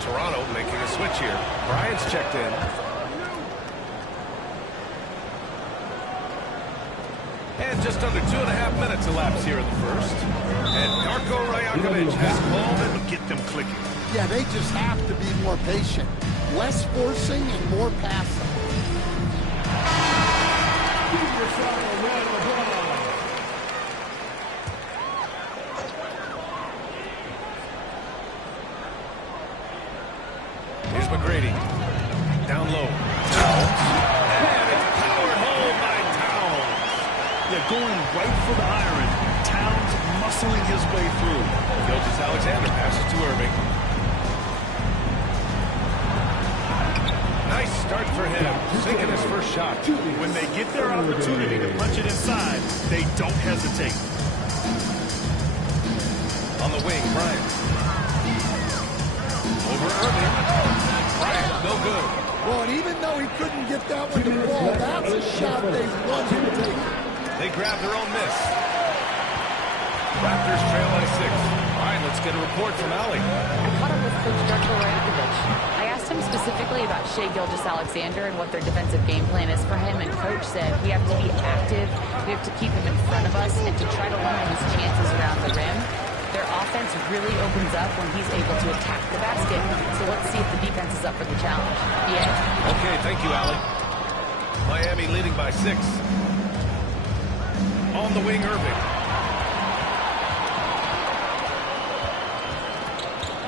Toronto making a switch here. Bryant's checked in. And just under 2.5 minutes elapsed here in the first. And Darko Rajakovic has called it to get them clicking. Yeah, they just have to be more patient. Less forcing and more passing. Here's McGrady. Down low. Towns. And it's powered home by Towns. They're going right for the iron. Towns muscling his way through. Gilgeous-Alexander passes to Irving. Nice start for him. Sinking his first shot. When they get their opportunity to punch it inside, they don't hesitate. On the wing, Bryant. Over Irving. Bryant, no good. Well, and even though he couldn't get that one to fall, that's a shot they want him to take. They grab their own miss. Raptors trail by 6. All right, let's get a report from Allie. I caught up with Coach Darko Rajakovic. I asked him specifically about Shai Gilgeous-Alexander and what their defensive game plan is for him, and Coach said we have to be active, we have to keep him in front of us, and to try to limit his chances around the rim. Their offense really opens up when he's able to attack the basket, so let's see if the defense is up for the challenge. Yeah. Okay, thank you, Allie. Miami leading by 6. On the wing, Irving.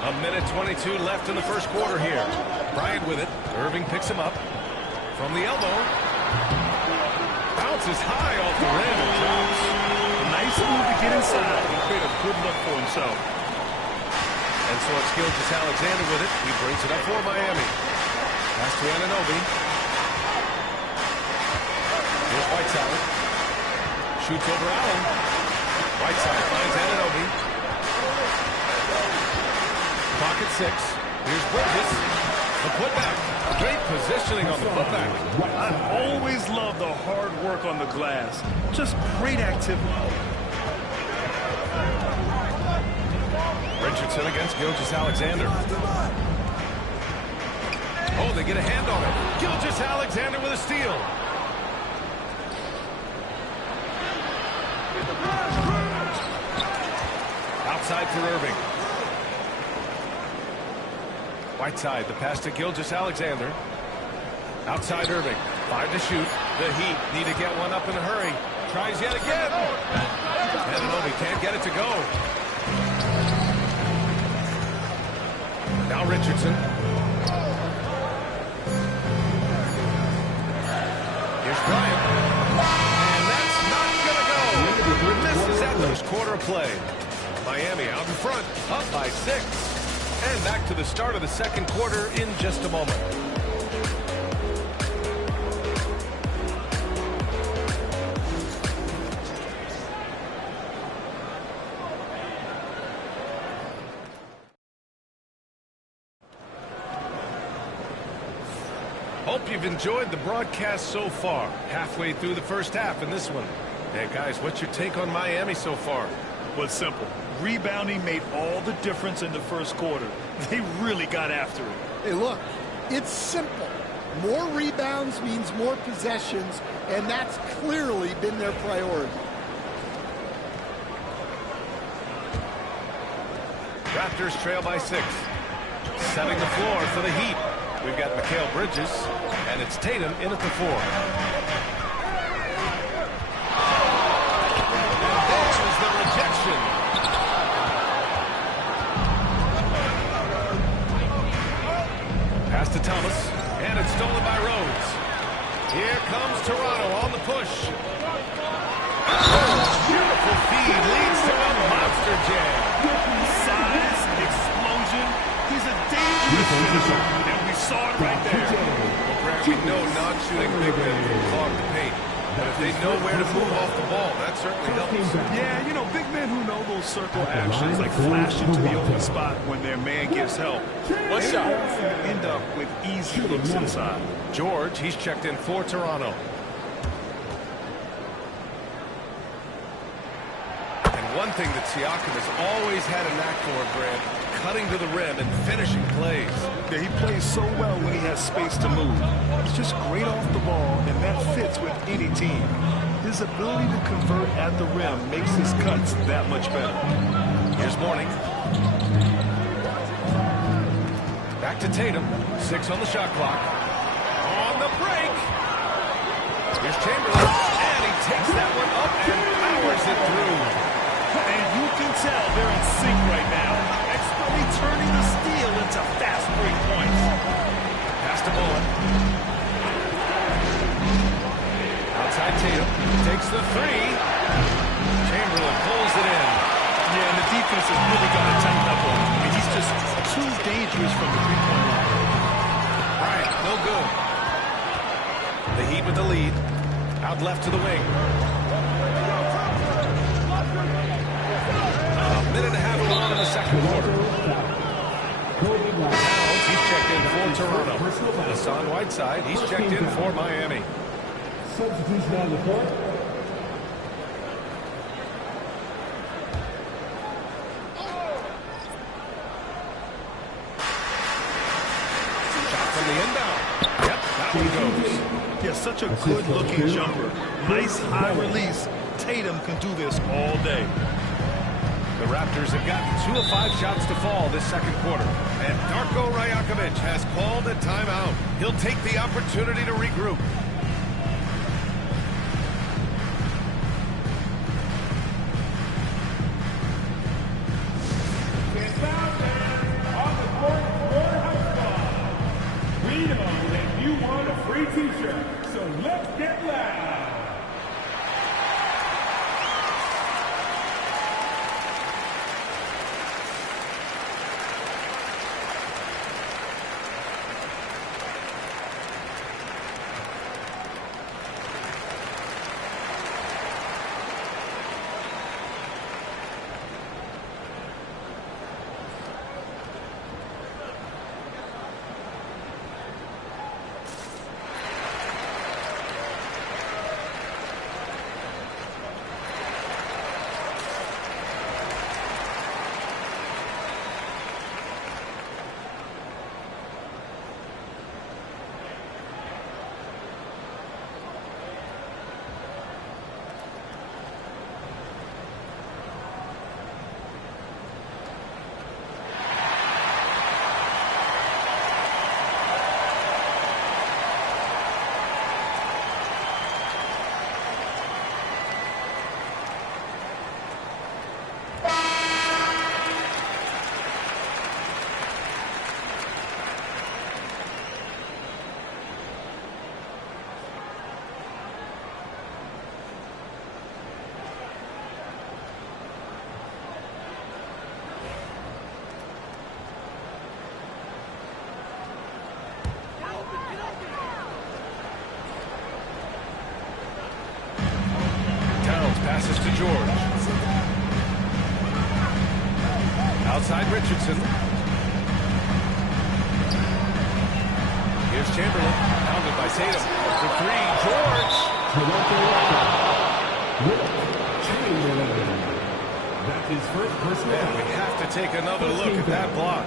A minute 22 left in the first quarter here. Bryant with it. Irving picks him up. From the elbow. Bounces high off the rim and drops. Nice move to get inside and create a good look for himself. And so it's Gilgeous-Alexander with it. He brings it up for Miami. Pass to Anunoby. Here's Whiteside. Shoots over Allen. Whiteside finds Anunoby. Clock at 6. Here's Bridges. The putback. Great positioning on the putback. I always love the hard work on the glass. Just great activity. Richardson against Gilgeous-Alexander. Oh, they get a hand on it. Gilgeous-Alexander with a steal. Outside for Irving. Whiteside, the pass to Gilgeous-Alexander. Outside Irving. 5 to shoot. The Heat need to get one up in a hurry. Tries yet again. Anunoby can't get it to go. Now Richardson. Here's Bryant. And that's not going to go. Misses at the first quarter of play. Miami out in front, up by 6. And back to the start of the second quarter in just a moment. Hope you've enjoyed the broadcast so far. Halfway through the first half in this one. Hey, guys, what's your take on Miami so far? Well, it's simple. Rebounding made all the difference in the first quarter. They really got after it. Hey, look, it's simple. More rebounds means more possessions, and that's clearly been their priority. Raptors trail by 6. Setting the floor for the Heat. We've got Mikal Bridges, and it's Tatum in at the 4. And there's the rejection. Pass to Thomas, and it's stolen by Rhodes. Here comes Toronto on the push. Beautiful feed leads to a monster jam. Size, explosion. He's a dangerous finisher, and we saw it right there. Well, Brad, we know non-shooting big men can clog the paint. But if they know where to move off the ball, that certainly helps. Yeah, you know, big men who know those circle actions, like flash into the open spot when their man gives help. But they often end up with easy looks inside. George, he's checked in for Toronto. And one thing that Siakam has always had a knack for, Brad, cutting to the rim and finishing plays. Yeah, he plays so well when he has space to move. He's just great off the ball, and that fits with any team. His ability to convert at the rim makes his cuts that much better. Here's Mourning. Back to Tatum. 6 on the shot clock. On the break. Here's Chamberlain. And he takes that one up and powers it through. And you can tell they're in sync right now. Expertly turning the steal into fast break points. Pass to Bullock. Outside Tatum. Takes the 3. Chamberlain pulls it in. Yeah, and the defense has really got to tighten up on him. I mean, he's just too dangerous from the three-point line. Bryant, no good. The Heat with the lead. Out left to the wing. A minute and a half gone in the second quarter. Towns, he's checked in for Toronto. Hassan Whiteside, he's checked in for Miami. Substitution on the court. Shot from the inbound. Yep, that one goes. Yeah, such a good-looking jumper. Nice high release. Tatum can do this all day. The Raptors have gotten 2 of 5 shots to fall this second quarter. And Darko Rajakovic has called a timeout. He'll take the opportunity to regroup. T-shirt, so let's get loud. Passes to George. Outside Richardson. Here's Chamberlain. Pounded by Tatum. For 3. George. That's his first personal. And we have to take another look at that block.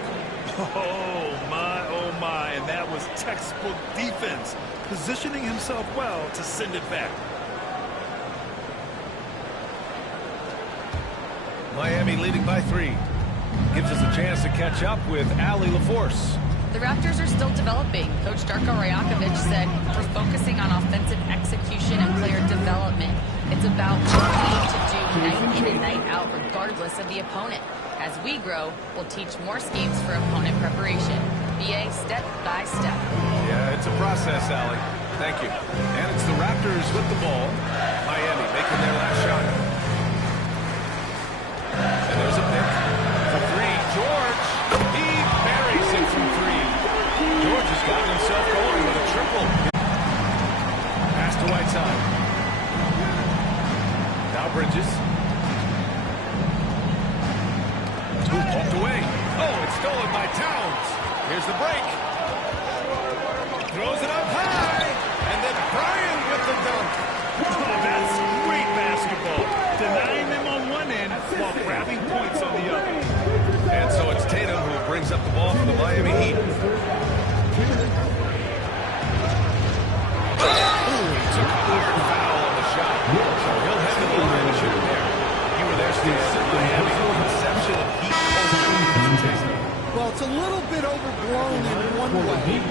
Oh my, and that was textbook defense. Positioning himself well to send it back. Miami leading by 3. Gives us a chance to catch up with Allie LaForce. The Raptors are still developing. Coach Darko Rajakovic said we're focusing on offensive execution and player development. It's about what we need to do night in and night out regardless of the opponent. As we grow, we'll teach more schemes for opponent preparation. BA step by step. Yeah, it's a process, Allie. Thank you. And it's the Raptors with the ball. Miami making their last shot. And there's a pick for 3. George, he buries it from 3. George has gotten himself going with a triple. Pass to Whiteside. Now Bridges. Walked away. Oh, it's stolen by Towns. Here's the break. Throws it up high. And then Bryant with the dunk. Oh, that's great basketball. Denying them on one end while grabbing points on the other. And so it's Tatum who Miami conception of heat culture. Well, it's a little bit overblown in one way,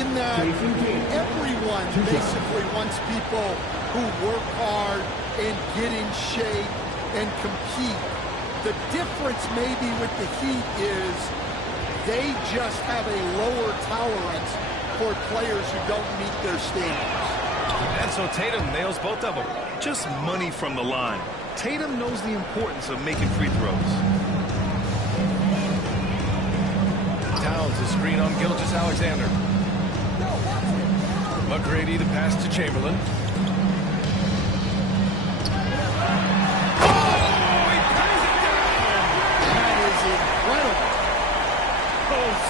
in that everyone basically wants people who work hard and get in shape and compete. The difference maybe with the Heat is they just have a lower tolerance for players who don't meet their standards. And so Tatum nails both of them. Just money from the line. Tatum knows the importance of making free throws. Towns a screen on Gilgeous-Alexander. McGrady the pass to Chamberlain.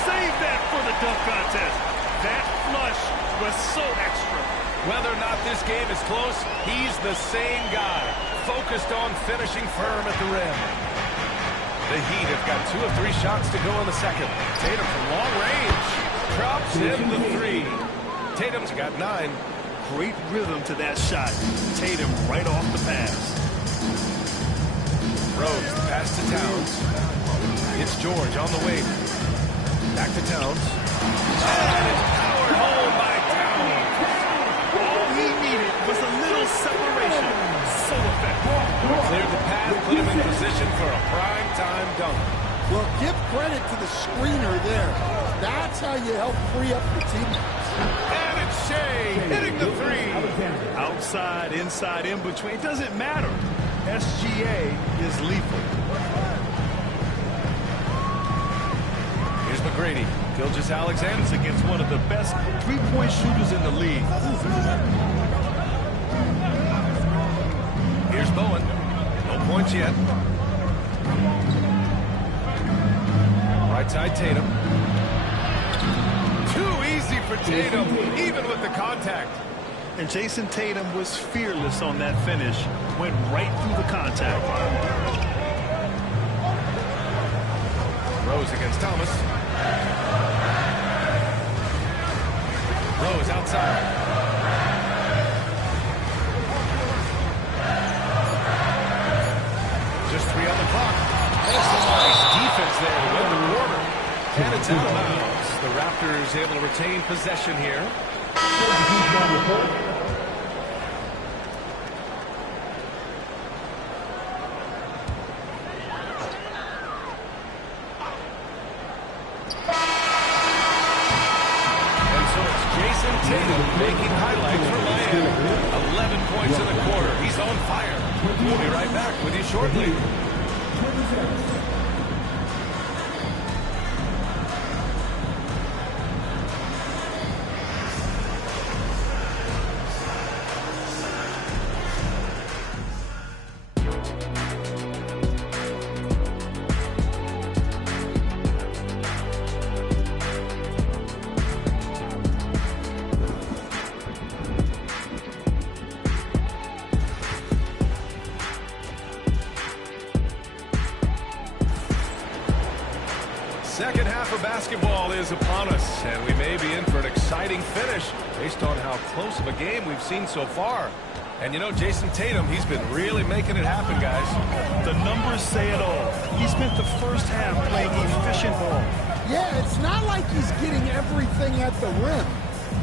Save that for the dunk contest. That flush was so extra. Whether or not this game is close, he's the same guy, focused on finishing firm at the rim. The Heat have got 2 of 3 shots to go in the second. Tatum from long range drops in the 3. Tatum's got 9. Great rhythm to that shot. Tatum right off the pass. Rose the pass to Towns. It's George on the wing. Back to Towns. And it's powered home by Towns. All he needed was a little separation. So effective. Cleared the path, put him in position for a prime-time dunk. Well, give credit to the screener there. That's how you help free up the teammates. And it's Shea hitting the 3. Outside, inside, in between. It doesn't matter. SGA is lethal. Here's McGrady. Gilgeous-Alexander Against one of the best three-point shooters in the league. Here's Bowen. No points yet. Right side Tatum. Too easy for Tatum, even with the contact. And Jason Tatum was fearless on that finish. Went right through the contact. Rose against Thomas. Rose outside. Just 3 on the clock. And some nice defense there to win the quarter. And it's out of bounds. The Raptors able to retain possession here. Tatum making highlights for Miami. 11 points in the quarter. He's on fire. We'll be right back with you shortly. Second half of basketball is upon us, and we may be in for an exciting finish based on how close of a game we've seen so far. And you know, Jason Tatum, he's been really making it happen, guys. The numbers say it all. He spent the first half playing efficient ball. Yeah, it's not like he's getting everything at the rim.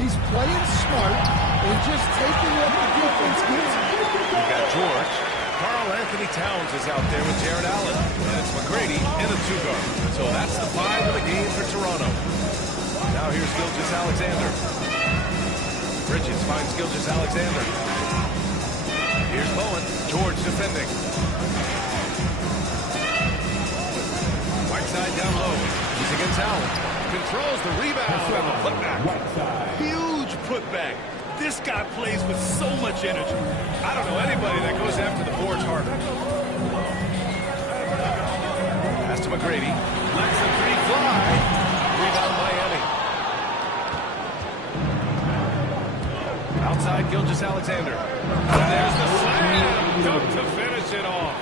He's playing smart and just taking what the defense gives him. We got George. Karl Anthony Towns is out there with Jared Allen. And it's McGrady in a 2-guard. So that's the 5 of the game for Toronto. Now here's Gilgeous-Alexander. Bridges finds Gilgeous-Alexander. Here's Bowen. George defending. Right side down low. He's against Allen. Controls the rebound and the putback. Huge putback. This guy plays with so much energy. I don't know anybody that goes after the boards harder. Pass to McGrady. Lets the 3 fly. Rebound Miami. Outside Gilgeous-Alexander. There's the slam dunk to finish it off.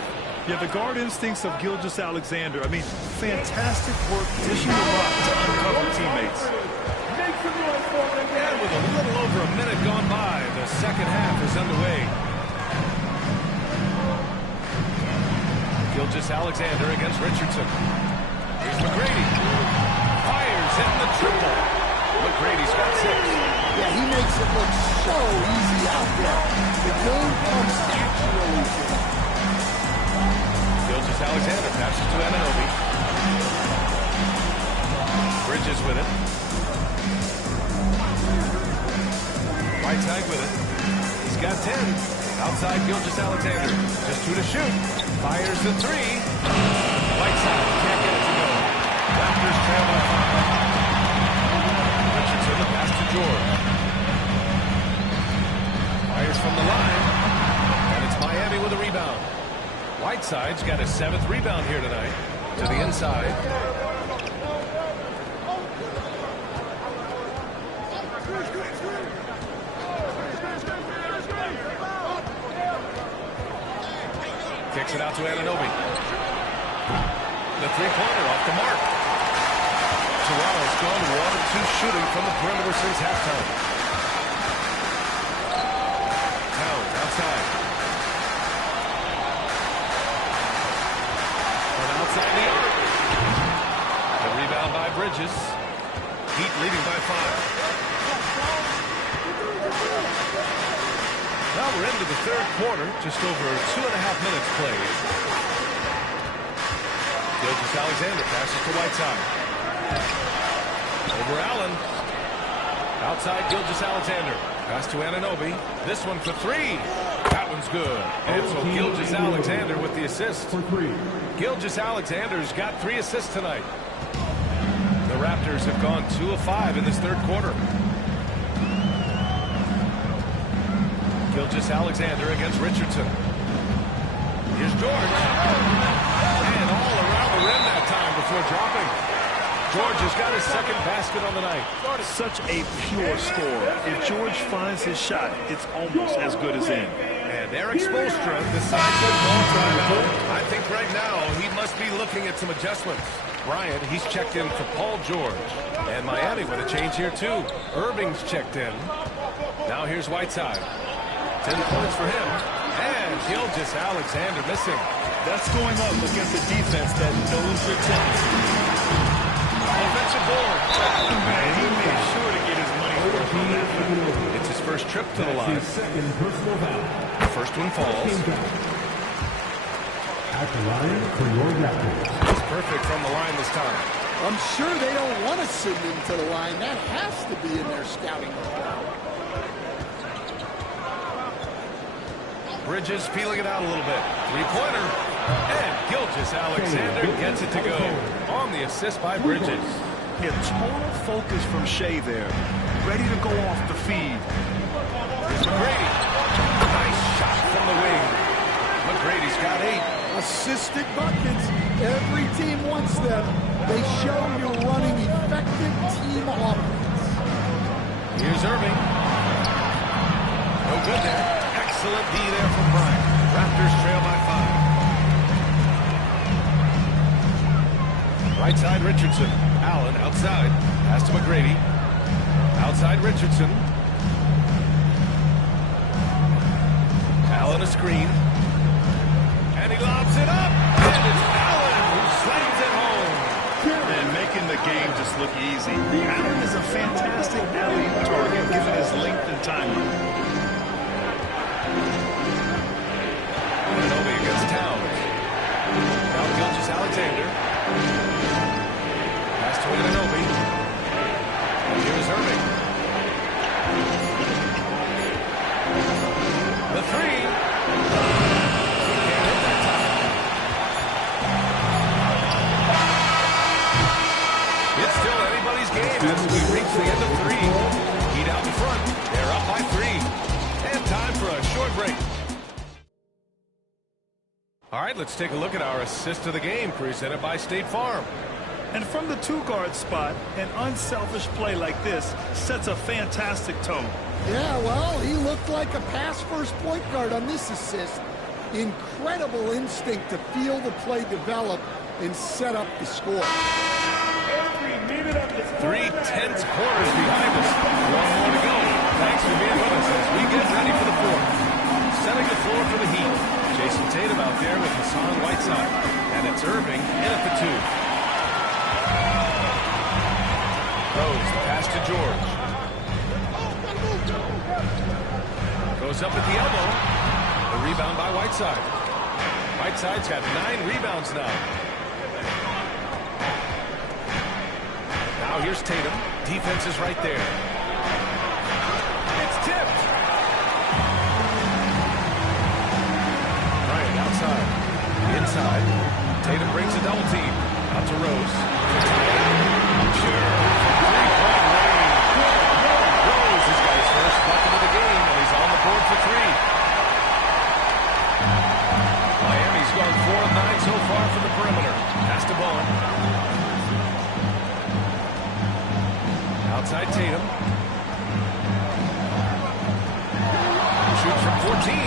Yeah, the guard instincts of Gilgeous-Alexander. I mean, fantastic work dishing the rock to uncover teammates. And with a little over a minute gone by, the second half is underway. Gilgeous-Alexander against Richardson. Here's McGrady. Fires in the triple. McGrady's got 6. Yeah, he makes it look so easy out there. The game comes naturally to him. Gilgeous-Alexander passes to Anunoby. Bridges with it. Whiteside with it. He's got 10. Outside Gilgeous-Alexander. Just 2 to shoot. Fires the 3. Whiteside can't get it to go. Raptors trail by 5. Richardson, the pass to George. Fires from the line. And it's Miami with a rebound. Whiteside's got his 7th rebound here tonight. To the inside. Kicks it out to Anunoby. The three-pointer off the mark. Toronto's gone 1 of 2 shooting from the perimeter since halftime. Towns outside. From outside the arc. The rebound by Bridges. Heat leading by 5. Well, we're into the 3rd quarter, just over 2.5 minutes played. Gilgeous-Alexander passes to Whiteside. Over Allen. Outside Gilgeous-Alexander. Pass to Anunoby. This one for 3. That one's good. And so Gilgeous-Alexander with the assist. Gilgeous-Alexander's got 3 assists tonight. The Raptors have gone 2 of 5 in this 3rd quarter. Gilgeous-Alexander against Richardson. Here's George. And all around the rim that time before dropping. George has got his 2nd basket on the night. Such a pure score. If George finds his shot, it's almost as good as in. And Eric Spoelstra decides to ball timeout. I think right now he must be looking at some adjustments. Bryant, he's checked in for Paul George. And Miami with a change here too. Irving's checked in. Now here's Whiteside. 10 points for him. And Gilgeous-Alexander missing. That's going up against a defense that knows their tendency. Offensive board. And he made sure to get his money worth on that. It's his first trip to the line. The first one falls. At the line for your Raptors. He's perfect from the line this time. I'm sure they don't want to send him to the line. That has to be in their scouting report. Bridges feeling it out a little bit. Three-pointer. And Gilgeous-Alexander gets it to go. On the assist by Bridges. Yeah, total focus from Shea there. Ready to go off the feed. Here's McGrady. Nice shot from the wing. McGrady's got 8. Assisted buckets. Every team wants them. They show you're running effective team offense. Here's Irving. No good there. Excellent D there from Bryant. Raptors trail by 5. Right side Richardson. Allen outside. Pass to McGrady. Outside Richardson. Allen a screen. And he lobs it up. And it's Allen who slams it home. And making the game just look easy. Allen is a fantastic alley-oop target given his length and timing. Anunoby against Towns. Now Gilgeous-Alexander. Pass to Anunoby. And here's Irving. The 3. Can't hit that time. It's still anybody's game as we reach the end of 3. Heat out in front. They're up by 3. And time for a short break. All right, let's take a look at our assist of the game presented by State Farm. And from the 2-guard spot, an unselfish play like this sets a fantastic tone. Yeah, well, he looked like a pass-first point guard on this assist. Incredible instinct to feel the play develop and set up the score. 3 tense quarters behind us. 1 more to go. Thanks for being with us as we get ready for the 4th. setting the floor for the Heat. Jason Tatum out there with Hassan Whiteside. And it's Irving in at the 2. Rose, the pass to George. Goes up at the elbow. The rebound by Whiteside. Whiteside's got 9 rebounds now. Now here's Tatum. Defense is right there. It's tipped. Bryant outside. Inside. Tatum brings a double team. Out to Rose. Sure. Three-point range. Rose has got his first bucket of the game, and he's on the board for 3. Miami's gone 4 of 9 so far from the perimeter. Pass to Bowen. Outside Tatum. Shoots from 14.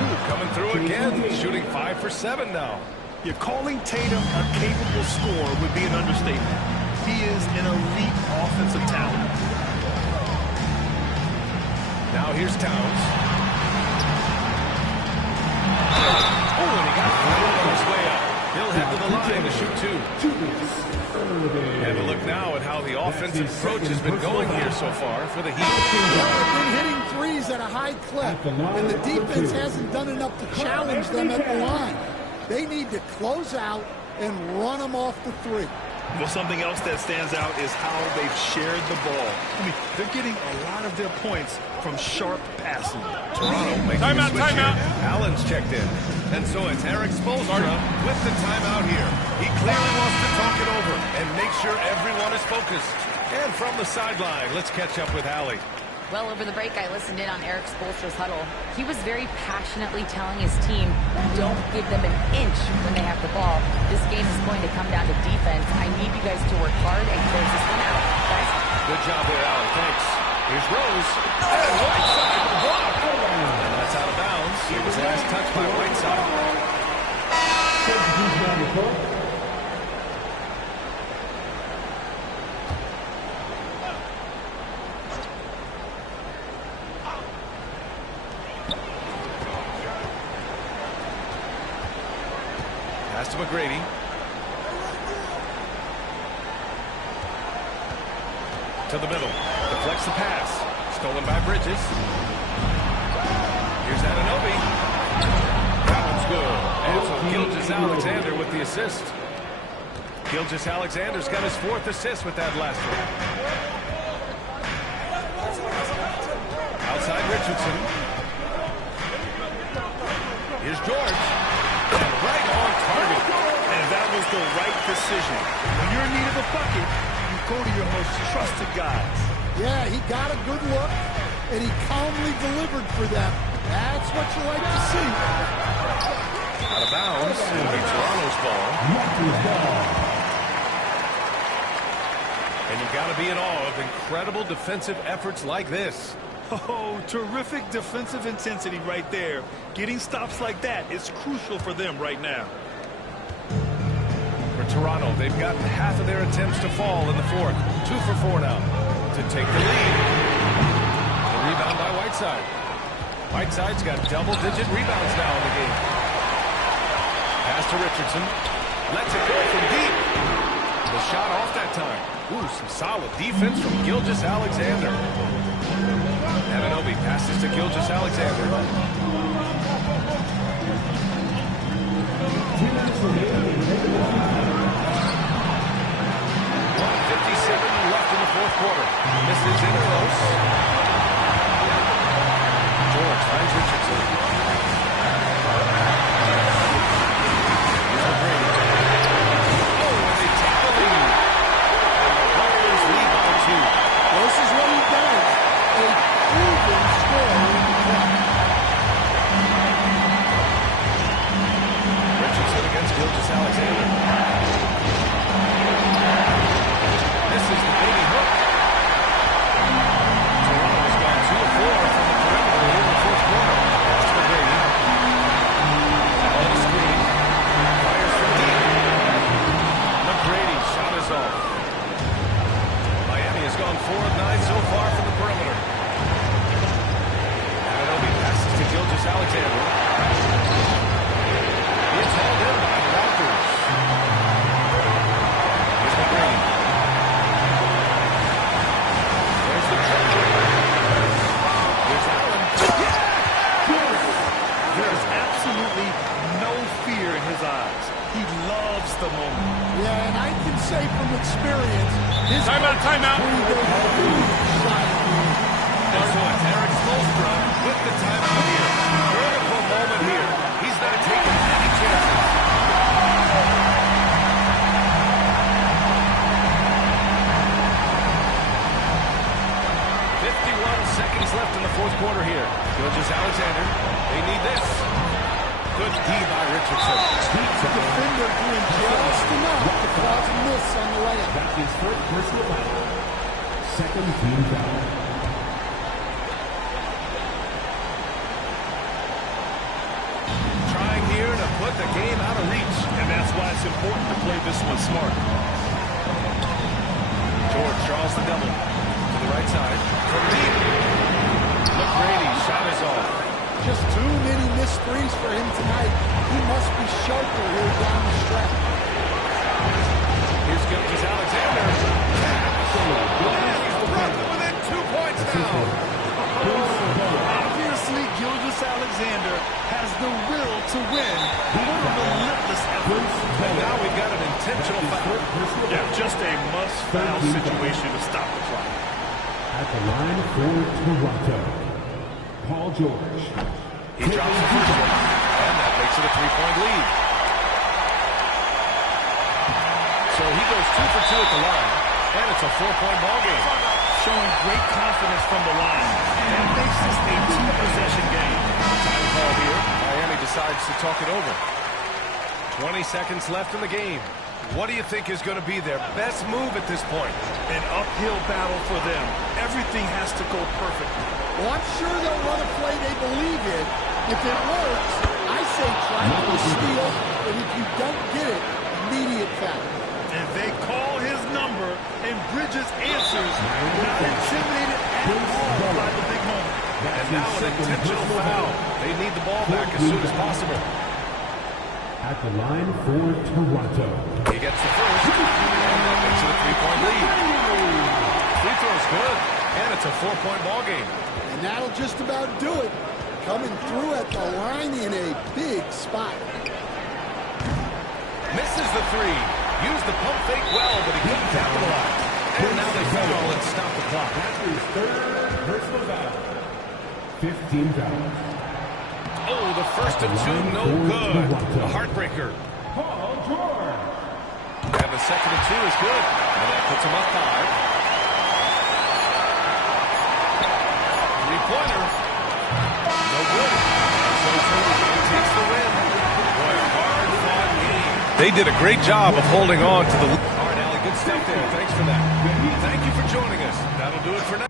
Ooh, coming through again. Shooting 5 for 7 now. You're calling Tatum a capable scorer would be an understatement. He is an elite offensive talent. Now here's Towns. Oh, and he got his way up. He'll head to the line to shoot 2. And a look now at how the offensive approach has been going here so far for the Heat. They've been hitting threes at a high clip, and the defense hasn't done enough to challenge them at the line. They need to close out and run them off the 3. Well, something else that stands out is how they've shared the ball. I mean, they're getting a lot of their points from sharp passing. Toronto making a switch here. Allen's checked in. And so it's Eric Spoelstra with the timeout here. He clearly wants to talk it over and make sure everyone is focused. And from the sideline, let's catch up with Allie. Well, over the break, I listened in on Eric Spoelstra's huddle. He was very passionately telling his team, don't give them an inch when they have the ball. This game is going to come down to defense. I need you guys to work hard and close this one out. Guys? Good job there, Allie. Thanks. Here's Rose. And Whiteside with the block. And that's out of bounds. It was last touched by Whiteside. Pass to McGrady. To the middle. Deflects the pass. Stolen by Bridges. Here's Anunoby. That one's good. And so Gilgeous-Alexander with the assist. Gilgeous-Alexander's got his 4th assist with that last one. Outside Richardson. Here's George. And right on target. And that was the right decision. When you're in need of a bucket, you go to your most trusted guys. Yeah, he got a good look, and he calmly delivered for them. That's what you like to see. Out of bounds. It'll be Toronto's ball. And you've got to be in awe of incredible defensive efforts like this. Oh, terrific defensive intensity right there. Getting stops like that is crucial for them right now. For Toronto, they've gotten half of their attempts to fall in the 4th. 2 for 4 now to take the lead. The rebound by Whiteside. Whiteside's got double-digit rebounds now in the game. Pass to Richardson. Lets it go from deep. The shot off that time. Ooh, some solid defense from Gilgeous-Alexander. Anunoby passes to Gilgeous-Alexander. 1:57 left in the 4th quarter. This is in close. George finds Richardson. Here's McGrady. Oh, and they take the lead. And the Warriors lead by 2. Well, this is what he does. A proven scorer in the club. Richardson against Gilgeous-Alexander. loves the moment. Yeah, and I can say from experience, his Timeout. That's what Eric Spoelstra with the timeout here. Critical moment here. He's not taking any chances. 51 seconds left in the fourth quarter here. Gilgeous-Alexander, they need this. Good D by Richardson. the defender doing just enough to cause a miss on the layup. That's his first personal foul. Second team foul. Trying here to put the game out of reach. And that's why it's important to play this one smart. George draws the double to the right side. From deep. McGrady shot is off. Just too many missed threes for him tonight. He must be sharper here down the stretch. Here's Gilgeous-Alexander. He's brought them within 2 points now. Obviously, Gilgeous-Alexander has the will to win. What a relentless effort. And now we've got an intentional foul. Yeah, just a must-foul situation to stop the clock. At the line for Toronto, Paul George. He drops the first one, and that makes it a 3-point lead. So he goes 2 for 2 at the line, and it's a 4-point ball game. Showing great confidence from the line. That makes this a two-possession game. Time call here. Miami decides to talk it over. 20 seconds left in the game. What do you think is going to be their best move at this point? An uphill battle for them. Everything has to go perfectly. Well, I'm sure they'll run a play they believe in. If it works, I say try for the steal, but if you don't get it, immediate foul. And they call his number, and Bridges answers. Not intimidated at all by the big moment. And now an intentional foul. They need the ball back as soon as possible. At the line for Toronto. He gets the first, and that makes it a 3-point lead. Free throw's good, and it's a 4-point ball game. And that'll just about do it. Coming through at the line in a big spot. Misses the three. Used the pump fake well, but he couldn't capitalize. And now they foul and stop the clock. That's his third personal foul. 15 fouls. Oh, the first of two, no good. A heartbreaker. Paul George. And the second of two is good. And that puts him up 5. Three-pointer. No good. So Toronto takes the win. Boy, a hard-fought game. They did a great job of holding on to the... All right, Allie, good stuff there. Thanks for that. Thank you for joining us. That'll do it for now.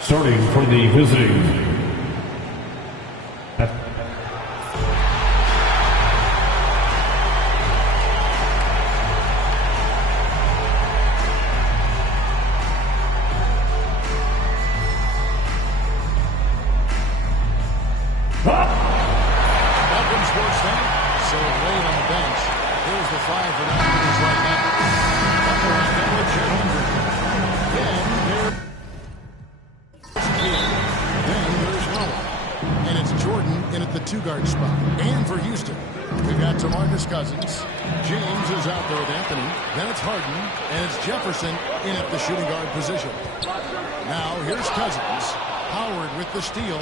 Starting for the visiting two-guard spot. And for Houston, we've got Cousins. James is out there with Anthony. Then it's Harden, and it's Jefferson in at the shooting guard position. Now here's Cousins. Howard with the steal.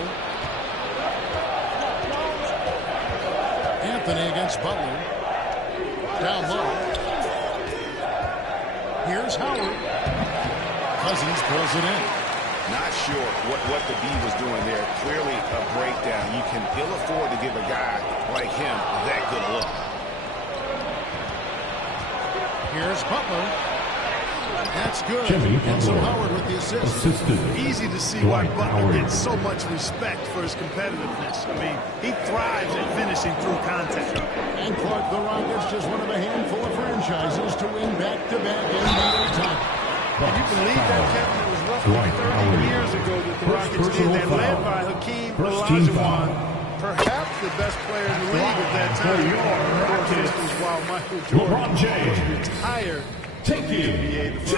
Anthony against Butler. Down low. Here's Howard. Cousins pulls it in. Not sure what the D was doing there. Clearly a breakdown. You can ill afford to give a guy like him that good a look. Here's Butler. That's good. And so Howard with the assist. Easy to see why Butler gets so much respect for his competitiveness. I mean, he thrives at finishing through contact. And Clark, the Rockets just one of a handful of franchises to win back-to-back NBA titles. Can you believe that, Kevin? It was roughly 30 years ago that the Rockets did that, led by Hakeem Olajuwon, perhaps the best player in the league at that time. This was while Michael Jordan was retired from the NBA.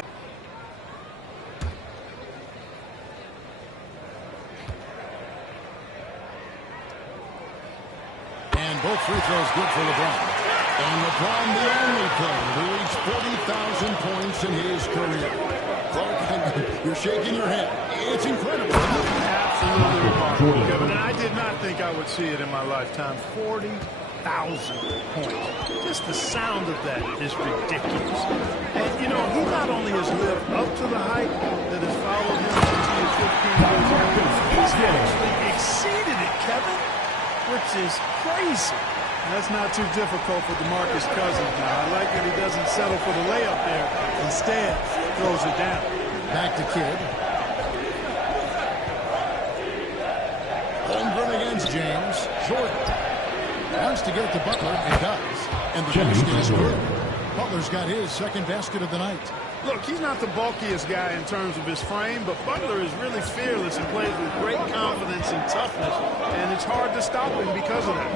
And both free throws good for LeBron. And LeBron, the only player to reach 40,000 points in his career. Clark, you're shaking your head. It's incredible. Absolutely remarkable, Kevin. And I did not think I would see it in my lifetime. 40,000 points. Just the sound of that is ridiculous. And, you know, he not only has lived up to the hype that has followed him since he was 15 years old, he's actually exceeded it, Kevin, which is crazy. That's not too difficult for DeMarcus Cousins now. I like that he doesn't settle for the layup there. Instead, throws it down. Back to Kidd. Holmgren against James. Jordan wants to get it to Butler and does. And the basket is good. Butler's got his second basket of the night. Look, he's not the bulkiest guy in terms of his frame, but Butler is really fearless and plays with great confidence and toughness, and it's hard to stop him because of that.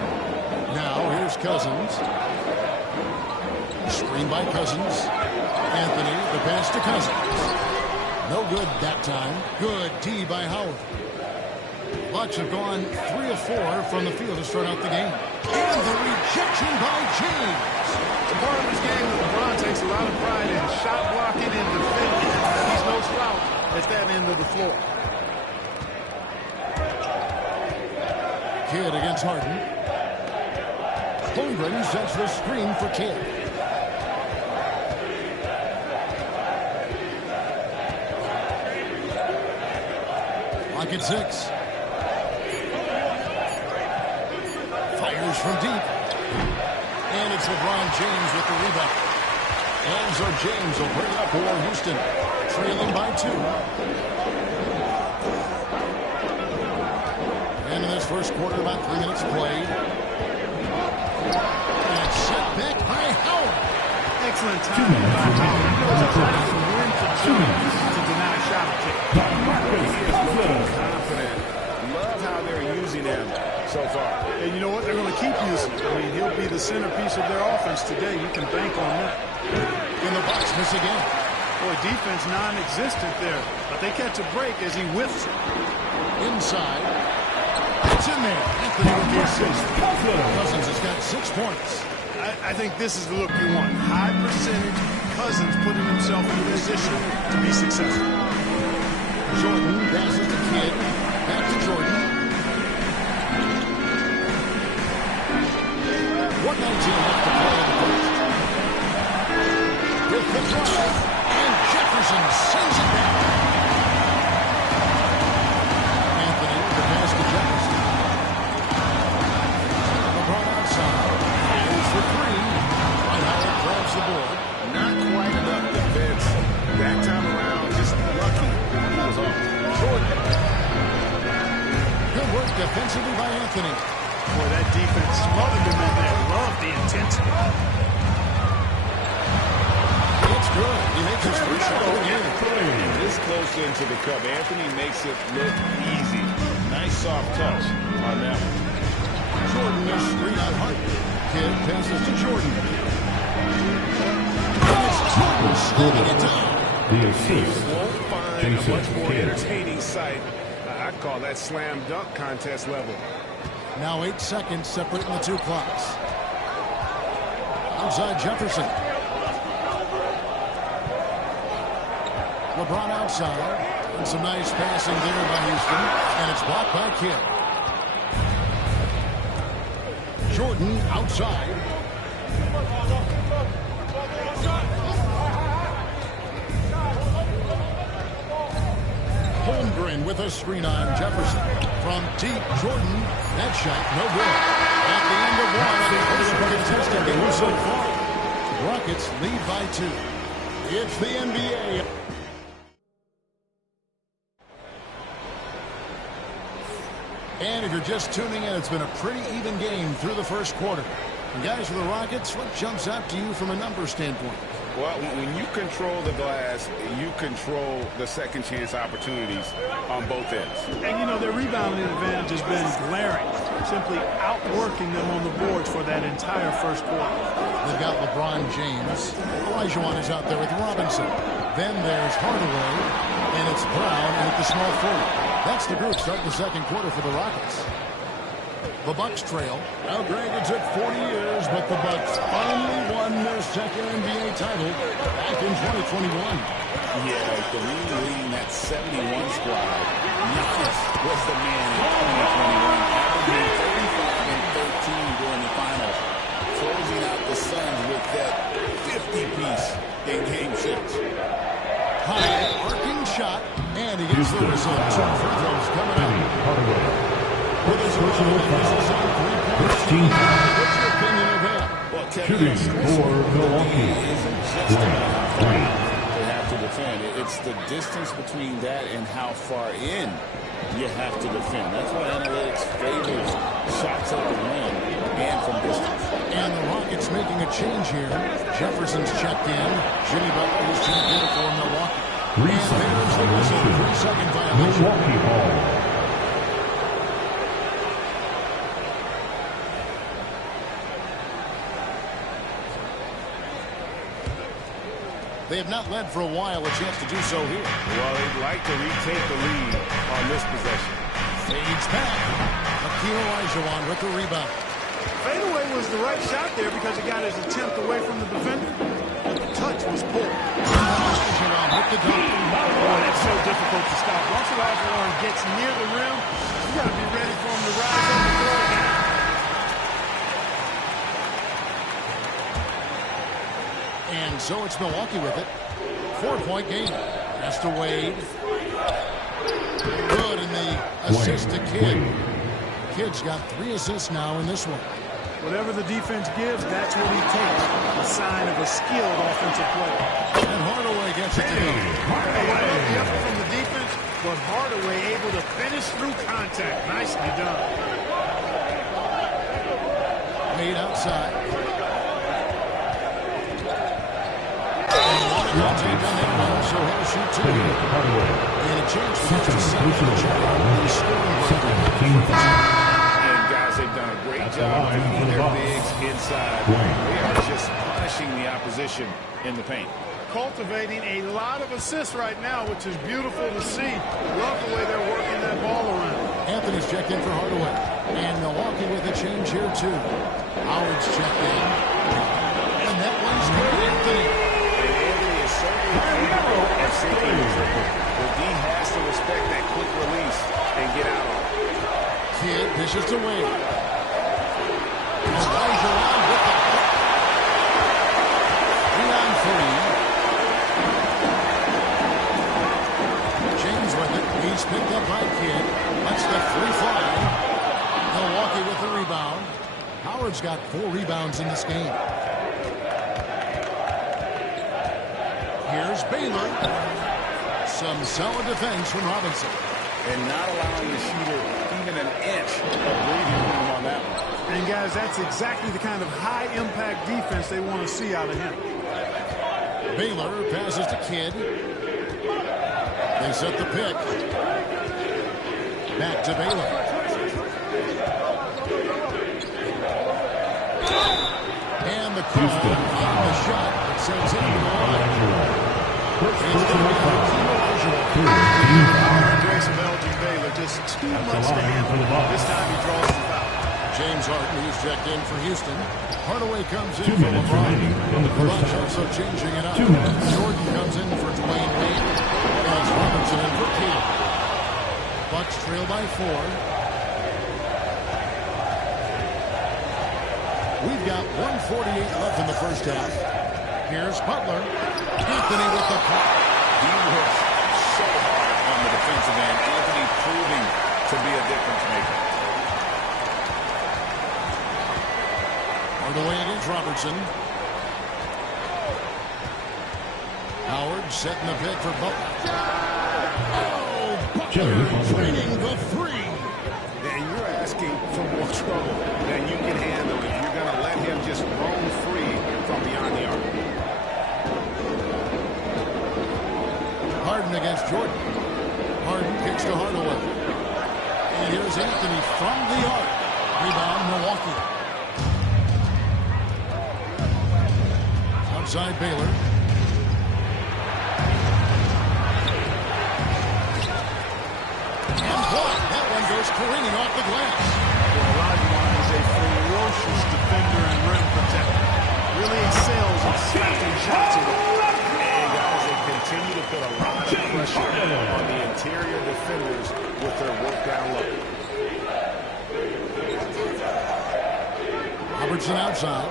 Now here's Cousins. Screen by Cousins. Anthony, the pass to Cousins. No good that time. Good D by Howard. Bucks have gone 3 of 4 from the field to start out the game. And the rejection by James. The part of his game that LeBron takes a lot of pride in, shot blocking and defending. He's no slouch at that end of the floor. Kidd against Harden. Holmgren sets the screen for Kidd. Lock at 6. Fires from deep. And it's LeBron James with the rebound. And so James will bring up for Houston, trailing by 2. And in this first quarter, about 3 minutes played. And set back by Howard. Excellent time by Howard. He knows how to win to deny a shot kick. Confident. Love how they're using him so far. And you know what? They're going to keep using him. I mean, he'll be the centerpiece of their offense today. You can bank on that. In the box, miss again. Boy, defense non-existent there. But they catch a break as he whiffs it. Inside. It's in there. Anthony with the assist. Cousins has got 6 points. I think this is the look you want. High percentage. Cousins putting himself in a position to be successful. Jordan passes to Kidd. Back to Jordan. 1:19 left to play in the first. With the drive. And Jefferson sends it back. defensively by Anthony. Boy, that defense smothered him in there. Love the intensity. It's good. He makes his first shot of the game. This close into the cup, Anthony makes it look easy. Nice soft touch on that one. Jordan is screen on Hart. Kidd passes to Jordan. Jordan sliding it down. The assist. You won't find a Jason much more Kidd. entertaining sight. I'd call that slam dunk contest level. Now 8 seconds separating the two clocks. Outside Jefferson. LeBron outside. And some nice passing there by Houston. And it's blocked by Kidd. Jordan outside. Holmgren with a screen on Jefferson. From deep, Jordan. That shot, no good. At the end of one, the first contested game so far. Rockets lead by 2. It's the NBA. And if you're just tuning in, it's been a pretty even game through the first quarter. And guys, for the Rockets, what jumps out to you from a numbers standpoint? Well, when you control the glass, you control the second chance opportunities on both ends. And, you know, their rebounding advantage has been glaring, simply outworking them on the boards for that entire first quarter. They've got LeBron James. Olajuwon is out there with Robinson. Then there's Hardaway, and it's Brown at the small forward. That's the group starting the second quarter for the Rockets. The Bucks trail. Now, Greg, it took 40 years, but the Bucks finally won their second NBA title back in 2021. Yeah, the lead leading that 71 squad. Giannis was the man in 2021, averaging 35 and 13 during the finals, closing out the Suns with that 50-piece in Game 6. High arcing shot, and he gets the whistle. 2 free throws coming up. With his personal foul, 15. What's your opinion of that? Well, Shooting for Milwaukee. Isn't just enough to have to defend. It's the distance between that and how far in you have to defend. That's why analytics favors shots at the rim and from distance. And the Rockets making a change here. Jefferson's checked in. Jimmy Butler is checked in for Milwaukee. 3 seconds violation. 3-second violation. Milwaukee ball. They have not led for a while. A chance to do so here. Well, they'd like to retake the lead on this possession. Fades back. Hakeem Olajuwon with the rebound. Fadeaway was the right shot there because he got his attempt away from the defender. But the touch was poor. Olajuwon with the dunk. Boy, that's so difficult to stop. Once Olajuwon gets near the rim, you got to be ready for him to rise up and throw it down. And so it's Milwaukee with it. 4-point game. Pass to Wade. Good in the assist to Kidd. Kidd's got 3 assists now in this one. Whatever the defense gives, that's what he takes. A sign of a skilled offensive player. And Hardaway gets it to go. I love the effort from the defense, but Hardaway able to finish through contact. Nicely done. Wade outside. So he'll shoot 2. And a chance for just a second And guys, they've done a great job of keeping their bigs inside. They are just punishing the opposition in the paint. Cultivating a lot of assists right now, which is beautiful to see. Love the way they're working that ball around. Anthony's checked in for Hardaway. And Milwaukee with a change here, too. Howard's checked in. And that one's for Anthony. The D has to respect that quick release and get out on it. Kidd dishes to Wade. Olajuwon with the 3-on-3. James with it. He's picked up by Kidd. Lets the 3 fly. Milwaukee with the rebound. Howard's got 4 rebounds in this game. Here's Baylor. Some solid defense from Robinson. and not allowing the shooter even an inch of breathing room on that one. And, guys, that's exactly the kind of high-impact defense they want to see out of him. Baylor passes to Kidd. They set the pick. Back to Baylor. And the call on the shot that sends him to the line. Grace of Elgin Baylor, just too much to handle. This time he draws the foul. James Harden, who's checked in for Houston. Hardaway comes in for LeBron. Bucks also changing it up. Jordan comes in for Dwayne Wade. As Robinson in for Kidd. Bucks trail by 4. We've got 1:48 left in the first half. Here's Butler. Anthony with the puck. He works so hard on the defensive end. Anthony proving to be a difference maker. Hardaway against Robertson. Howard setting the pick for Butler. Oh, Butler training the 3. And you're asking for more trouble than you can handle if you're going to let him just roam free from beyond the arc. Harden against Jordan. Harden kicks to Hardaway. And here's Anthony from the arc. Rebound, Milwaukee. Outside Baylor. And blocked. That one goes careening off the glass. Olajuwon is a ferocious defender and rim protector. Really excels at slapping shots away. And guys, they continue to put a lot of pressure on the interior defenders with their work down low. Robertson outside.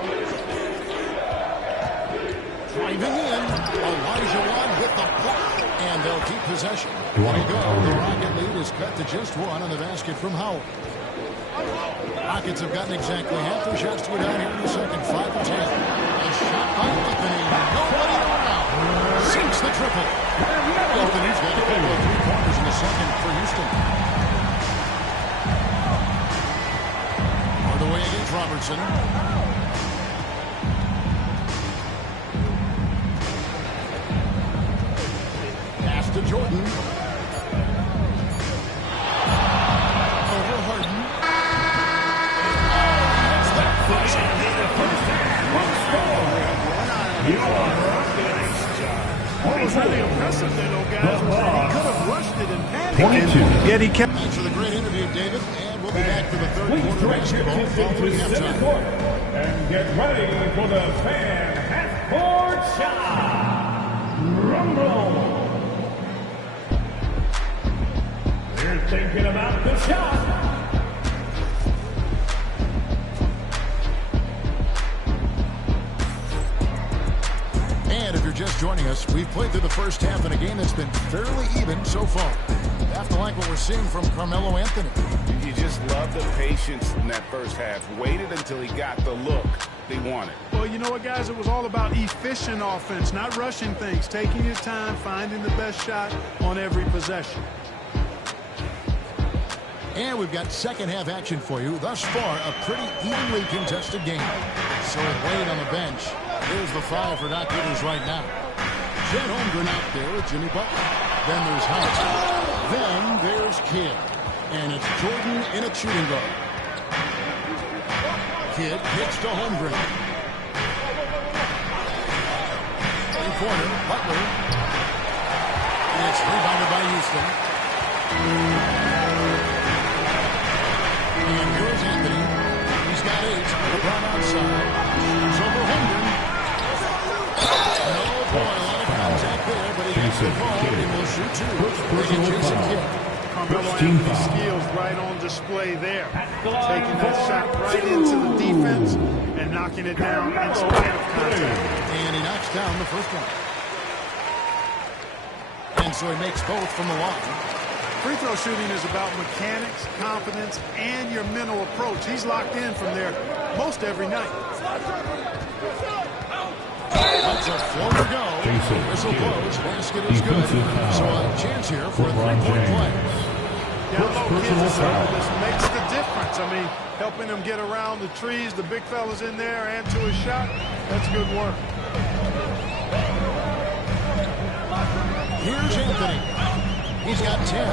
Driving in. Olajuwon with the block. And they'll keep possession. There you go. The Rocket lead is cut to just 1 on the basket from Howard. Rockets have gotten exactly half their shots to it down here in the second. 5 to 10. A shot by Anthony. Nobody around. Sinks the triple. Anthony's got a couple of 3-pointers in the second for Houston. Hardaway against Robertson. Pass to Jordan. Over Harden. What was really impressive there, though, guys, was that he could have rushed it and panicked. Yet he kept. Thanks for the great interview, David. And we'll be back for the third quarter basketball following halftime. And get ready for the fan half-court shot. Rumble. You're thinking about the shot. And if you're just joining us, we've played through the first half in a game that's been fairly even so far. Have to like what we're seeing from Carmelo Anthony. You just love the patience in that first half. Waited until he got the look they wanted. Well, you know what, guys? It was all about efficient offense, not rushing things, taking your time, finding the best shot on every possession. And we've got second half action for you. Thus far, a pretty evenly contested game. So Wade on the bench. Here's the foul for Doc Rivers right now. Chet Holmgren out there with Jimmy Butler. Then there's Howard. Then there's Kidd. And it's Jordan in a shooting guard. Kidd kicks to Holmgren. In corner, Butler. And it's rebounded by Houston. And here's Anthony. He's got 8. LeBron outside. It's over Holmgren. No, boy, a lot of contact there, but he gets the ball and will shoot 2. Bring in Jason Kidd. Carmelo Anthony's skills right on display there. Taking that shot right into the defense and knocking it down in spite of contact. And he knocks down the first one. And so he makes both from the line. Free throw shooting is about mechanics, confidence, and your mental approach. He's locked in from there most every night. That's a floater go. Whistle blows. Basket is good. So a chance here for a 3-point play. Down low kids this makes the difference. I mean, helping him get around the trees, the big fellas in there, and to his shot. That's good work. Here's Anthony. He's got 10.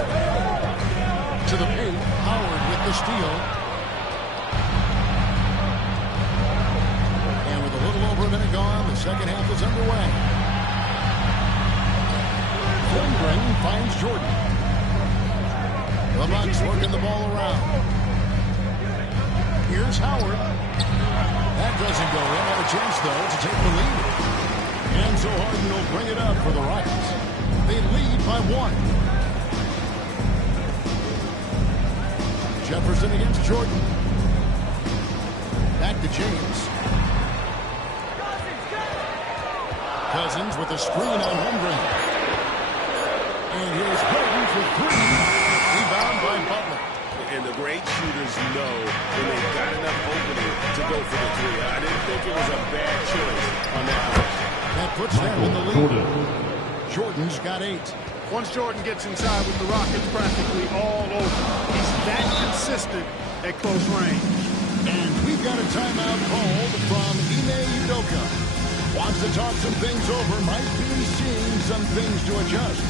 To the paint, Howard with the steal. And with a little over a minute gone, the second half is underway. Holmgren finds Jordan. The Bucks working the ball around. Here's Howard. That doesn't go in. Have a chance, though, to take the lead. And so Harden will bring it up for the Rockets. They lead by 1. Jefferson against Jordan. Back to James. Cousins with a screen on Holmgren. And here's Harden for 3. Rebound by Butler. And the great shooters know when they've got enough opening to go for the 3. I didn't think it was a bad choice on that possession. That puts them in the lead. Jordan's got 8. Once Jordan gets inside with the Rockets practically all over, he's that consistent at close range. And we've got a timeout called from Ime Udoka. Wants to talk some things over, might be seeing some things to adjust.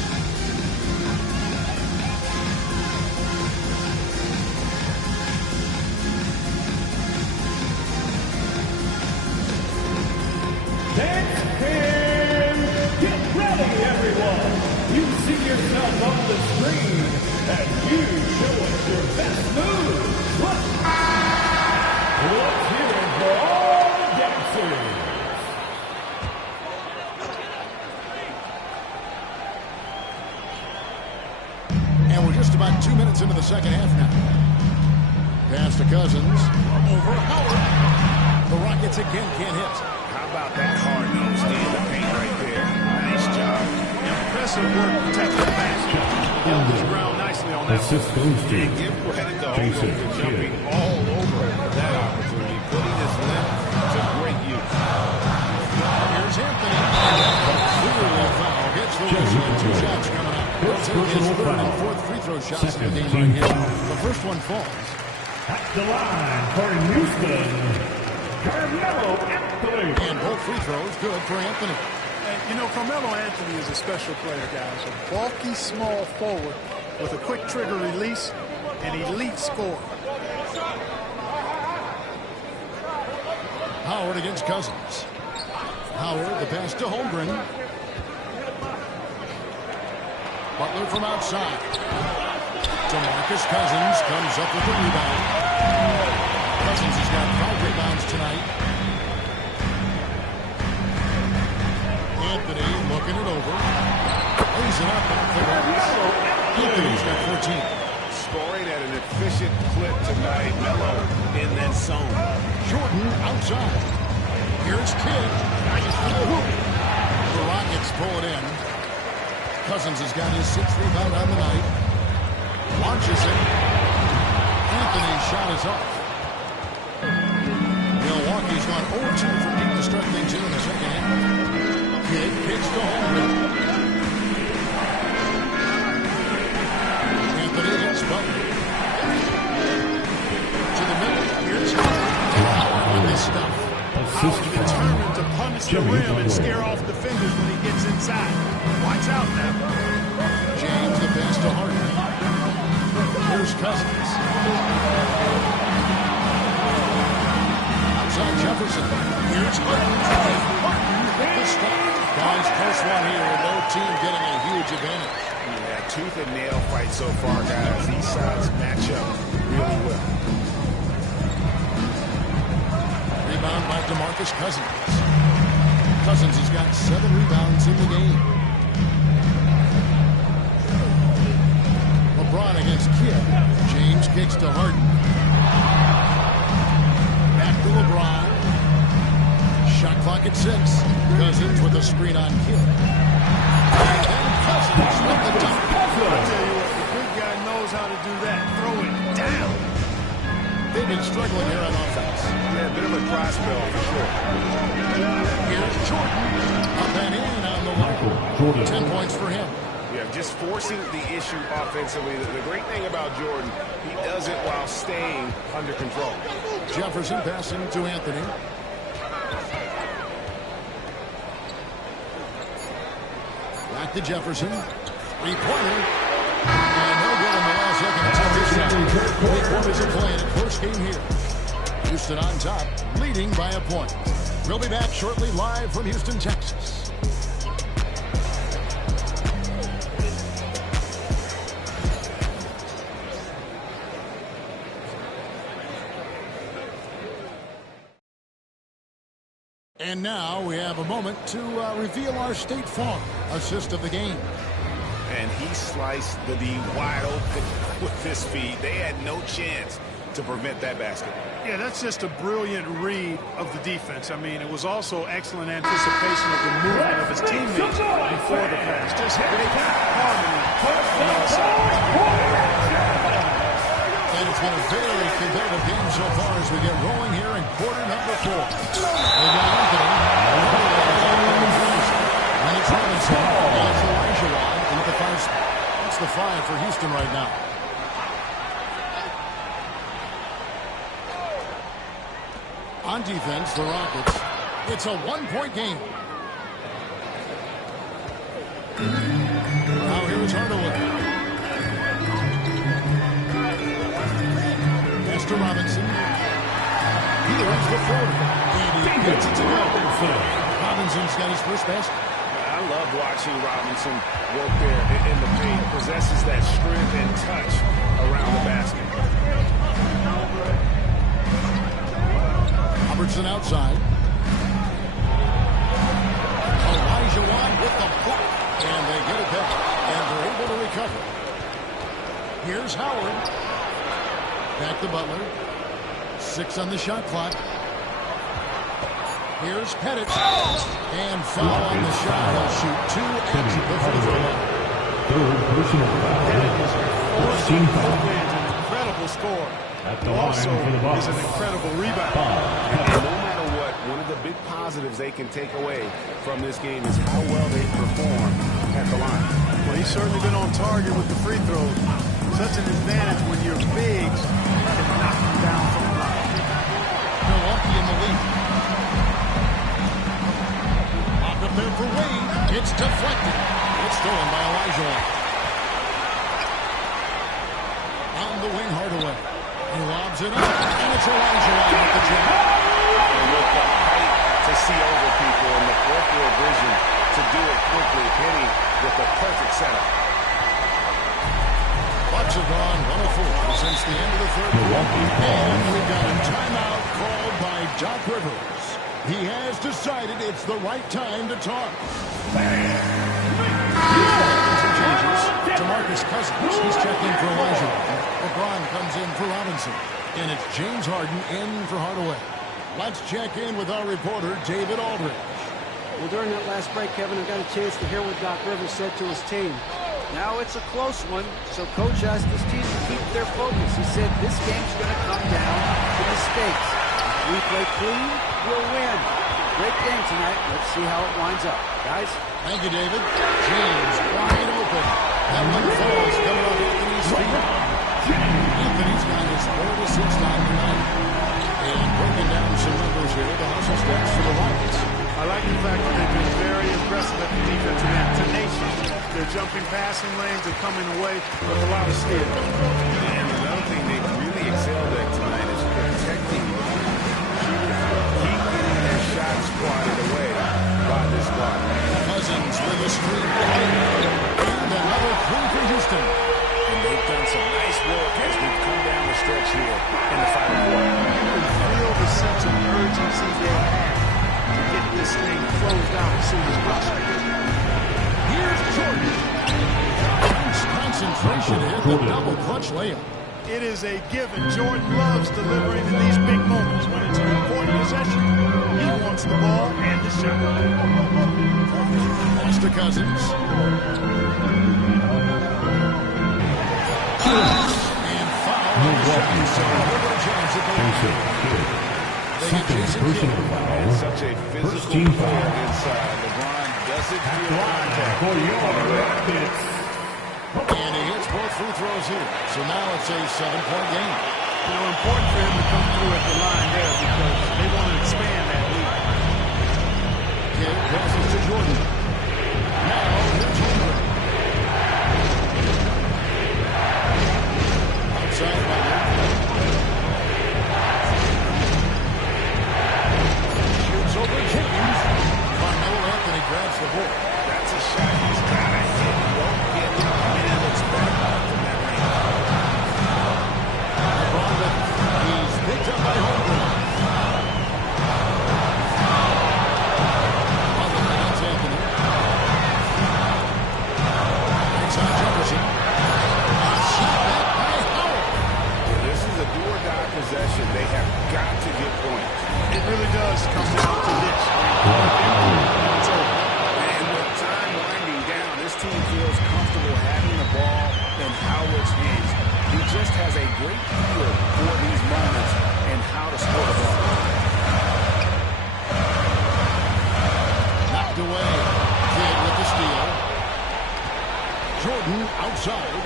Get ready, everyone. You see yourself on the screen and you show us your best move. Let's hear it for all the dancers. And we're just about 2 minutes into the second half now. Pass to Cousins. Over Howard. The Rockets again can't hit. How about that hard nose in the paint right there? Nice job. Impressive work protecting the basket. Held his ground nicely on that. Assist goes to Give credit to Jason Holmgren for jumping all over that opportunity, putting his length to great use. Here's Anthony. Clearly a foul. Gets the whistle and 2 shots coming up. He'll take his 3rd and 4th free throw shots of the game right here. The first one falls. At the line for Houston, Carmelo Anthony. And both free throws good for Anthony. And, you know, Carmelo Anthony is a special player, guys. A bulky, small forward with a quick trigger release, an elite scorer. Howard against Cousins. Howard, the pass to Holmgren. Butler from outside. DeMarcus Cousins comes up with the rebound. Cousins has got 5 rebounds tonight. Anthony looking it over. Lays it up off the glass. Anthony's got 14. Scoring at an efficient clip tonight. Melo in that zone. Jordan outside. Here's Kidd. The Rockets pull it in. Cousins has got his 6th rebound on the night. Launches it. Anthony's shot is off. Milwaukee's gone 0-2 from deep to start things in the second half. Kidd kicks to Holmgren. Anthony against Butler. To the middle. Here's Howard. On this stuff. Howard determined to punish the rim and scare off defenders when he gets inside. Watch out now. James the pass to Harden. Here's Cousins. Outside Jefferson. Here's Harden. Harden with the stop. Guys, close one here. No team getting a huge advantage. Yeah, tooth and nail fight so far, guys. These sides match up really well. Rebound by DeMarcus Cousins. Cousins has got 7 rebounds in the game. LeBron against Kidd. James kicks to Harden. Back to LeBron. Shot clock at 6. Cousins with a screen on Kidd. And then Cousins with the dunk. I tell you what, the big guy knows how to do that. Throw it down. They've been struggling here on offense. Yeah, a bit of a dry spell for sure. Here's Jordan. Up and in on the line. 10 points for him. Yeah, just forcing the issue offensively. The great thing about Jordan, he does it while staying under control. Jefferson passing to Anthony. Back to Jefferson. Three-pointer. And no good in the last second attempt this time. 3 quarters of play in the first game here. Houston on top, leading by a point. We'll be back shortly live from Houston, Texas. And now we have a moment to reveal our State Farm assist of the game. And he sliced the D wide open with his feet. They had no chance to prevent that basket. Yeah, that's just a brilliant read of the defense. I mean, it was also excellent anticipation of the movement of his teammates before the pass. Just great harmony on all sides. And it's been a very competitive game so far as we get rolling here in quarter number 4. They got Anthony. And it's Robinson. And it's Elijah with the 5 spot. That's the 5 for Houston right now. On defense, the Rockets. It's a 1-point game. Now here is Hardaway. To Robinson. He leads the 40. And he gets it to go. Robinson's got his first basket. I love watching Robinson work there in the paint. Possesses that strength and touch around the basket. Robertson outside. Elijah with the block. And they get it back. And they're able to recover. Here's Howard. Back to Butler. 6 on the shot clock. Here's Pettit. And foul on the shot. He'll shoot 2 at the free throw line. Third personal foul. 14 foul. Incredible score. At the Also line for the Bucks. is an incredible rebound. And no matter what, one of the big positives they can take away from this game is how well they perform at the line. Well, he's certainly been on target with the free throws. Such an advantage when your bigs can knock them down from the line. Milwaukee in the lead. Locked up there for Wade. It's deflected. It's stolen by Elijah. On the wing, Hardaway. He lobs it up. And it's Elijah with the jam. And with the height to see over people and the peripheral vision to do it quickly, Penny with the perfect setup. Bucks have gone 104 since the end of the third quarter. And we've got a timeout called by Doc Rivers. He has decided it's the right time to talk. Changes to Marcus Cousins. He's checking for Elijah. LeBron comes in for Robinson. And it's James Harden in for Hardaway. Let's check in with our reporter, David Aldridge. Well, during that last break, Kevin, I got a chance to hear what Doc Rivers said to his team. Now it's a close one, so Coach asked his team to keep their focus. He said this game's going to come down to mistakes. If we play clean, we'll win. Great game tonight. Let's see how it winds up. Guys? Thank you, David. James wide open. That one falls coming off Anthony's feet. Anthony's got his 4th assist on the night. And breaking down some numbers here, the hustle stats for the Rockets. I like the fact that they've been very aggressive at the defensive end. Tenacious. They're jumping passing lanes and coming away with a lot of steal. And another thing they really excelled at tonight is protecting keeping their shots squatted away by this squad. Cousins with a streak. And another 3 for Houston. And they've done some nice work as we've come down the stretch here in the final quarter. You can feel the sense of urgency they have to get this thing closed out as soon as possible. Here's Jordan. Nice concentration to hit the double clutch layup. It is a given. Jordan loves delivering in these big moments. When it's an important possession, he wants the ball and the shot. Pass to Cousins. And foul on the shot. So nobody jams it. Second personal foul. Such a physical First team player foul. inside. LeBron doesn't feel At the line for your Rockets, free throws here. So now it's a 7-point game. You know, important for him to come through at the line there because they want to expand that lead. Kidd passes to Jordan. Now here's Holmgren. Outside by Jordan. Shoots over James. Carmelo Anthony grabs the ball. That's a shot he's got to hit. Won't get it. And it looks bad from that range. He's picked up by Holmgren. That's Anthony. Inside Jefferson. A shot back by Howard. This is a do-or-die possession. They have got to get points. It really does come down to this. It's over. And with time winding down, this team feels comfortable having the ball in Howard's hands. He just has a great feel for these moments and how to score the ball. Knocked away. Kidd with the steal. Jordan outside.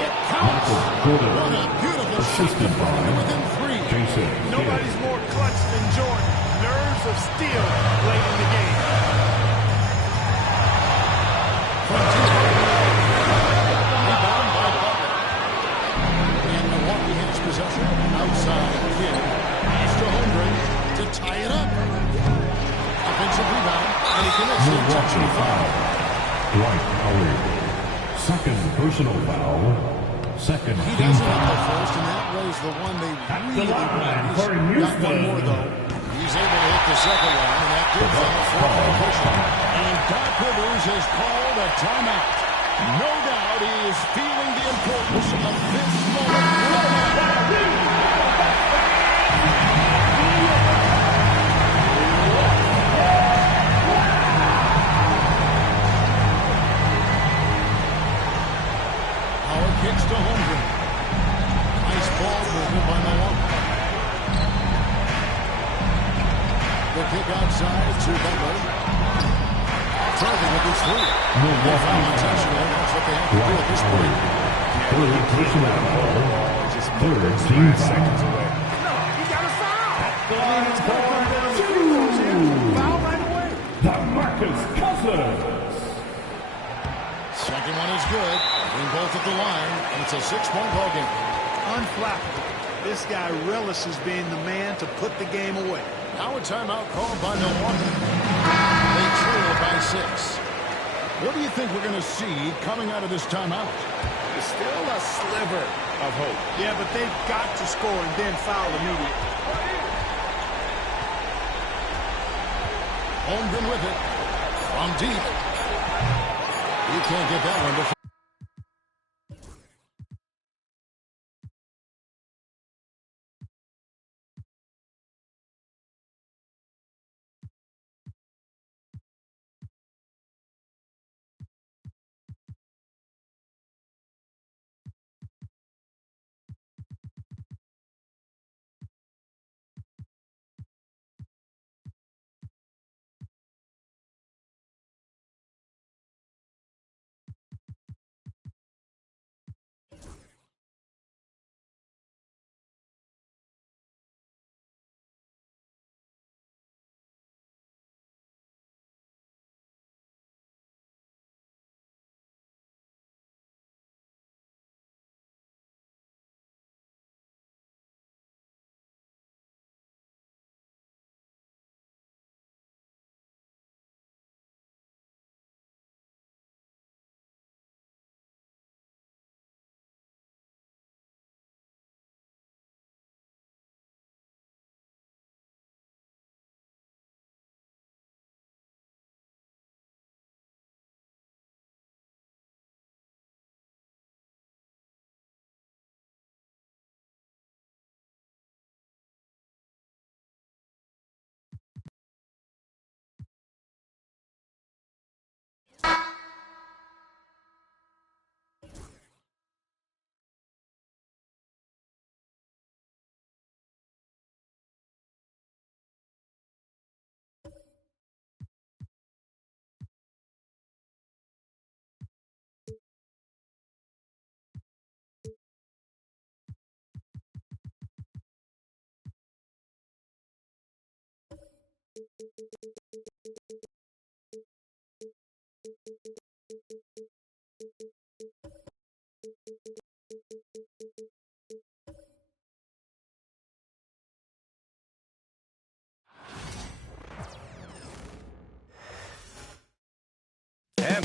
It counts. What a beautiful shot. Within 3. Nobody's more clutch than Jordan. Nerves of steel late in the game. From deep. Rebound by Butler. And Milwaukee has possession. Outside Kidd. Pass to Holmgren to tie it up. Offensive rebound. And he commits the intentional foul. Dwight Howard. Second personal foul. Second He team doesn't have the foul. first, and that was the one they the really line wanted. for He's got one Houston. more, though. He's able to hit the second one, and that gives them a 4-point cushion. And Doc Rivers has called a timeout. No doubt he is feeling the importance of this moment. Howard kicks to Holmgren. Nice ball movement by Milwaukee. The kick outside to Butler. Further with his 3. Milwaukee intentional. That's what they have to do at this point. Third personal foul. Just Third team seconds foul. away. You got a foul. I mean, it's going to come down to free throws here. Foul right away. DeMarcus Cousins. Second one is good. Bring both at the line, and it's a 6-point ball game. Unflappable. This guy relishes being the man to put the game away. Now a timeout called by Milwaukee. They trail by 6. What do you think we're going to see coming out of this timeout? Still a sliver of hope. Yeah, but they've got to score and then foul immediately. Holmgren with it. From deep. You can't get that one to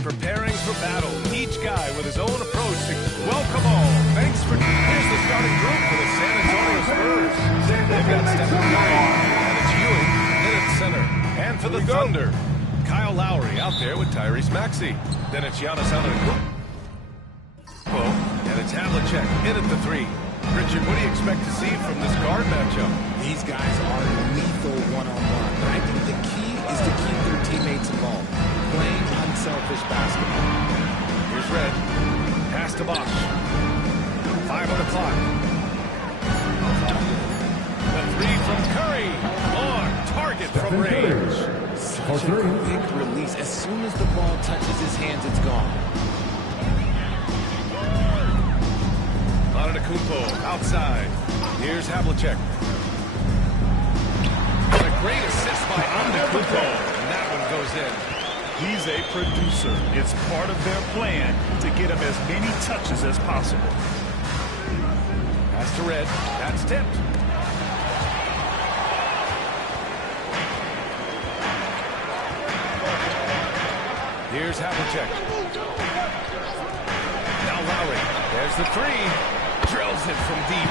preparing for battle. Each guy with his own approach. Welcome all. Thanks for... Here's the starting group for the San Antonio Spurs. They've got Stephen Curry, and it's Ewing in at center. And for the Thunder, Kyle Lowry out there with Tyrese Maxey. Then it's Giannis Antetokounmpo, and it's Havlicek in at the 3. Richard, what do you expect to see from this guard matchup? These guys are lethal one-on-one, but I think the key is to keep their teammates involved, playing unselfish basketball. Here's Red. Pass to Bosch. 5 on the clock. The 3 from Curry. On target from range. Such a quick release. As soon as the ball touches his hands, it's gone. Antetokounmpo outside. Here's Havlicek. And a great assist by Antetokounmpo. And that one goes in. He's a producer. It's part of their plan to get him as many touches as possible. Pass to Red. That's tipped. Here's Havlicek. Now Lowry. There's the 3. Drills it from deep.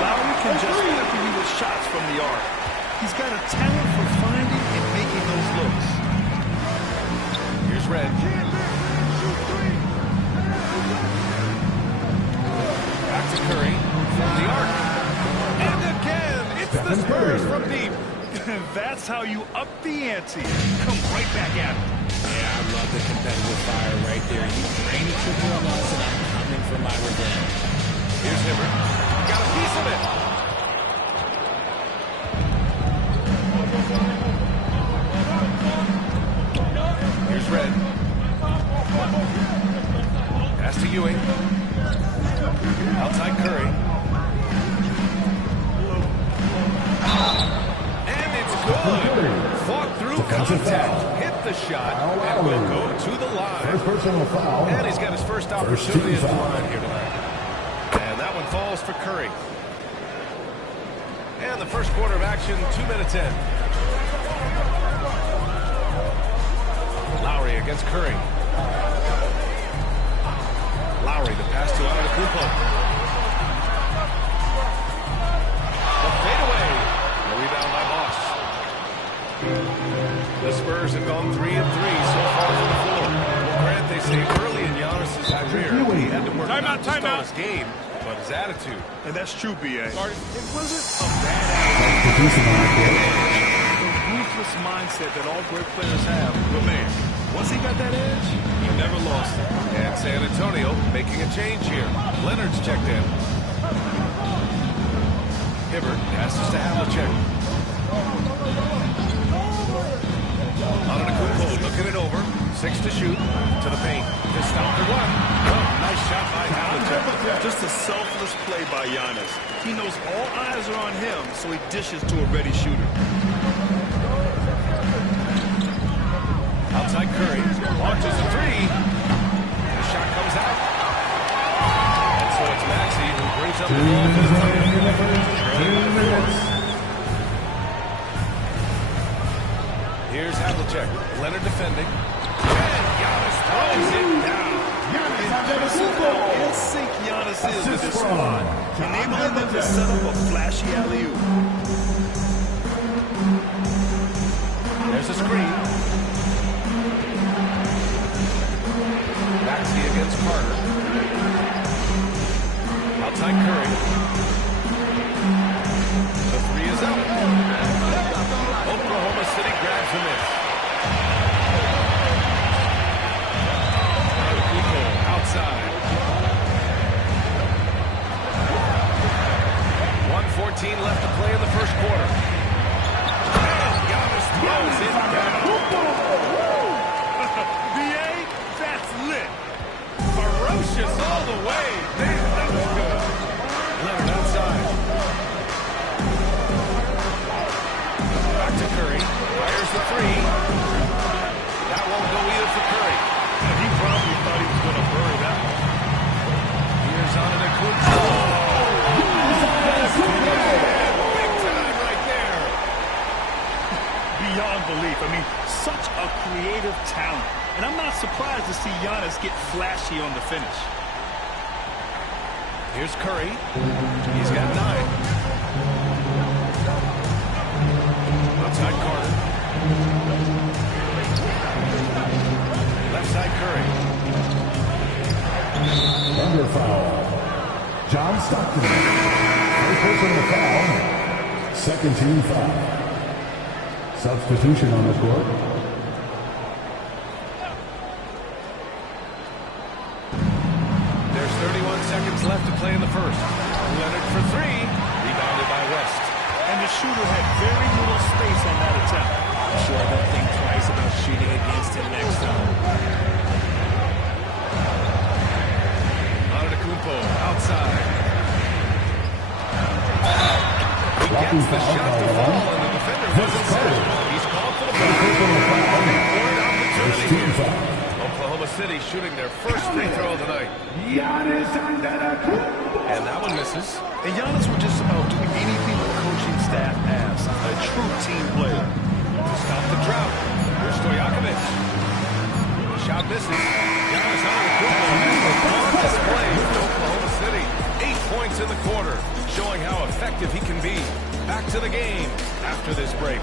Lowry can just offer you with shots from the arc. He's got a talent for finding and making those looks. Here's Red. Back to Curry from the arc. And again, it's the Spurs from deep. That's how you up the ante. Come right back at him. Yeah, I love the competitive fire right there. You train it for us, and I'm coming for my revenge. Here's Hibbert. Got a piece of it. Here's Red. Pass to Ewing. Outside Curry. And it's good. Fought through contact. Hit the shot. And will go to the line. And he's got his first opportunity at the line here tonight. And that one falls for Curry. And the first quarter of action, 2 minutes in. Lowry against Curry. Lowry, the pass to Antetokounmpo. The fadeaway. The rebound by Bosch. The Spurs have gone 3-3 so far from the floor. Well, Grant, they say early in Giannis' career, he had to work not just on his game, but his attitude. And that's true, B.A. It wasn't a bad attitude. The ruthless mindset that all great players have. But man, once he got that edge, he never lost it. And San Antonio making a change here. Leonard's checked in. Hibbert passes to Havlicek. Antetokounmpo looking it over. 6 to shoot. To the paint. Just stop the run. Oh, nice shot by Havlicek. Just a selfless play by Giannis. He knows all eyes are on him, so he dishes to a ready shooter. Outside Curry. Launches a 3. The shot comes out. And so it's Maxey who brings up the ball for the Thunder. Here's Havlicek. Leonard defending. And Giannis throws it down. In sync Giannis is with his squad, enabling them to set up a flashy alley-oop. There's a screen. Maxey against Carter. Outside Curry. The 3 is up. Oklahoma City grabs the miss. Outside. 1:14 left to play in the first quarter. And Giannis throws it down. B.A., that's lit. Ferocious all the way. Man, that was good. Leonard outside. Back to Curry. Fires the 3. That won't go either for Curry. And he probably thought he was going to bury that one. Here's Antetokounmpo. Big time right there. Beyond belief. I mean, such a creative talent. And I'm not surprised to see Giannis get flashy on the finish. Here's Curry. He's got 9. Outside Carter. Left side Curry. Under foul. John Stockton. First personal foul. Second team foul. Substitution on the court. There's 31 seconds left to play in the first. Leonard for 3. Rebounded by West. And the shooter had very little space on that attempt. I'm sure they'll think twice about shooting against him next time. Antetokounmpo outside. He gets the shot to fall, and the defender wasn't set. He's called for the foul. Big opportunity here. Oklahoma City shooting their first free throw of the night. And that one misses. And Giannis will just about do anything the coaching staff asks. A true team player. Stop the drought. Here's Stojakovic. Shot misses. Giannis Antetokounmpo has a broad display with Oklahoma City. 8 points in the quarter, showing how effective he can be. Back to the game after this break.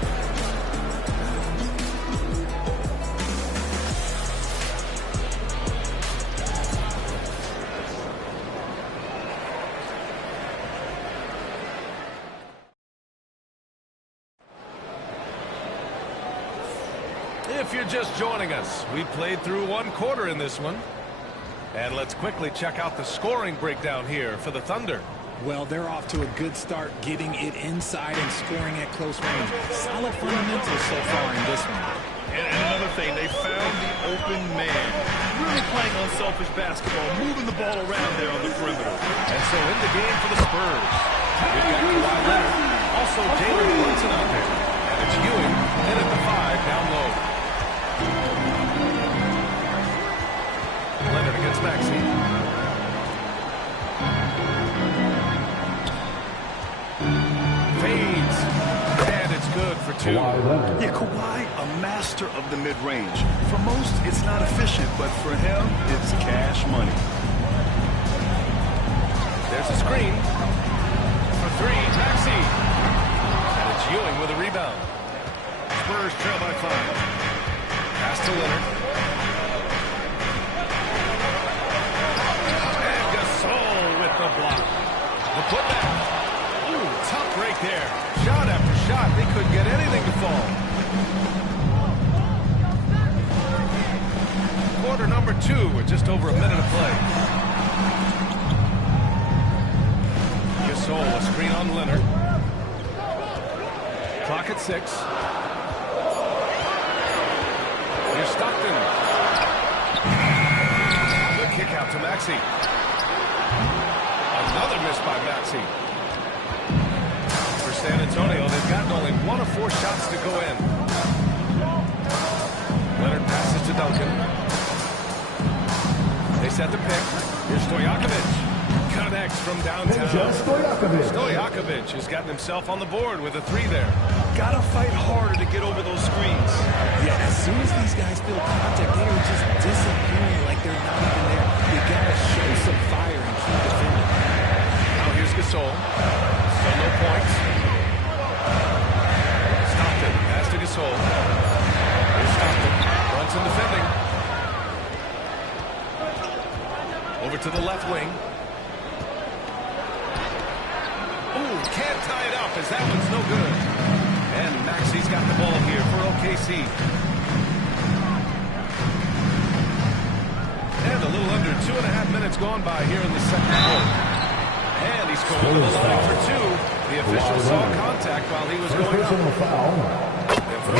If you're just joining us, we played through 1 quarter in this one. And let's quickly check out the scoring breakdown here for the Thunder. Well, they're off to a good start getting it inside and scoring at close range. Solid fundamentals so far in this one. And another thing, they found the open man. Really playing unselfish basketball, moving the ball around there on the perimeter. And so in the game for the Spurs, we've got Kawhi Leonard, also Jalen Brunson out there. And it's Ewing in at the 5 down low. Leonard against Maxey. Fades. And it's good for 2. Yeah, Kawhi, a master of the mid-range. For most, it's not efficient, but for him, it's cash money. There's a screen. For 3, Maxey. And it's Ewing with a rebound. Spurs trail by 5. Pass to Leonard. The block. The putback. Ooh, tough break there. Shot after shot. They couldn't get anything to fall. Quarter number 2 with just over a minute of play. Gasol, a screen on Leonard. Clock at 6. Here's Stockton. Good kick out to Maxey. Another miss by Maxey. For San Antonio, they've gotten only 1 of 4 shots to go in. Leonard passes to Duncan. They set the pick. Here's Stojakovic. Connects from downtown. Stojakovic has gotten himself on the board with a 3 there. Gotta fight harder to get over those screens. Yeah, as soon as these guys feel contact, they are just disappearing like they're not even there. You gotta show some fire and keep defending. Here's Gasol. Still no points. Stockton. Pass to Gasol. Here's Stockton. Brunson defending. Over to the left wing. Ooh, can't tie it up as that one's no good. And Maxey's got the ball here for OKC. And a little under 2.5 minutes gone by here in the second quarter. And he's going to the line for 2. The official saw contact while he was going up. And for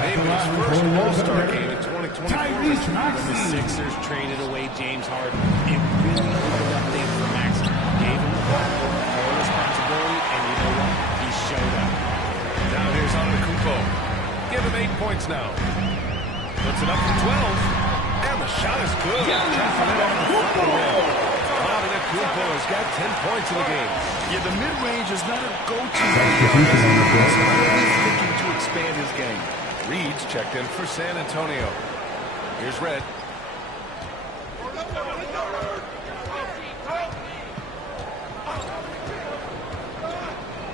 maybe his first All-Star game in 2024. When the Sixers traded away James Harden, it really opened up things for Maxey. Gave him the ball, more responsibility, and you know what? He showed up. Now here's Antetokounmpo. Give him 8 points now. Puts it up from 12. And the shot is good. Trapping it off the front of the rim. Antetokounmpo has got 10 points in the game. Yeah, the mid-range is not a go-to. He's always looking to expand his game. Reed's checked in for San Antonio. Here's Red.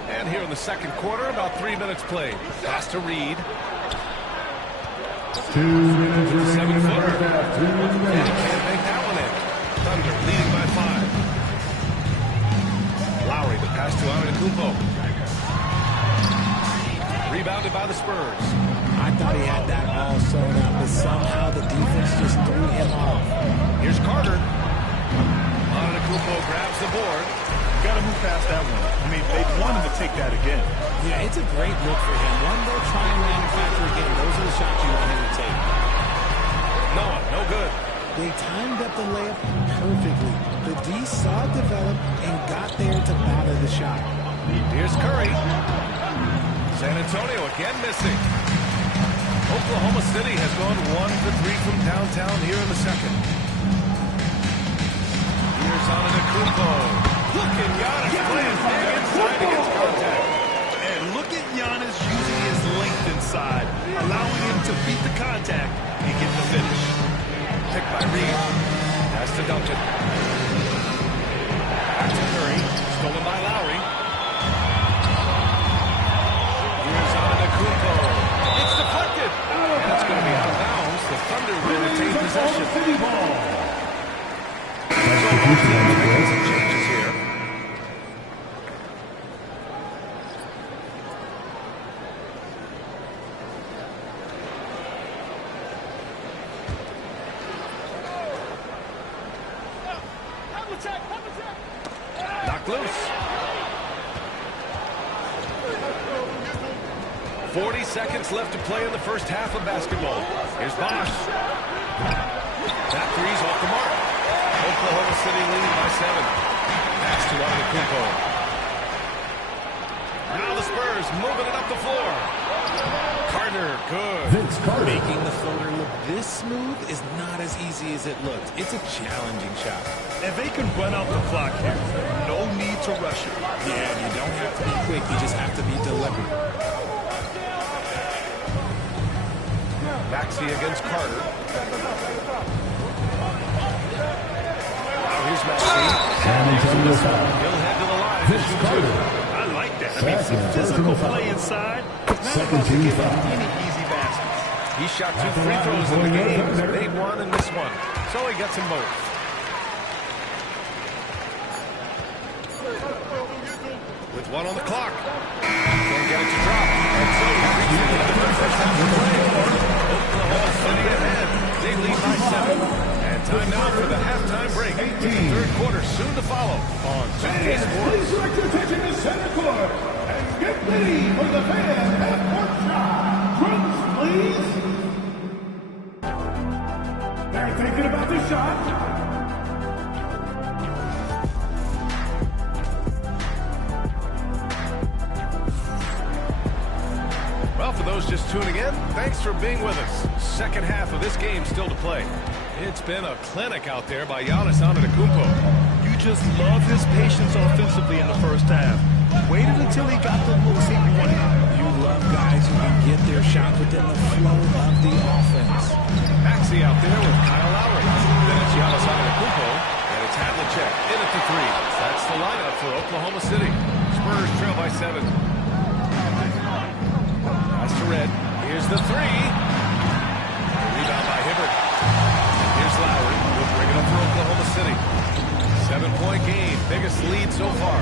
And here in the second quarter, about 3 minutes played. Pass to Reed. 2 minutes remaining. 7-footer. And can't make that one in. Thunder leading by 5. Lowry, the pass to Antetokounmpo. Rebounded by the Spurs. I thought he had that all sewn up, but somehow the defense just threw him off. Here's Carter. Antetokounmpo grabs the board. Got to move past that one. I mean, they want him to take that again. Yeah, it's a great look for him. One they'll try and manufacture again. Those are the shots you want him to take. No good. They timed up the layup perfectly. The D saw it develop and got there to bother the shot. Here's Curry. San Antonio again missing. Oklahoma City has gone 1 for 3 from downtown here in the second. Here's Antetokounmpo. Look at Giannis playing big inside against contact. And look at Giannis using his length inside, allowing him to beat the contact and get the finish. Picked by Reed. Pass to Duncan. Back to Curry. Stolen by Lowry. Here's Antetokounmpo. It's deflected. And it's going to be out of bounds. The Thunder will retain possession. Some changes here. Knocked loose. 40 seconds left to play in the first half of basketball. Here's Bosch. That three's off the mark. Oklahoma City leading by 7. Pass to Antetokounmpo. Now the Spurs moving it up the floor. Carter, good. Vince Carter. Making the floater look this smooth is not as easy as it looked. It's a challenging shot. And they can run out the clock here. No need to rush it. Yeah, you don't have to be quick. You just have to be deliberate. Maxey against Carter. Now here's Maxey. He'll head to the line. Vince Carter. I like that. I mean, some physical play inside. It's not Second about to team give foul. him any easy baskets. He shot 2 free throws in the game. Made one and missed one. So he gets them both. With 1 on the clock. Can't get it to drop. And so he reaches the end of the first half of play. Oklahoma City ahead. They lead by 7. And time now for the halftime break. The third quarter soon to follow on Tuesday Sports. Please direct your attention to center court and get ready for the fan half-court shot. Drums, please. They're thinking about the shot. Well, for those just tuning in, thanks for being with us. Second half of this game still to play. It's been a clinic out there by Giannis Antetokounmpo. You just love his patience offensively in the first half. Waited until he got the looks he wanted. You love guys who can get their shot within the flow of the offense. Maxey out there with Kyle Lowry. Then it's Giannis Antetokounmpo, and it's Havlicek in at the 3. That's the lineup for Oklahoma City. Spurs trail by 7. Pass to Red. Here's the 3. Rebound by Hibbert. And here's Lowry. He'll bring it up for Oklahoma City. 7-point game. Biggest lead so far.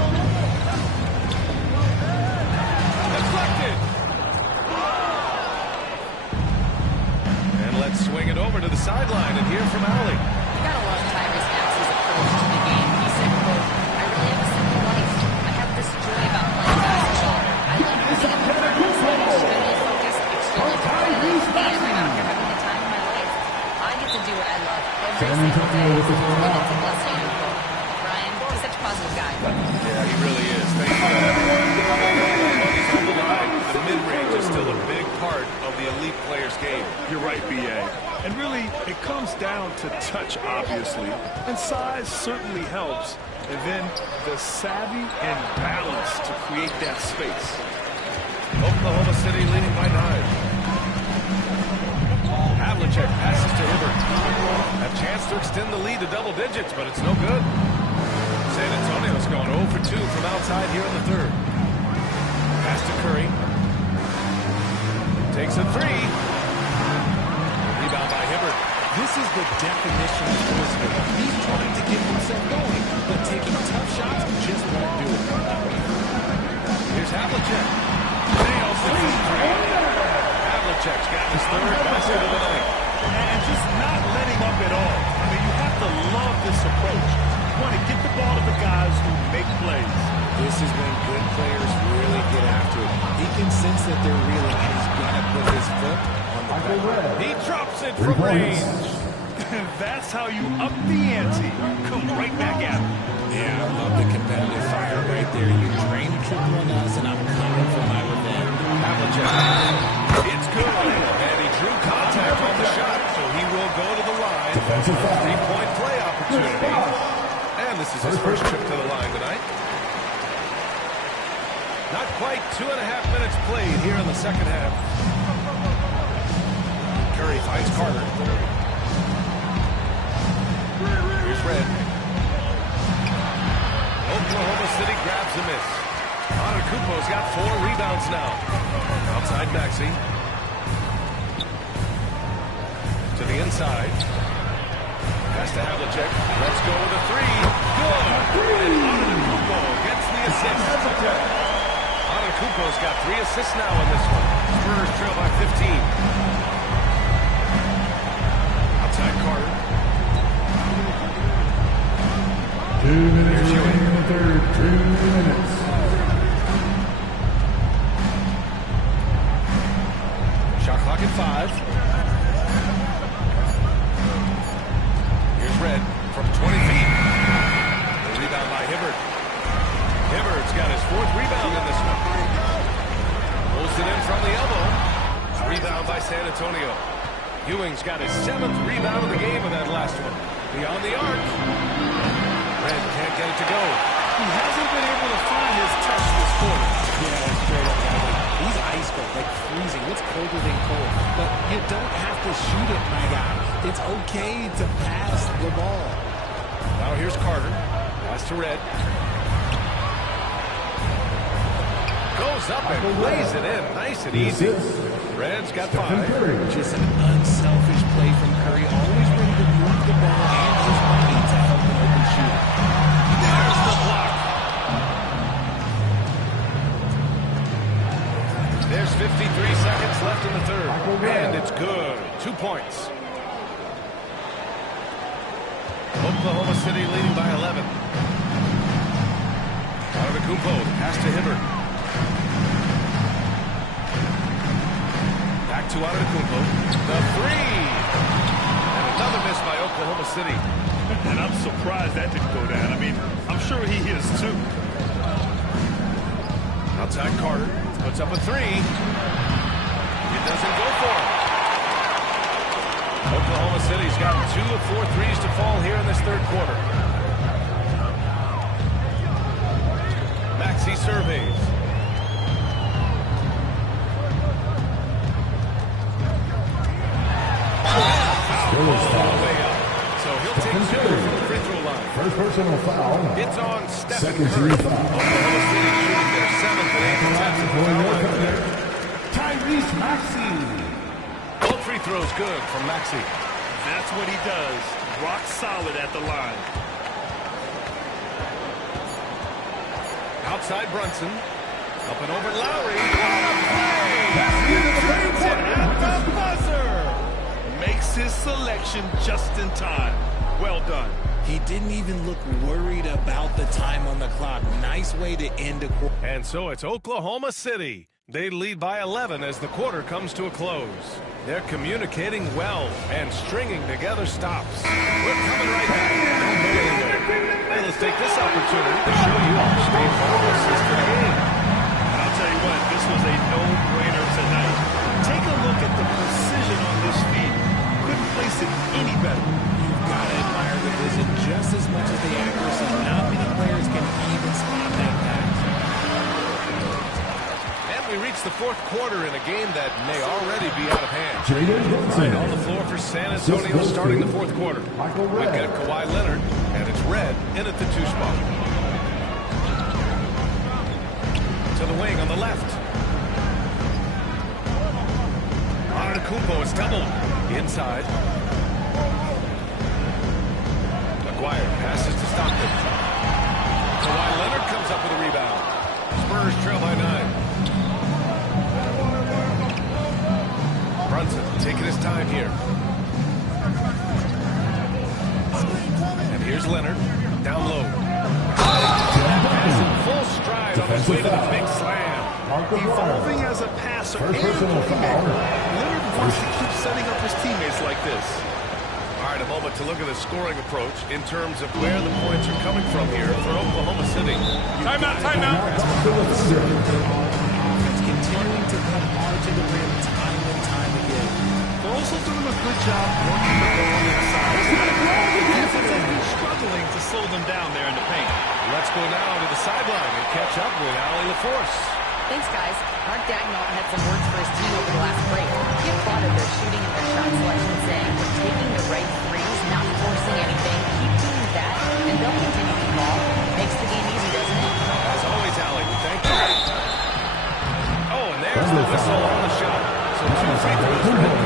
Deflected. And let's swing it over to the sideline and hear from Allie. You gotta love Tyrese Maxey's approach to the game. He said, quote, I really have a simple life. I have this joy about playing basketball. I love being at the front, extremely focused, extremely competitive, and I'm out here having the time of my life. I get to do what I love every single day, and it's a blessing, end quote. Brian, he's such a positive guy. Yeah, he really is. Thank you for that. Money's on the line. The mid-range is still a big part of the elite player's game. You're right, B.A. And really, it comes down to touch, obviously. And size certainly helps. And then the savvy and balance to create that space. Oklahoma City leading by 9. Havlicek passes to Hibbert. A chance to extend the lead to double digits, but it's no good. San Antonio's going 0 for 2 from outside here in the third. Pass to Curry. Takes a three. Rebound by Hibbert. This is the definition of forceful. He's trying to get himself going, but taking tough shots just won't do it. Here's Havlicek. Nails the three. Havlicek's got his third basket of the night. And just not letting up at all. I mean, you have to love this approach. You want to get the ball to the guys who make plays. This is when good players really get after it. He can sense that they're reeling, and he's going to put his foot on the pedal. He drops it from range. That's how you up the ante. Come right back at him. Yeah, I love the competitive fire right there. You drain a triple on us, and I'm coming for my revenge. Havlicek. It's good. And he drew contact on the shot, so he will go to the line. Three-point play opportunity. And this is his first trip to the line tonight. Not quite 2.5 minutes played here in the second half. Curry finds Carter. Here's Red. Oklahoma City grabs a miss. Antetokounmpo's got 4 rebounds now. Outside Maxey. To the inside. Pass to Havlicek. Let's go with a three. Good. And Antetokounmpo gets the assist. Antetokounmpo's got 3 assists now in this one. Spurs trail by 15. Outside Carter. 2 minutes remaining in the third. 2 minutes. Shot clock at 5. Here's Red from 20 feet. The rebound by Hibbert. Hibbert's got his 4th rebound in this one. Pulls it in from the elbow. Rebound by San Antonio. Ewing's got his 7th rebound of the game with that last one. Beyond the arc. Red can't get it to go. He hasn't been able to find his touch this quarter. Yeah, straight up, guys. He's ice cold, like freezing. It's colder than cold. But you don't have to shoot it, my guy. It's okay to pass the ball. Now here's Carter. Pass to Red. Goes up and lays it in. Nice and easy. Red's got 5. Just an unselfish play from Curry. Always ready to move the ball and his body to help an open shooter. There's the block. There's 53 seconds left in the third. And it's good. 2 points. Oklahoma City leading by 11. Antetokounmpo, pass to Hibbert. Back to Antetokounmpo. The three. And another miss by Oklahoma City. And I'm surprised that didn't go down. I mean, I'm sure he is too. Outside Carter. Puts up a three. It doesn't go for him. Oklahoma City's got 2 of 4 threes to fall here in this third quarter. Maxey surveys. All the way up. So he'll take 2 from the free throw line. First personal foul. It's on Stephen Second Curry. team foul. Oklahoma City shooting their 7th and 8th attempts at the foul line. Tyrese Maxey. All free throws good from Maxey. That's what he does. Rock solid at the line. Outside Brunson. Up and over Lowry. What a play! At the buzzer! Makes his selection just in time. Well done. He didn't even look worried about the time on the clock. Nice way to end a quarter. And so it's Oklahoma City. They lead by 11 as the quarter comes to a close. They're communicating well and stringing together stops. We're coming right back. Don't go anywhere. Hey, let's take this opportunity to show you our state farm assist to the game. I'll tell you what, this was a no-brainer tonight. Take a look at the precision on this feed. Couldn't place it any better. You've got to admire the vision just as much as the accuracy. Not many players can even spot that pass. And we reach completes the fourth quarter in a game that may already be out of hand. Right on the floor for San Antonio starting the fourth quarter. We've got Kawhi Leonard, and it's Red in at the 2 spot. To the wing on the left. Antetokounmpo is doubled. Inside. McGuire passes to Stockton. Kawhi Leonard comes up with a rebound. Spurs trail by 9. Brunson taking his time here. And here's Leonard. Down low. Full stride on his way to the big slam. Evolving as a passer and playmaker, Leonard wants to keep setting up his teammates like this. All right, a moment to look at the scoring approach in terms of where the points are coming from here for Oklahoma City. Timeout, timeout. It's continuing to come hard to the rim time and time again. They're also doing a good job working the ball on their side. The defense has been struggling to slow them down there in the paint. Let's go now to the sideline and catch up with Allie LaForce. Thanks, guys. Mark Dagnall had some words for his team over the last break. He applauded their shooting and their shot selection, saying, "We're taking the right threes, not forcing anything. Keep doing that, and they'll continue to ball." Makes the game easy, doesn't it? As always, Allie, thank you. Oh, and there's the whistle on the shot. So 2 free throws for Red.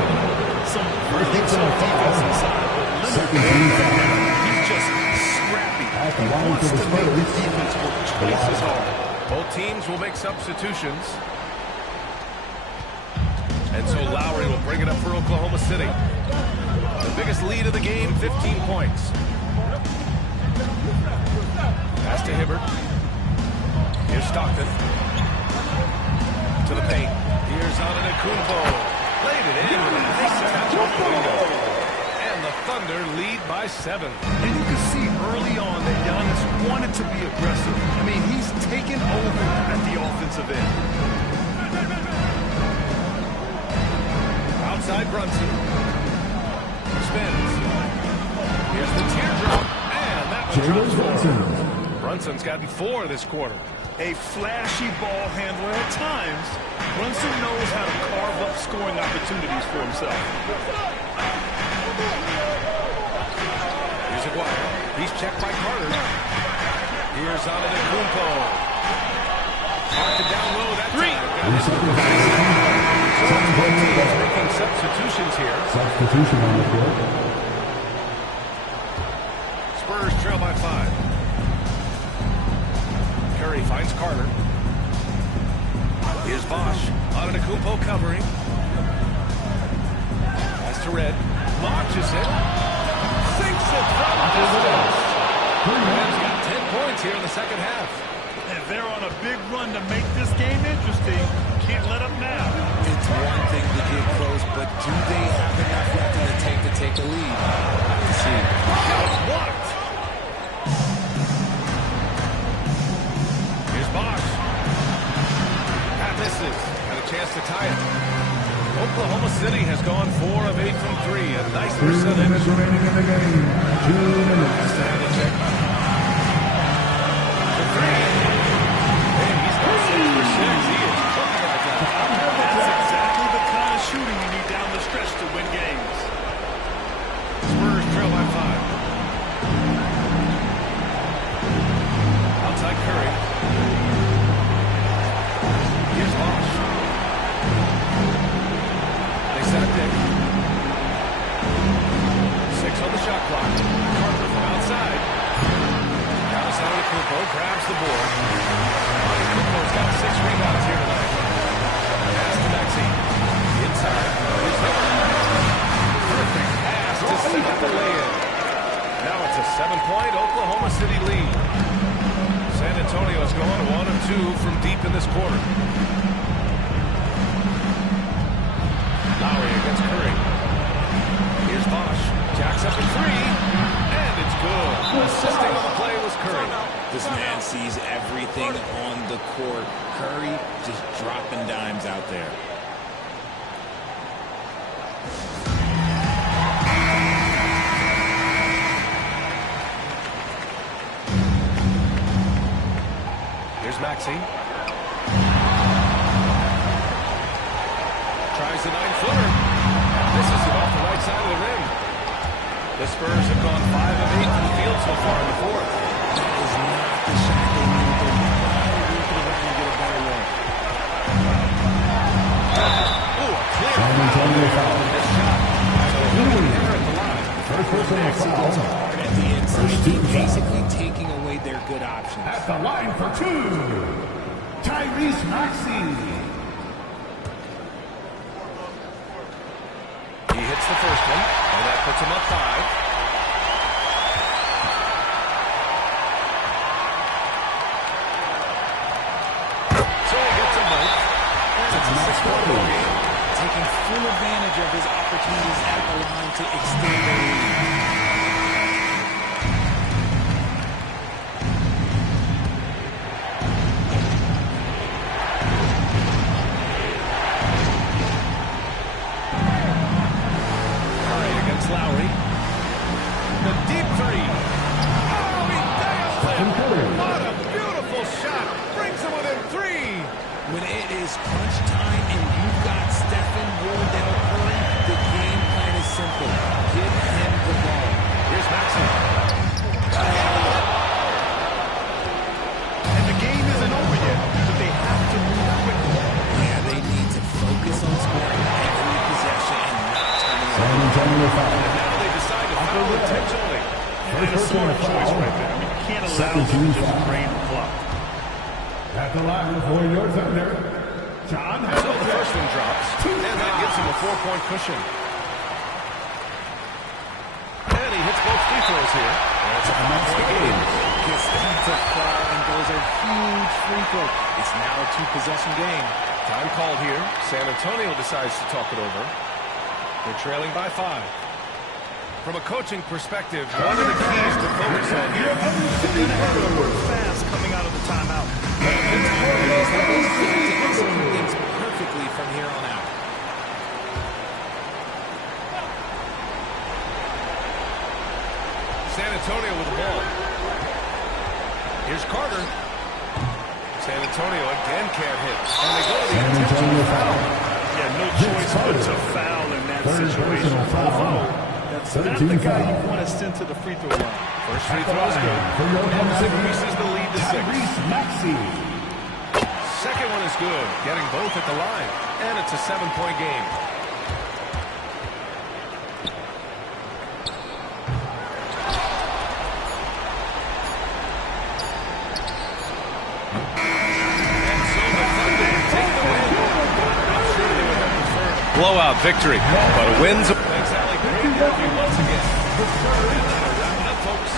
Some really tough defense inside, but Leonard, he's just scrappy. He wants to make the defense work twice as hard. Both teams will make substitutions. And so Lowry will bring it up for Oklahoma City. The biggest lead of the game, 15 points. Pass to Hibbert. Here's Stockton. To the paint. Here's Antetokounmpo. Laid it in with a nice touch on the window. And the Thunder lead by 7. And you can see early on that Giannis wanted to be aggressive. I mean, he's taken over at the offensive end. Outside Brunson. Spins. Here's the teardrop. And that one drops for. Brunson's gotten 4 this quarter. A flashy ball handler at times. Brunson knows how to carve up scoring opportunities for himself. Here's Aguirre. He's checked by Carter. Here's Antetokounmpo. Marking down low that 3. Making substitutions here. Substitution on the court. Spurs trail by 5. Curry finds Carter. Here's Bosch. Antetokounmpo covering. Pass to Red. Launches it. Sinks it from distance. Red's got 10 points here in the second half. And they're on a big run to make this game interesting. Can't let up now. It's one thing to get close, but do they have enough left in the tank to take the lead? Let's see. Shot blocked. Here's Bosch. That misses. Got a chance to tie it. Oklahoma City has gone 4 of 8 from 3. A nice percentage. Remaining in the game. 2 minutes. Has to have a check. The 3. And he's got 6 for 6. He is cooking like that. That's exactly the kind of shooting you need down the stretch to win games. Spurs trail by 5. Outside Curry. Here's Bosch. They set a pick. 6 on the shot clock. Carter from outside. Giannis Antetokounmpo grabs the board. Antetokounmpo's got 6 rebounds here tonight. Pass to Maxey. Inside. Here's Hibbert. Perfect pass to set up the lay-in. Now it's a 7-point Oklahoma City lead. San Antonio's gone 1 of 2 from deep in this quarter. Lowry against Curry. Here's Bosch. Jacks up a 3. And it's good. Assisting on the play was Curry. This man sees everything on the court. Curry just dropping dimes out there. Here's Maxey. side of the rim. The Spurs have gone 5 of 8 from the field so far in the fourth. That is not the shot they need. They're trying to work it around and get a better look. Oh, a clear foul. This shot. So he'll be there at the line. First personal foul. At the inside, basically taking away their good options. At the line for 2, Tyrese Maxey. He hits the first one, and that puts him up 5. So he gets them both. And it's a 6-point ball game. Taking full advantage of his opportunities at the line to extend their lead. Lowry. The deep 3. Oh, he nails it! What a beautiful shot! Brings him within 3. When it is crunch time and you've got Stephen Wardell Curry, the game plan is simple. Give him the ball. Here's Maxey. And the game isn't over yet, but they have to move quickly. Yeah, they need to focus on scoring every possession and not turning it over. And now they decide to foul intentionally. And a smart choice right there. I mean, you can't allow them to just drain the clock. At the line for your thunder, John So the first one drops, and that gives him a 4-point cushion. And he hits both free throws here. And it's a 5-point game. Gets them to fall, and those are huge free throws. It's now a 2-possession game. Time called here. San Antonio decides to talk it over. They're trailing by 5. From a coaching perspective, one of the keys to focus on here. They're going to have to work fast coming out of the timeout. Execute things perfectly from here on out. San Antonio with the ball. Here's Carter. San Antonio again can't hit. And they go to the intentional foul. Yeah, no choice but to foul in that situation. Although, that's not the guy you want to send to the free throw line. First free throw is good. And that increases the lead to 6. Tyrese Maxey. Second one is good. Getting both at the line. And it's a 7-point game. And so the Thunder take the win. I'm sure they would have preferred a blowout victory, but a win's a... Thanks, Allie. Great interview once again. And that'll wrap it up, folks.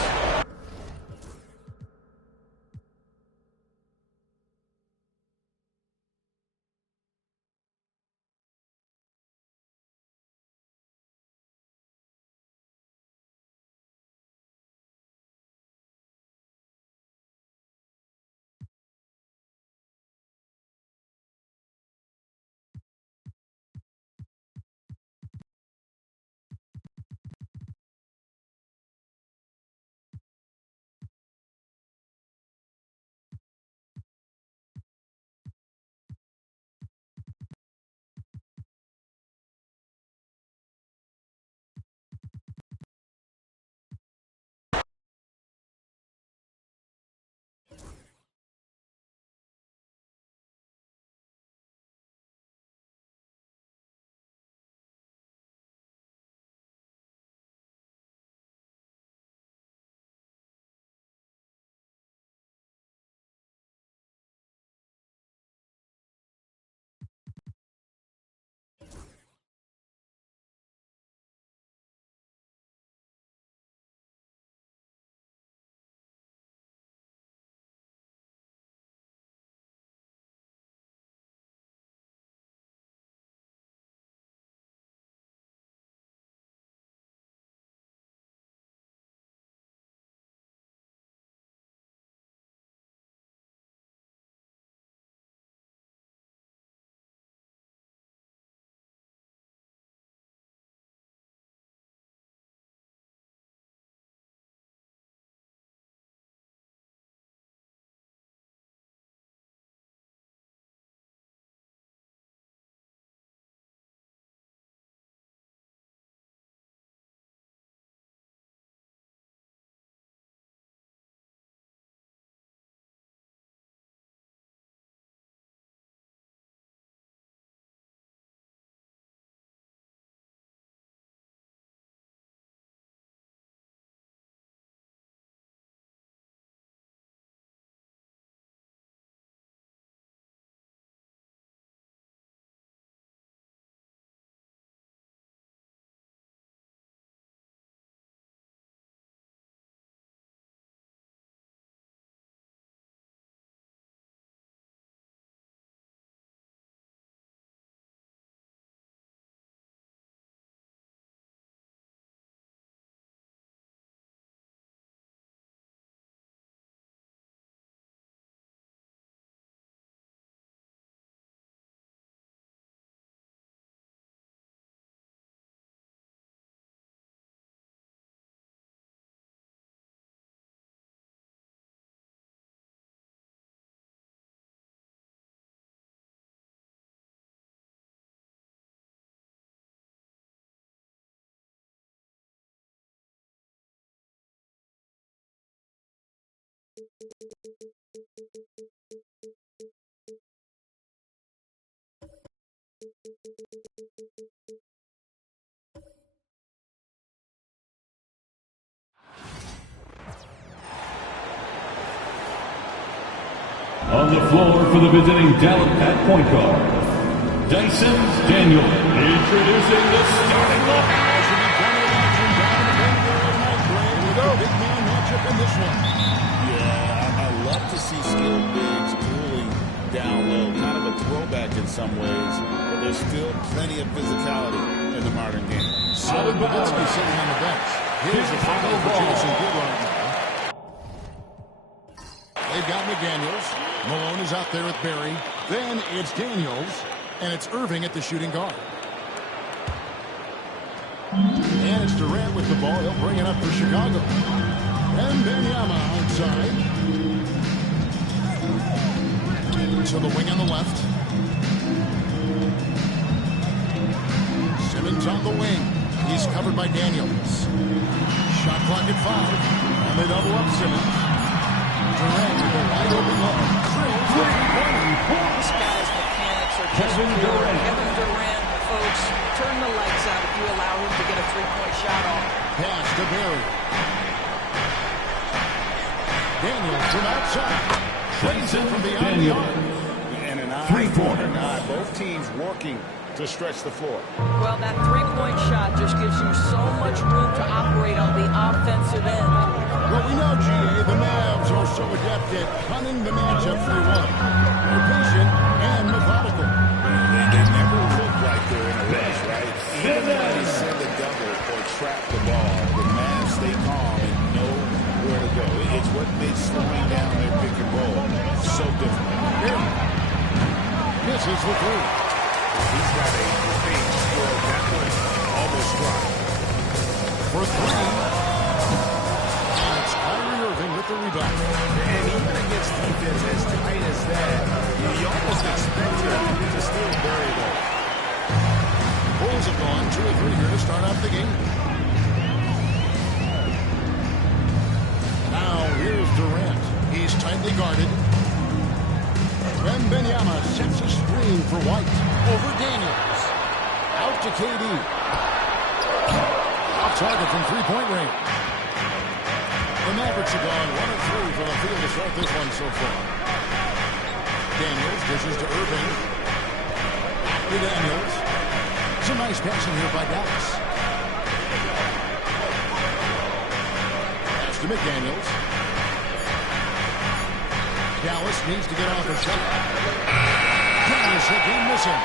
On the floor for the visiting Dallas at point guard, Dyson Daniel. Introducing the starting lineup. Big man matchup in this one. Yeah, I love to see skilled bigs cooling down low. Kind of a throwback in some ways, but there's still plenty of physicality in the modern game. Solid Babitsky sitting on the bench. Here's a final for Jason Kidd right now. They've got McDaniels. Malone is out there with Barry. Then it's Daniels, and it's Irving at the shooting guard. And it's Durant with the ball. He'll bring it up for Chicago. And Benyama outside. To the wing on the left. Simmons on the wing. He's covered by Daniels. Shot clock at 5. And they double up Simmons. Durant with a wide open look. This guy's mechanics are just pure. Kevin Durant, folks, turn the lights out if you allow him to get a three-point shot off. Pass to Barry. Daniels from outside. Trains it from beyond the arc. And an eye for an eye. Both teams working to stretch the floor. Well, that three-point shot just gives you so much room to operate on the offensive end. Well, we know, G.A., the Mavs are so adept at punting the matchup 3-1. They're patient and methodical. They never look like they're in a rush, right? Even when they send a double or trap the ball, the Mavs stay calm and know where to go. It's what makes slowing down their pick and roll so different. Misses the three. He's got a fake score that was almost dry. For 3. Irving with the rebound. And even against defense as tight as that, you almost expect him to still bury them. Bulls have gone 2 or 3 here to start off the game. Now here's Durant. He's tightly guarded. Wembanyama sets a screen for White. Over Daniels. Out to KD. Off target from three-point range. The Mavericks have gone 1 of 3 from the field to start this one so far. Daniels dishes to Irving. To Daniels. Some nice passing here by Dallas. Pass to McDaniels. Dallas needs to get off a shot. Dallas again missing.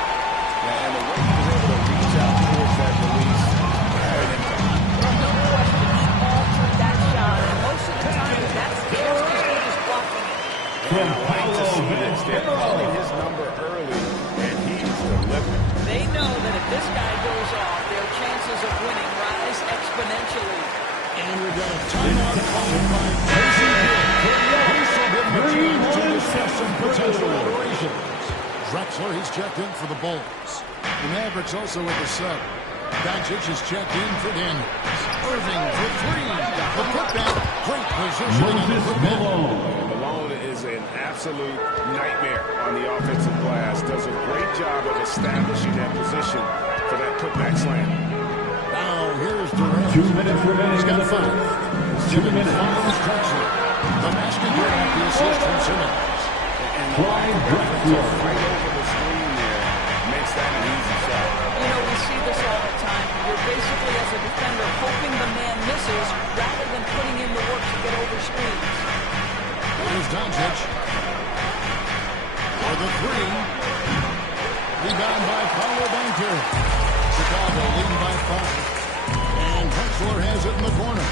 And the way he was able to reach out towards that release had an impact. No question, he altered that shot. And most of the time, that's the he was blocking it. And I like to see this. They're calling his number early, and he's delivering. They know that if this guy goes off, their chances of winning rise exponentially. And we've got a timeout called by Jason Kidd. This will give him a chance to discuss some potential alterations. Drexler, he's checked in for the Bulls. The Mavericks also with the sub. Doncic is checked in for Daniels. Irving for 3. The putback. Great positioning on the putback. Malone is an absolute nightmare on the offensive glass. Does a great job of establishing that position for that putback slam. Now here's Durant. 2 minutes remaining. He's got 5. 2 minutes. Follows Drexler. The basket good off the assist from Simmons. And Clyde Drexler. right over the screen there makes that an easy shot. You know, we see this all the time. You're basically, as a defender, hoping the man misses rather than putting in the work to get over screens. Here's Doncic. For the 3. Rebound by Paolo Banchero. Chicago leading by 5. And Drexler has it in the corner.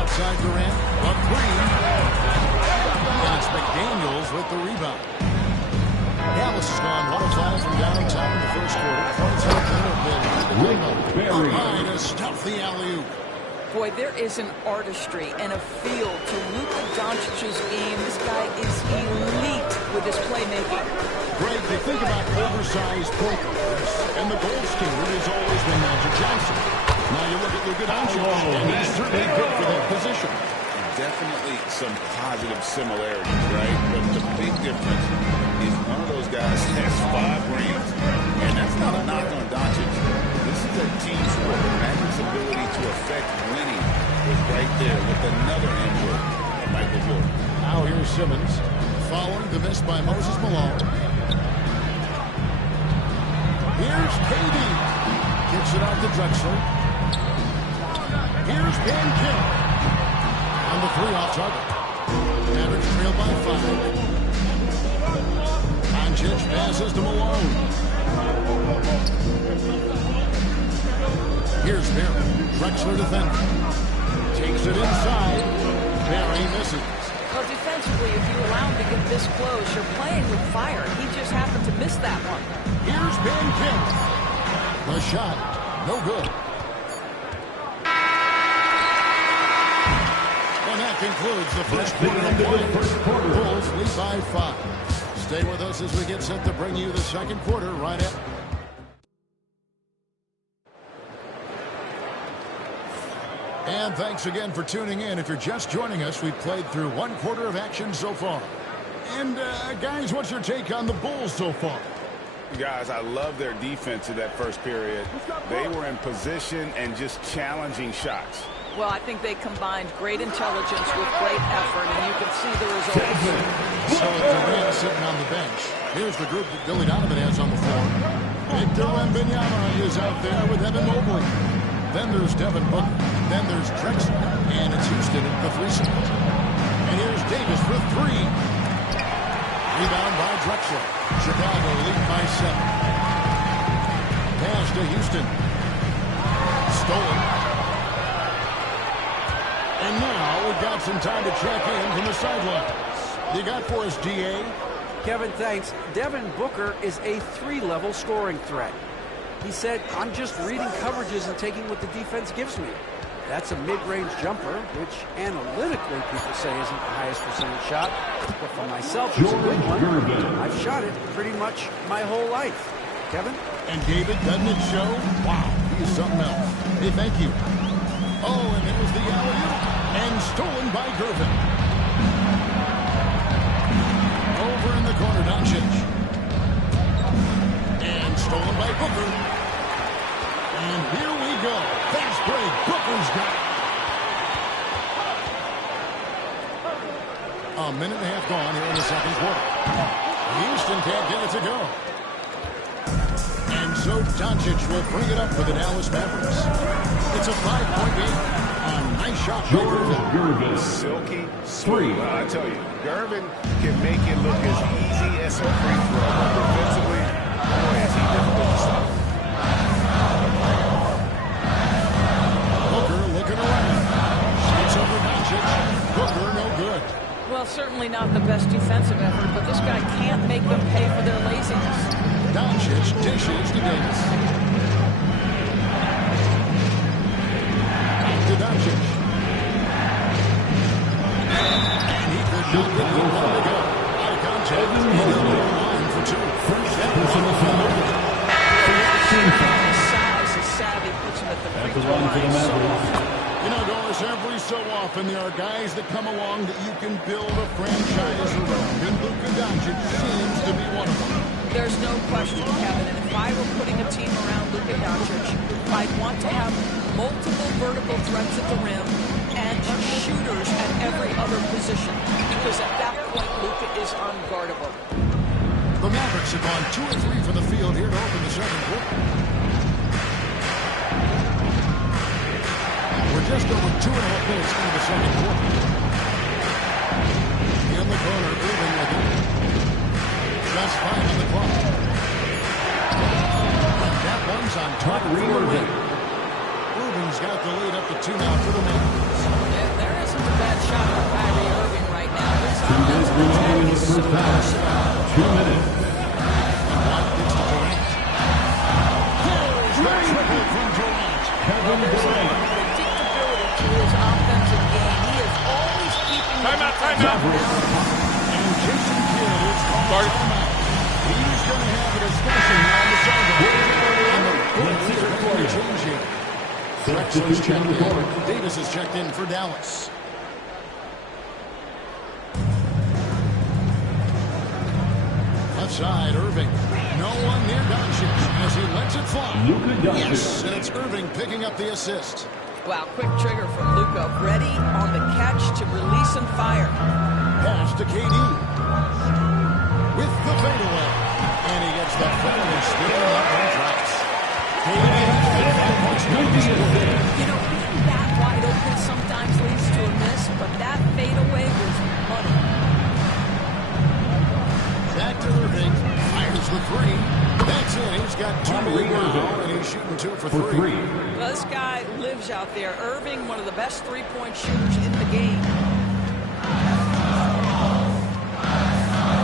Outside Durant. A 3. And it's McDaniels with the rebound. Dallas has gone 1 of 5 from downtown in the first quarter. Points have been behind a stealthy alley-oop. Boy, there is an artistry and a feel to Luka Doncic's game. This guy is elite with his playmaking. Greg, they think about oversized point guards, and the gold standard has always been Magic Johnson. Now you look at Luka Doncic, and he's certainly good for that position. Definitely some positive similarities, right? But the big difference is one of those guys has 5 rings, and that's not a knock on Doncic. This is a team sport. Magic's ability to affect winning is right there with another input of Michael Jordan. Now here's Simmons, following the miss by Moses Malone. Here's KD. Kicks it out to Drexler. Here's Van Kim. On the 3 off target. Mavericks trail by 5. Doncic passes to Malone. Here's Barry. Drexler defender. Takes it inside. Barry misses. Well, defensively, if you allow him to get this close, you're playing with fire. He just happened to miss that one. Here's Van Kim. The shot, no good. And that concludes the first quarter of play. Bulls lead by 5. Stay with us as we get set to bring you the second quarter right at. And thanks again for tuning in. If you're just joining us, we've played through 1 quarter of action so far. And guys, what's your take on the Bulls so far? Guys, I love their defense in that first period. They were in position and just challenging shots. Well, I think they combined great intelligence with great effort, and you can see the results. So Durant sitting on the bench. Here's the group that Billy Donovan has on the floor. Victor Wembanyama is out there with Evan Mobley. Then there's Devin Booker. Then there's Drexler. And it's Houston at the 3 spot. And here's Davis for 3. Rebound by Drexler. Chicago lead by 7. Pass to Houston. Stolen. And now we've got some time to check in from the sidelines. You got for us, D.A.? Kevin, thanks. Devin Booker is a 3-level scoring threat. He said, I'm just reading coverages and taking what the defense gives me. That's a mid-range jumper, which analytically people say isn't the highest percentage shot. But for myself, it's a good one. I've shot it pretty much my whole life. Kevin? And David, doesn't it show? Wow, he is something else. Hey, thank you. Oh, and it was the alley-oop. And stolen by Gervin. Over in the corner, Doncic. And stolen by Booker. And here we go. Fast break. Booker's got it. A minute and a half gone here in the second quarter. Houston can't get it to go. And so Doncic will bring it up for the Dallas Mavericks. It's a 5-point game. A nice shot by Gervin. Silky smooth. I tell you, Gervin can make it look as easy as a free throw. But defensively, boy, is he difficult to stop. Booker looking around. Shoots over Doncic. Booker no good. Well, certainly not the best defensive effort, but this guy can't make them pay for their laziness. Doncic dishes to Davis. Back to Doncic. And he could not get the one to go. Out of contact. And he'll go line for 2. First personal foul. Size is savvy, puts him at the free throw line so often. You know, Doris, every so often there are guys that come along that you can build a franchise around, and Luka Doncic seems to be one of them. There's no question, Kevin, and if I were putting a team around Luka Doncic, I'd want to have multiple vertical threats at the rim and shooters at every other position, because at that point, Luka is unguardable. The Mavericks have gone 2 of 3 for the field here to open the second quarter. We're just over 2.5 minutes into the second quarter. In the corner, Irving with it. Just 5 on the clock. And that one's on top for Irving. Irving's got the lead up to 2 now for the Mavericks. There isn't a bad shot from Kyrie Irving right now. His 2 minutes remaining in the first half. 2 minutes. And White gets to Durant. Here's the triple from Durant. Kevin Durant. To his offensive game. He is always keeping Timeout. And Jason Kidd is called timeout. He's going to have a discussion on the sideline. And the Bulls are going to change here. Drexler's checked in. Davis is checked in for Dallas. Left side, Irving. No one near Doncic as he lets it fly. Yes, and it's Irving picking up the assist. Wow, quick trigger from Luka. Ready on the catch to release and fire. Pass to KD. With the fadeaway. And he gets the fadeaway spin and that one drops. KD has 5 points. You know, being that wide open sometimes leads to a miss, but that fadeaway was money. Back to Irving. Fires the three. That's it. He's got 2 now, and he's shooting 2 for 3. Well, this guy lives out there. Irving, one of the best three-point shooters in the game.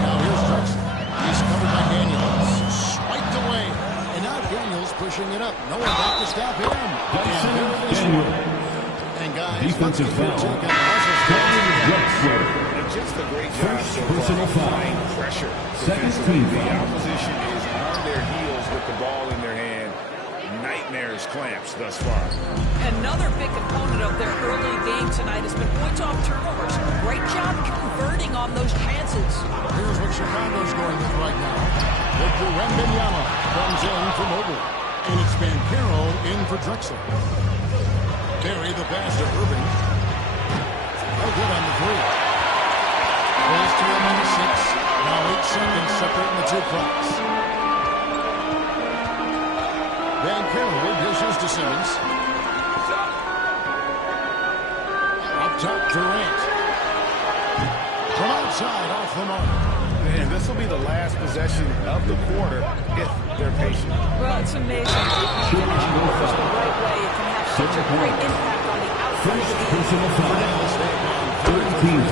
Now here's Drexler. He's covered by Daniels. Swiped away. And now Daniels pushing it up. No one back to stop him. And there it is. And guys, defensive foul. And just a great job so far applying pressure defensively. The opposition is on their heels with the ball in their hand. Nightmares clamps thus far. Another big component of their early game tonight has been point-off turnovers. Great job converting on those chances. Here's what Chicago's going with right now. Victor Wembanyama comes in for Mobley. And it's Banchero in for Drexler. Barry the pass to Irving. No good on the three. Goes to him on the 6. Now 8 seconds separating the 2 clocks. Banchero dishes to Simmons. Up top, Durant. From outside, off the mark. And this will be the last possession of the quarter if they're patient. Well, it's amazing. If you finish quarters the right way, it can have such a great impact on the outside of the game.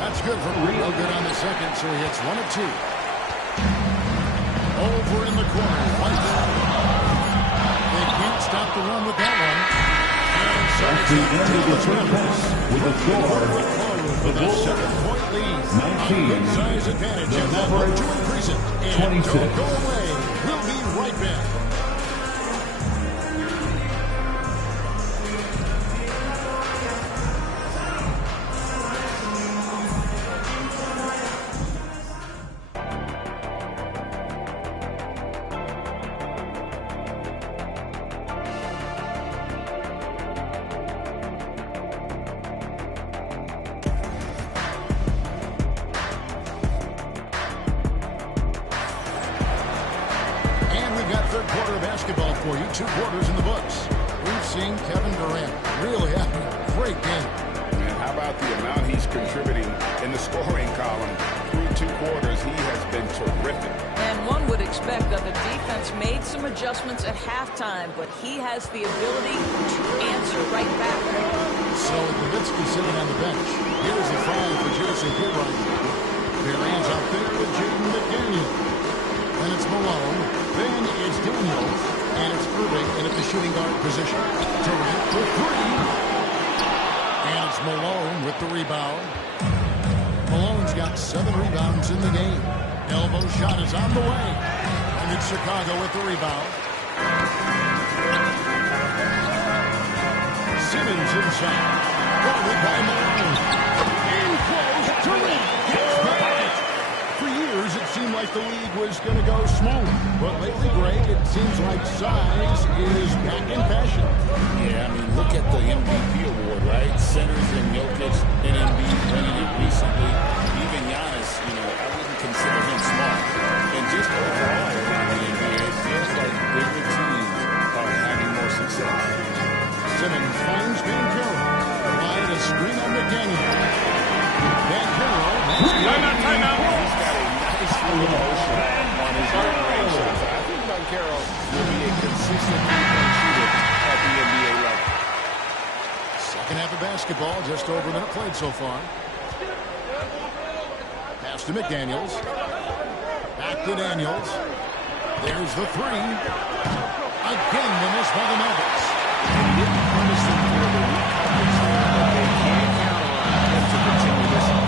That's good for real good on the second, so he hits 1 of 2. Over in the corner, right there. They can't stop the run with that one. And so that's the end of the first half with a score. With a 7-point lead. 19. Good size advantage. And that one to increase it. And 26. Don't go away. We'll be right back. For you, 2 quarters in the books. We've seen Kevin Durant really having a great game. And how about the amount he's contributing in the scoring column? Through 2 quarters, he has been terrific. And one would expect that the defense made some adjustments at halftime, but he has the ability to answer right back. So Nowitzki sitting on the bench. Here's the foul for Jason Kidd. Durant's out there with Jaden McDaniel. Then it's Malone. Then it's Daniels. And it's Irving in at the shooting guard position. Durant for 3. And it's Malone with the rebound. Malone's got 7 rebounds in the game. Elbow shot is on the way. And it's Chicago with the rebound. Simmons inside. Guarded by Malone. In close. Durant gets the bucket. For years, it seemed like the league was going to go smaller. But lately, Greg, it seems like size is back in fashion. Yeah, I mean, look at the MVP award, right? Centers and Jokic and Embiid winning it recently. Even Giannis, you know, I wouldn't consider him small. And just overall around the NBA, it feels like bigger teams are having more success. Simmons finds Banchero. Applied a screen on McDaniel. Banchero. Timeout. He's got a nice full motion on his mid-range shots. I think Banchero will be a consistent three-point shooter at the NBA level. Second half of basketball, just over a minute played so far. Pass to McDaniels. Back to Daniels. There's the 3. Again, the miss by the Mavericks. And he didn't promise them for the weak coverage there, but they can't count on him to continue this on.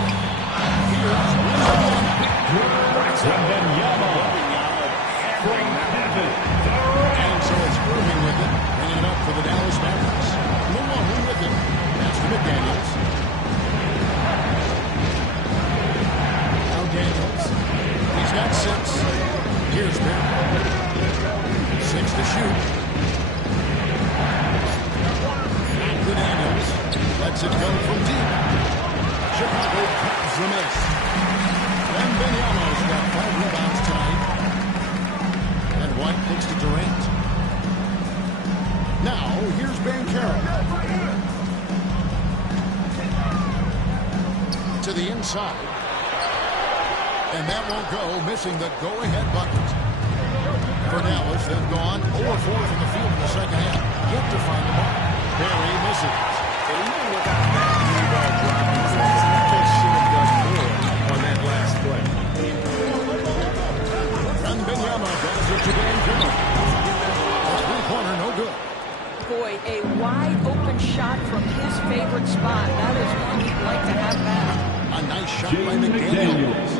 Here's Wembanyama. Wembanyama. And so it's Irving with it. Bringing it up for the Dallas Here's Bancaro. To the inside. And that won't go, missing the go-ahead bucket. For Dallas, they've gone 0-4 from the field in the second half. Yet to find the ball. Barry misses. And even without that three ball drop, it's not they should have done more on that last play. And Benyama does it to Bancaro. A three-pointer, no good. Boy, a wide open shot from his favorite spot. That is one he'd like to have back. A nice shot by McDaniels.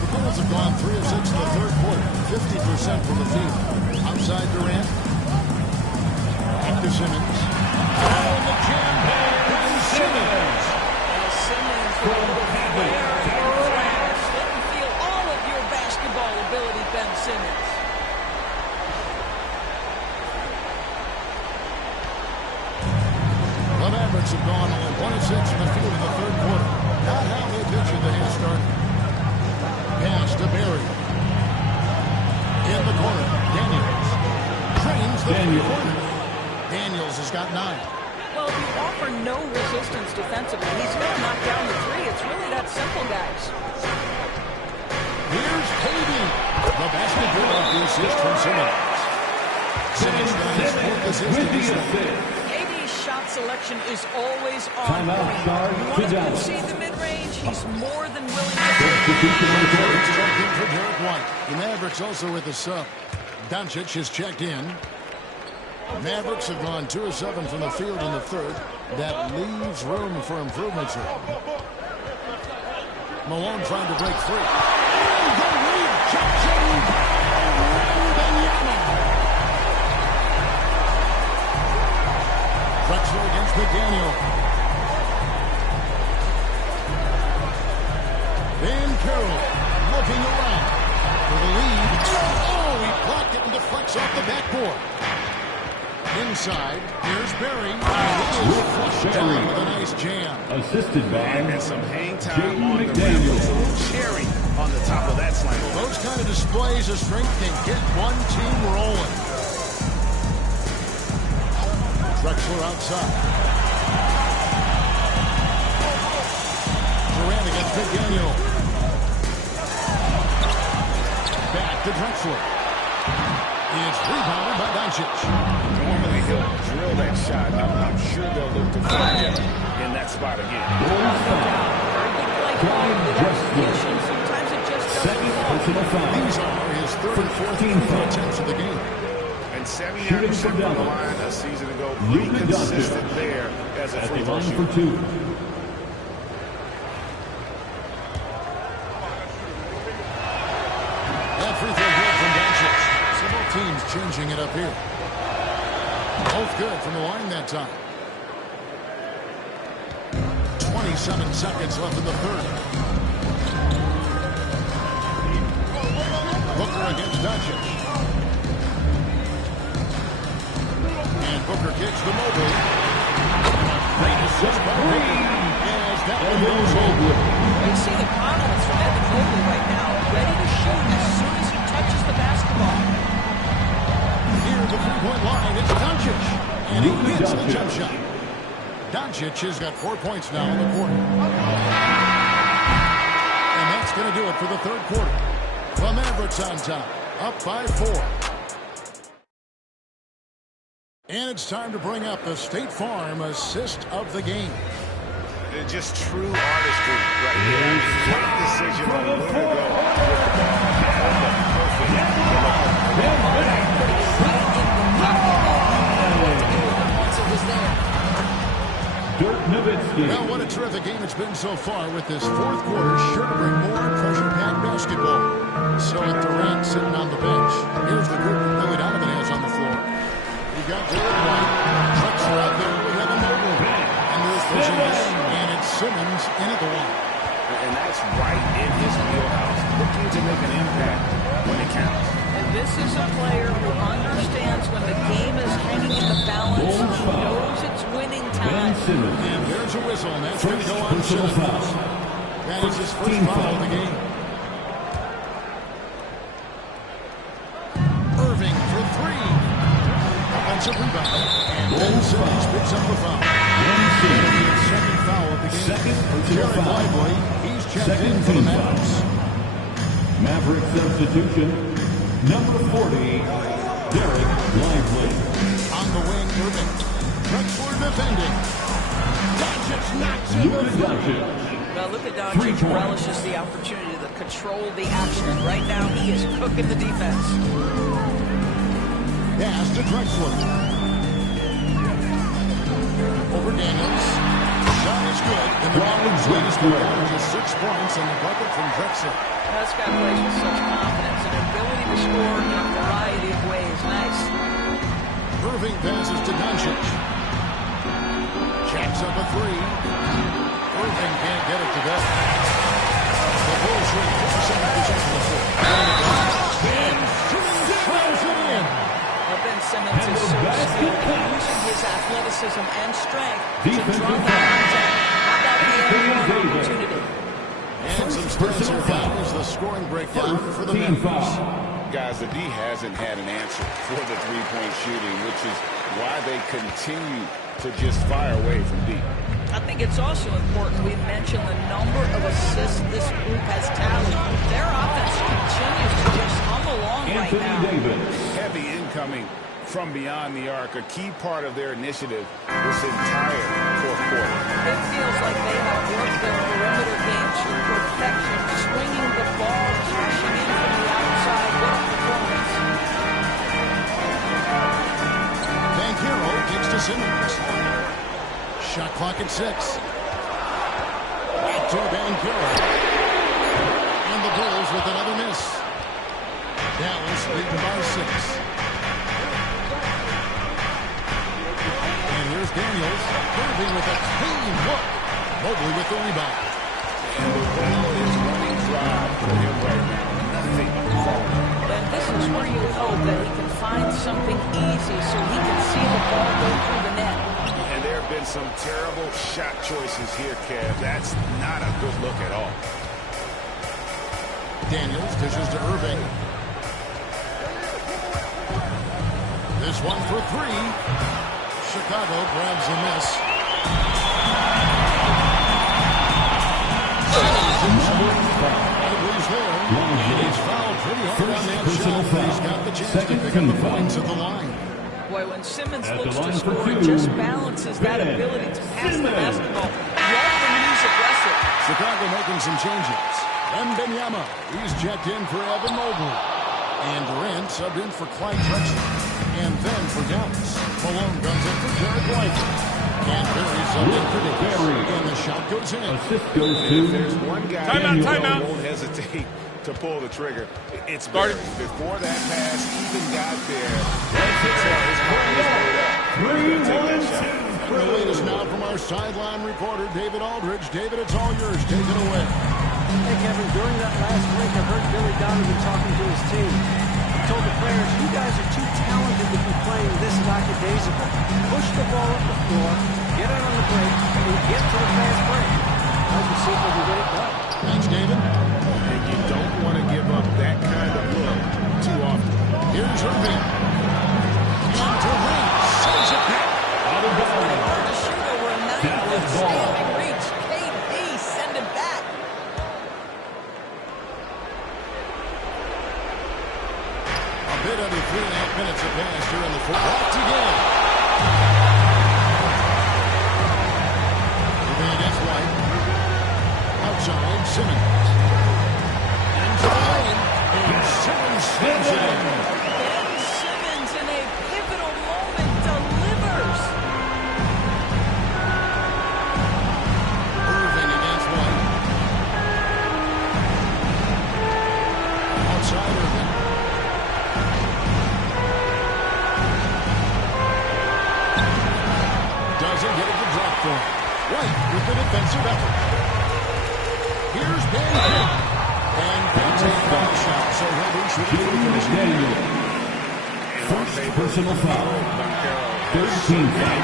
The Bulls have gone 3 of 6 in the third quarter, 50% from the field. Outside Durant. Back to Simmons. Oh, the jam ball by Simmons. And Simmons with a little flair and flash. Let him feel all of your basketball ability, Ben Simmons. The Mavericks have gone only 1 of 6 in the field in the third quarter. Not how they pictured the half start. Pass to Barry. In the corner, Daniels. Trains the corner. Daniels has got 9. Well, if you offer no resistance defensively, he's going to knock down the three. It's really that simple, guys. Here's Pavey. The basket goal off the assist from Simmons. Simmons got his 4th assist in this one. KD's shot selection is always on point. You want to concede the mid-range, he's more than willing to for Derek White. The Mavericks also with the sub. Doncic has checked in. Mavericks have gone 2 of 7 from the field in the third. That leaves room for improvements here. Malone trying to break free. And the rejection by Drexler against McDaniel. Bancaro looking around for the lead. Oh, he blocked it and deflects off the backboard. Inside, here's Barry. He is flushed down with a nice jam. Assisted by and some hang time on the rim. A little cherry on the top of that slam. Those kind of displays of strength can get one team rolling. Drexler outside. Durant against McDaniel. Back to Drexler. It's rebounded by Doncic. Normally he'll drill that shot. I'm sure they'll look to find him in that spot again. Sometimes it just Second personal foul. These are his third and fourth attempts of the game. And 79% from the line a season ago. Pretty consistent there as a free throw shooter. That free throw good from Doncic. Both teams changing it up here. Both good from the line that time. 27 seconds left in the third. Booker against Doncic. And Booker kicks the mobile. Great assist by Booker. As that one goes over. You see the confidence from Evan Mobley right now. Ready to shoot as soon as he touches the basketball. Near the three-point line, it's Doncic. And he hits the jump shot. Doncic has got 4 points now in the quarter. And that's going to do it for the third quarter. The Mavericks on top, up by 4. And it's time to bring up the State Farm assist of the game. Just true artistry right there. Great decision on where to go with the ball. Well, what a terrific game it's been so far with this fourth quarter. Sure to bring more pressure-packed basketball. So with Durant sitting on the bench, here's the group that Billy Donovan has on the floor. You got Derek White, Drexler out there. We have a mobile. And there's Porzingis, and it's Simmons in at the one. And that's right in his wheelhouse, looking to make an impact when it counts. And this is a player who understands when the game is hanging in the balance, knows it's winning time. And there's a whistle, and that's going to go on Simmons. That is his first foul of the game. Irving for three. offensive rebound. And Ben Simmons picks up the foul. Second foul of the game. Jared Lively, he's checked in for the Mavericks. Maverick substitution, number 40, Derek Lively. On the wing, Irving. Drexler defending. Doncic knocks in the three. Well, Luka Doncic relishes the opportunity to control the action. And right now, he is cooking the defense. Pass to Drexler. Over Daniels. Shot is good. And the Mavericks lead to 6 points and the bucket from Drexler. This guy plays with such confidence and ability to score in a variety of ways. Nice. Irving passes to Doncic. Jacks up a three. Irving can't get it to go. The Bulls shoot 57% of the floor. Ben Simmons throws it in. Well, Ben Simmons is so skilled using his athleticism and strength to draw the lines out. How about the air opportunity? And some Spencer fouls the scoring breakdown for the Mavericks. Guys, the D hasn't had an answer for the three-point shooting, which is why they continue to just fire away from deep. I think it's also important we mention the number of assists this group has tallied. Their offense continues to just hum along right now. Heavy incoming from beyond the arc, a key part of their initiative this entire fourth quarter. It feels like they have worked their perimeter game to perfection, swinging the ball, crashing in from the outside. What a performance. Banchero kicks to Simmons. Shot clock at 6. Back to Banchero. And the Bulls with another miss. Dallas leading by 6. And here's Daniels. Irving with a clean look. Mobley with the rebound. And the ball is running dry for him right now. Nothing falling. And this is where you hope that he can find something easy so he can see the ball go through the net. And there have been some terrible shot choices here, Kev. That's not a good look at all. Daniels dishes to Irving. This one for 3. Chicago grabs a miss. Lively's there. He's fouled pretty hard on that shot. He's got the chance to pick up the points at the line. Boy, when Simmons looks to score, it just balances that ability to pass the basketball. Love when he's aggressive. Chicago making some changes. Wembanyama, he's checked in for Evan Mobley. And Durant subbed in for Clyde Drexler. And then for Dallas, Malone comes in for Jared Lively. And Barry subbed in for Barry. And the shot goes in. Assist goes to There's one guy who won't hesitate to pull the trigger. It's Barry. Before that pass even got there, the latest now from our sideline reporter, David Aldridge. David, it's all yours. Take it away. Hey, Kevin, during that last break, I heard Billy Donovan talking to his team. He told the players, you guys are too talented to be playing this lackadaisical. Push the ball up the floor, get it on the break, and get to the fast break. I can see if we can get it done. Thanks, David. And you don't want to give up that kind of look too often. Here's Irving. And Durant sends it back. Hard to shoot over a 9-foot standing reach. KD, send it back. A bit under 3.5 minutes have passed here in the fourth. Blocked again. Irving against White. Outside, Simmons. Into the lane. And Simmons slams it in. Ben Simmons in a pivotal moment delivers. Irving against White. Outside Irving. Doesn't get it to drop for him. White with the defensive effort. Here's Ben. And Ben takes a shot, so he'll be shooting for First personal foul. 13 foul.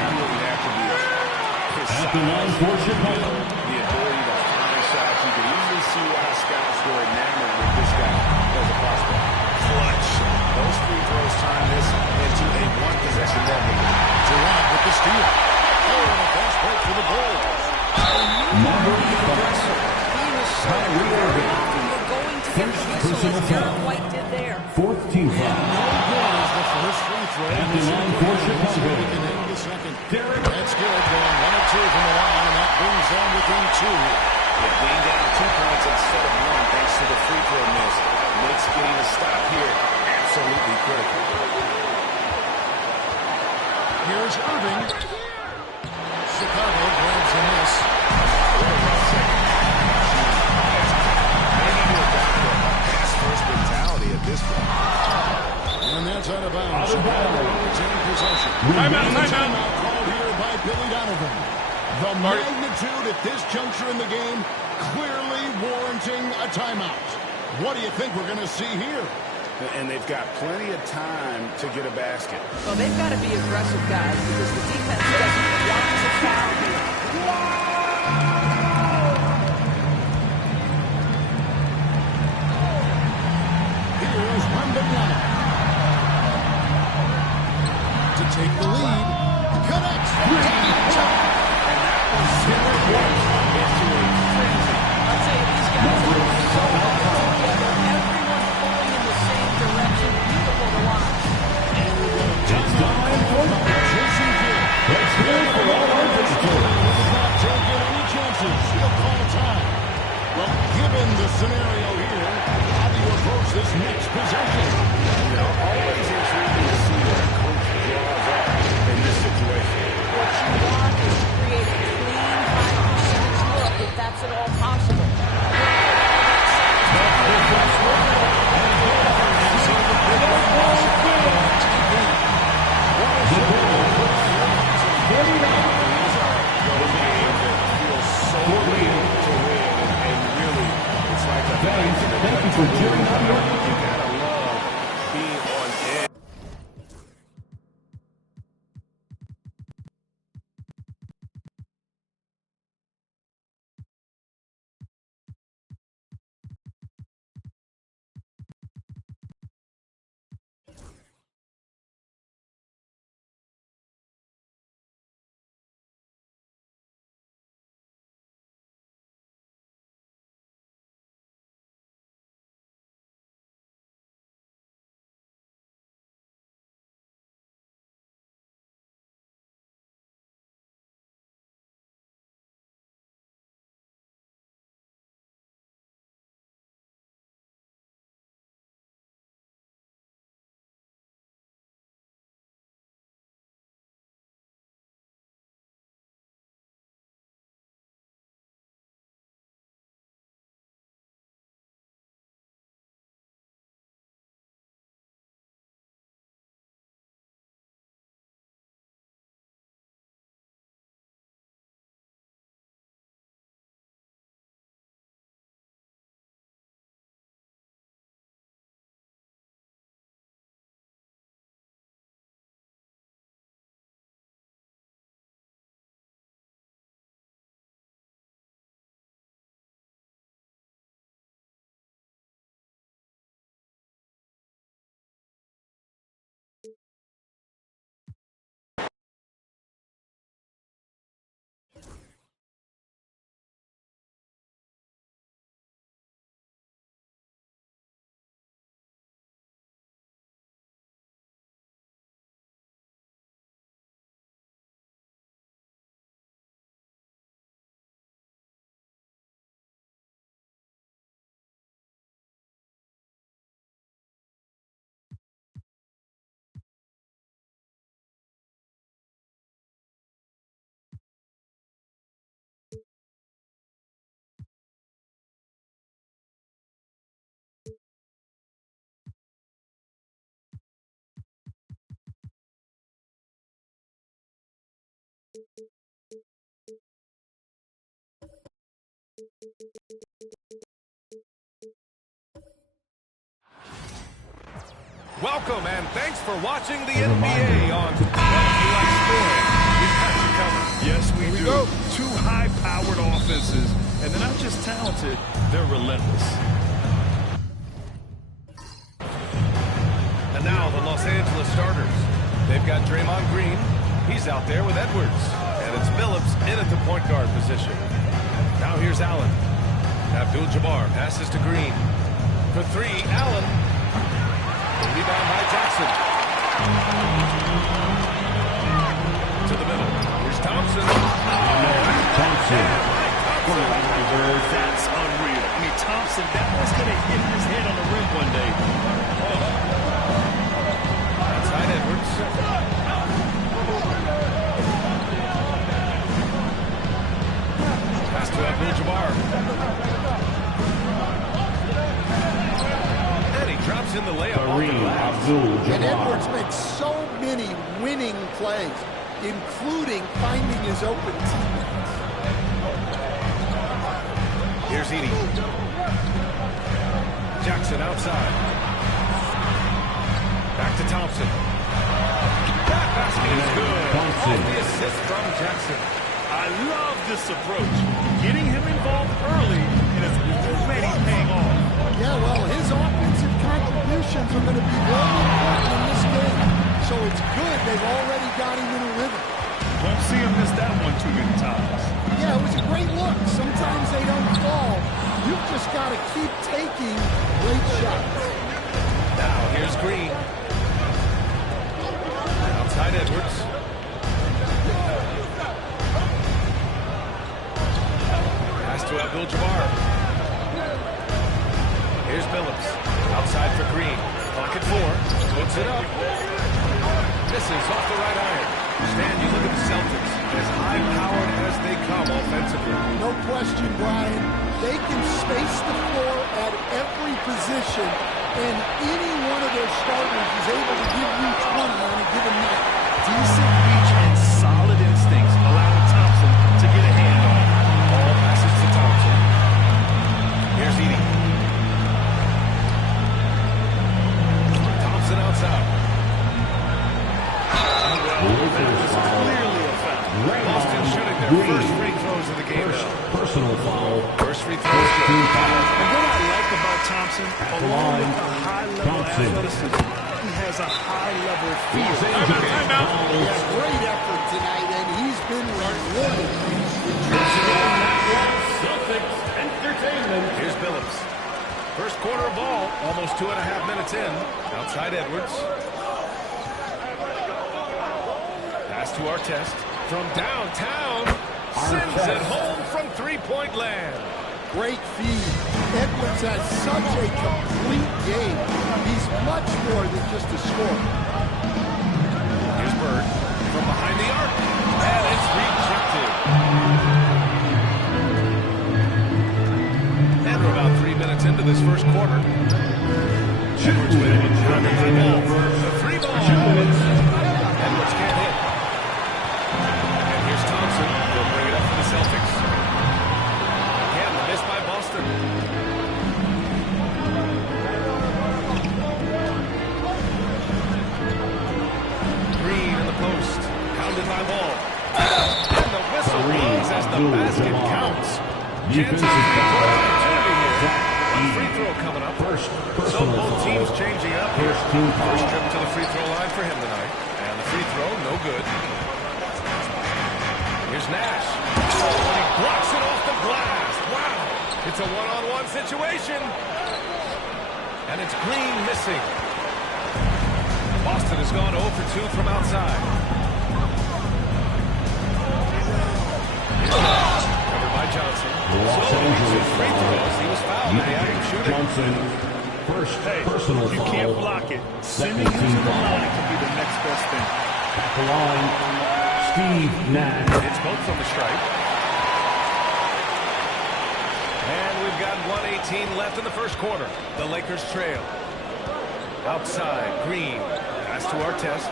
At the line for Chicago. The ability to find shots. You can easily see why scouts were enamored with this guy as a prospect. Clutch. Those free throws turn this into a one-possession ball. personal as Aaron foul. White did there. Fourth team foul. No good is the first free throw. At the line for Chicago. We can end the second. That's good. Going 1 of 2 from the line, and that brings them within 2. They gained down 2 points instead of 1 thanks to the free throw miss. Makes getting a stop here absolutely critical. Here's Irving. Chicago grabs the miss. What a rough second. Maybe to adopt a pass-first mentality at this point. And that's out of bounds. Chicago retain possession. Timeout called here by Billy Donovan. The magnitude at this juncture in the game clearly warranting a timeout. What do you think we're going to see here? And they've got plenty of time to get a basket. Well, they've got to be aggressive, guys, because the defense doesn't want to foul here. Here's Wembanyama to take the lead. Connects. And that was super close into a frenzy. I'll tell you, these guys are so well put together. Everyone pulling in the same direction. Beautiful to watch. It's time for Jason Kidd. let's hear it for all our visitors. He's not taking any chances. He'll call time. Well, given the scenario here, how do you approach this next possession? You know, always intriguing to see what a coach draws up in this situation. What you want is to create a clean, high percentage look, if that's at all possible. Thank you for cheering on your You gotta love being on edge. Welcome and thanks for watching the NBA on. Well, if you like scoring, we've got you covered. Yes, we do. go. 2 high-powered offenses, and they're not just talented, they're relentless. And now the Los Angeles starters. They've got Draymond Green. He's out there with Edwards. And it's Phillips in at the point guard position. Now here's Allen. Abdul-Jabbar passes to Green. For three, Allen. The rebound by Jackson. To the middle. Here's Thompson. That's unreal. I mean, Thompson, that was going to hit his head on the rim one day. Outside Edwards. Pass to Abdul-Jabbar. And he drops in the layup off the glass. And Edwards made so many winning plays, including finding his open teammates. Here's Edey. Jackson outside. Back to Thompson. That basket is good. Off the assist from Jackson. I love this approach. Getting him involved early, and it's already paying off. Yeah, well, his offensive contributions are going to be very important in this game. So it's good they've already got him in a rhythm. Won't see him miss that one too many times. Yeah, it was a great look. Sometimes they don't fall. You've just got to keep taking great shots. Now here's Green. Outside Edwards. Pass to Abdul-Jabbar. Here's Billups. Outside for Green. Pocket four. Puts it up. Misses off the right iron. Stan, you look at the Celtics. As high-powered as they come offensively. No question, Brian. They can space the floor at every position, and any one of their starters is able to give you 20 on a given night. Decent reach and solid instincts allowing Thompson to get a hand on it. Ball passes to Thompson. Here's Edey. Thompson outside. That was clearly a foul. Boston shooting their first free throws of the game. Personal foul. First free throws. And what I like about Thompson, along with the high level athleticism, he has a high level feel. Timeout. Yeah, great effort tonight, and he's been rewarded. Celtics Entertainment. Here's Billups. First quarter ball, almost 2.5 minutes in. Outside Edwards. Pass to Artest. From downtown, sends it home from three-point land. Great feed. Edwards has such a complete game. He's much more than just a scorer. Here's Bird from behind the arc, and it's rejected. And we're about 3 minutes into this first quarter. Edwards with it. The three ball. Edwards can't hit. And here's Thompson. He'll bring it up for the Celtics. Again, the miss by Boston. Green in the post. Pounded by Ball. And the whistle blows as the basket counts. Chances for opportunity here. One free throw coming up. So both teams changing up here. First trip to the free throw line for him tonight. And the free throw, no good. Here's Nash. Oh, and he blocks it off the glass. Wow. It's a one-on-one situation. And it's Green missing. Boston has gone 0 for 2 from outside. Covered by Johnson. Los Angeles free throws. He was fouled. They had him shooting. Johnson. First personal You foul. can't block it. Sending him to the line can be the next best thing. At the line, Steve Nash. It's both from the stripe. And we've got 1:18 left in the first quarter. The Lakers trail. Outside, Green. Pass to Artest.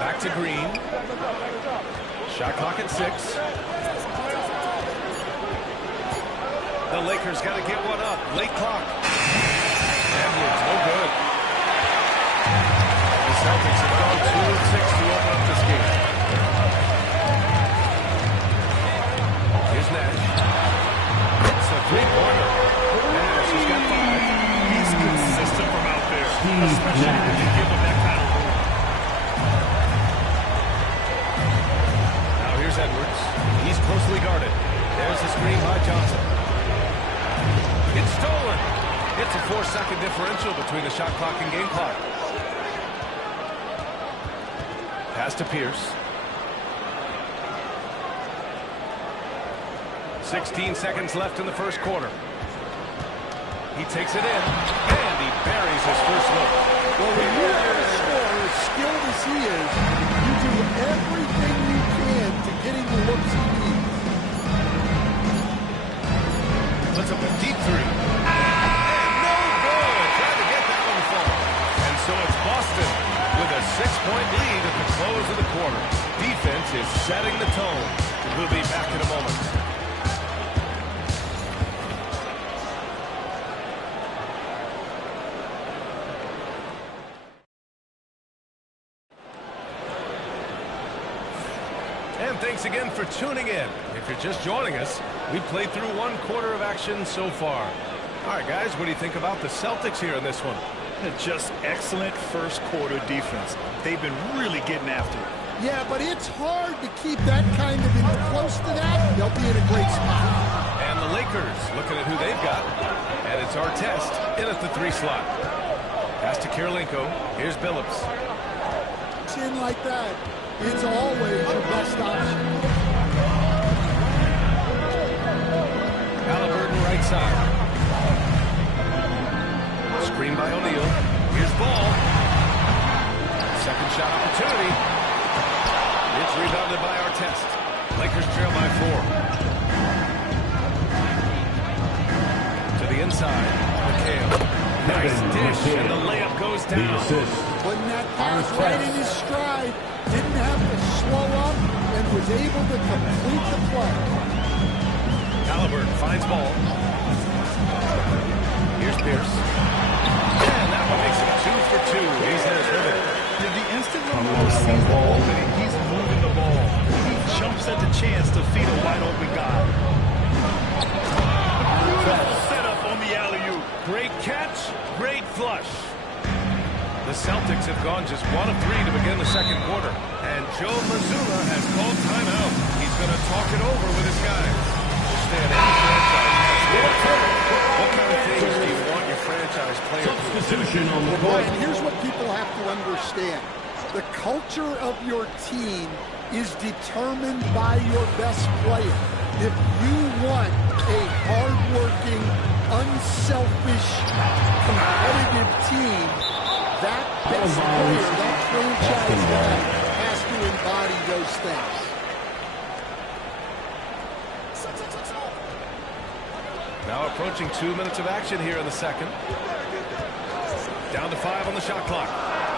Back to Green. Shot clock at 6. The Lakers got to get one up. Late clock. Edwards, no good. The Celtics have gone 2 of 6 to open up this game. Here's Nash. It's a three-pointer. Nash has got 5. He's consistent from out there, Steve especially Nash. when you give him that kind of room. Now here's Edwards. He's closely guarded. a 4-second differential between the shot clock and game clock. Pass to Pierce. 16 seconds left in the first quarter. He takes it in, and he buries his first look. Well, when you're a scorer, as skilled as he is, you do everything you can to get him the looks he needs. Puts up a deep three. And no good. Tried to get that one full. And so it's Boston with a 6-point lead at the close of the quarter. Defense is setting the tone. We'll be back in a moment. And thanks again for tuning in. If you're just joining us, we've played through 1 quarter of action so far. All right, guys, what do you think about the Celtics here in this one? Just excellent first quarter defense. They've been really getting after it. Yeah, but it's hard to keep that kind of in close to that. They'll be in a great spot. And the Lakers looking at who they've got. And it's Artest in at the 3 slot. Pass to Kirilenko. Here's Billups. It's in like that. It's always your best option. Halliburton right side. Screen by O'Neal. Here's Ball. Second shot opportunity. It's rebounded by Artest. Lakers trail by 4. To the inside. McHale. Nice dish, and the layup goes down. Putting that pass right in his stride. Didn't have to slow up and was able to complete the play. Halliburton finds Ball. Here's Pierce. And that one makes it 2 for 2. He's in his rhythm. The instant Lamar sees the opening, he's moving the ball. He jumps at the chance to feed a wide open guy. Beautiful setup on the alley-oop. Great catch, great flush. The Celtics have gone just 1 of 3 to begin the second quarter. And Joe Mazzulla has called timeout. He's going to talk it over with his guys. Understand any franchise. What kind of things do you want your franchise player to Substitution on the court. And here's what people have to understand. The culture of your team is determined by your best player. If you want a hardworking, unselfish, competitive team, that best player, that franchise guy, has to embody those things. Now approaching 2 minutes of action here in the second. Down to 5 on the shot clock.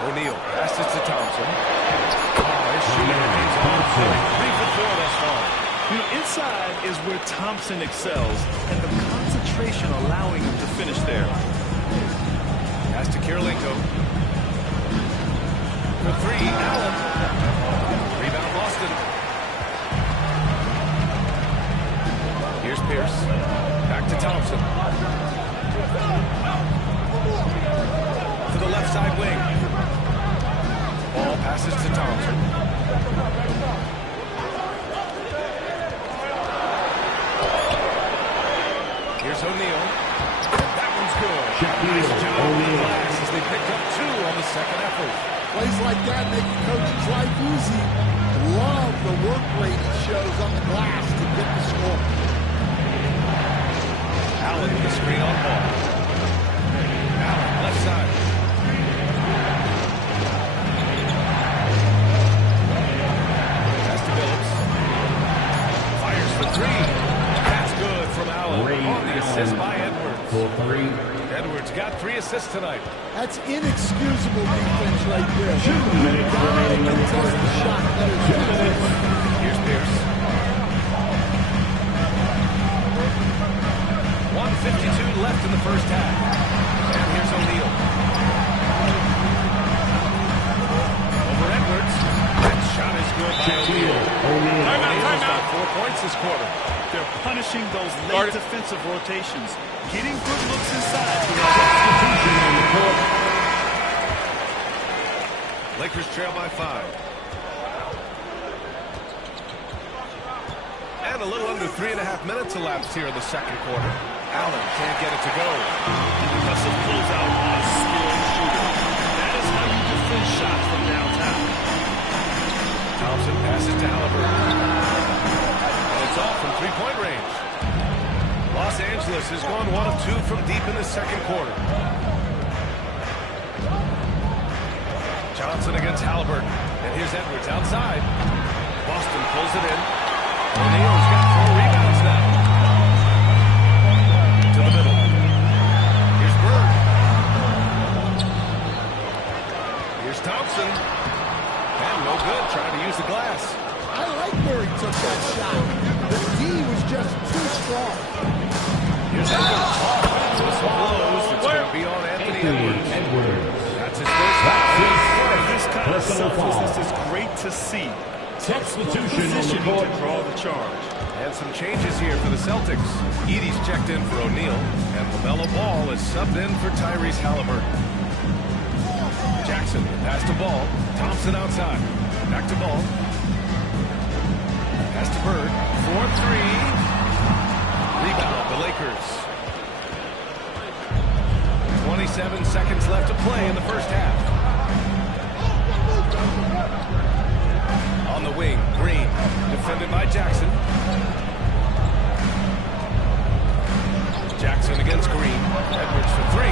O'Neal passes to Thompson. His shooting remains on point. 3 for 4 thus far. You know, inside is where Thompson excels, and the concentration allowing him to finish there. Pass to Kirilenko. For 3, Allen. Rebound Boston. Here's Pierce. Back to Thompson. To the left side wing. Ball passes to Thompson. Here's O'Neal. That one's good. Nice job on the glass as they picked up 2 on the second effort. Plays like that make the coach's life easy. Love the work rate he shows on the glass to get the score. Allen with the screen on Ball. Allen, left side. Pass to Billups. Fires for 3. That's good from Allen. On the assist by Edwards. For 3. Edwards got 3 assists tonight. That's inexcusable defense right there. 2 minutes remaining in the Contest the shot. 2 minutes. Here's Pierce. 1:52 left in the first half. And here's O'Neal. Over Edwards. That shot is good by O'Neal. O'Neal's got 4 points this quarter. They're punishing those late defensive rotations. Getting good looks inside. Substitution on the court. Lakers trail by 5. And a little under 3.5 minutes elapsed here in the second quarter. Allen can't get it to go. Impressive closeout on a skilled shooter. That is how you defend shots from downtown. Thompson passes to Halliburton. And it's off from three-point range. Los Angeles has gone 1 of 2 from deep in the second quarter. Johnson against Halliburton. And here's Edwards outside. Boston pulls it in. O'Neal's got 4 rebounds now. To the middle. Here's Bird. Here's Thompson. And no good, trying to use the glass. I like where he took that shot. The D was just too strong. Here's Edwards. Whistle blows. It's going to be on Anthony Edwards. That's his first foul. This kind of selflessness is great to see. Substitution on the court. To draw the charge. And some changes here for the Celtics. Edey's checked in for O'Neal, and LaMelo Ball is subbed in for Tyrese Halliburton. Jackson pass to Ball. Thompson outside. Back to Ball. Pass to Bird. 4-3. Rebound, the Lakers. 27 seconds left to play in the first half. On the wing, Green, defended by Jackson. Jackson against Green. Edwards for 3.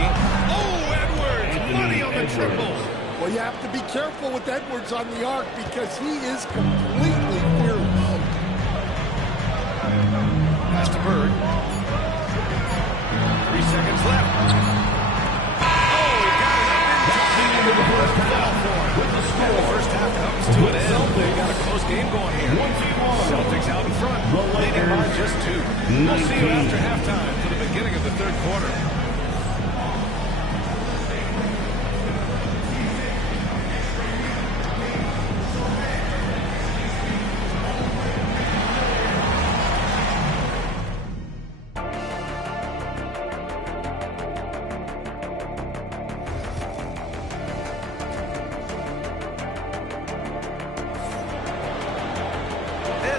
Oh, Edwards! Money on the triple. Well, you have to be careful with Edwards on the arc because he is completely fearless. Pass to Bird. 3 seconds left. Oh, he got it up in time. And the first half comes to an end. They got a close game going here. Celtics out in front, leading by just 2. We'll see you after halftime for the beginning of the third quarter.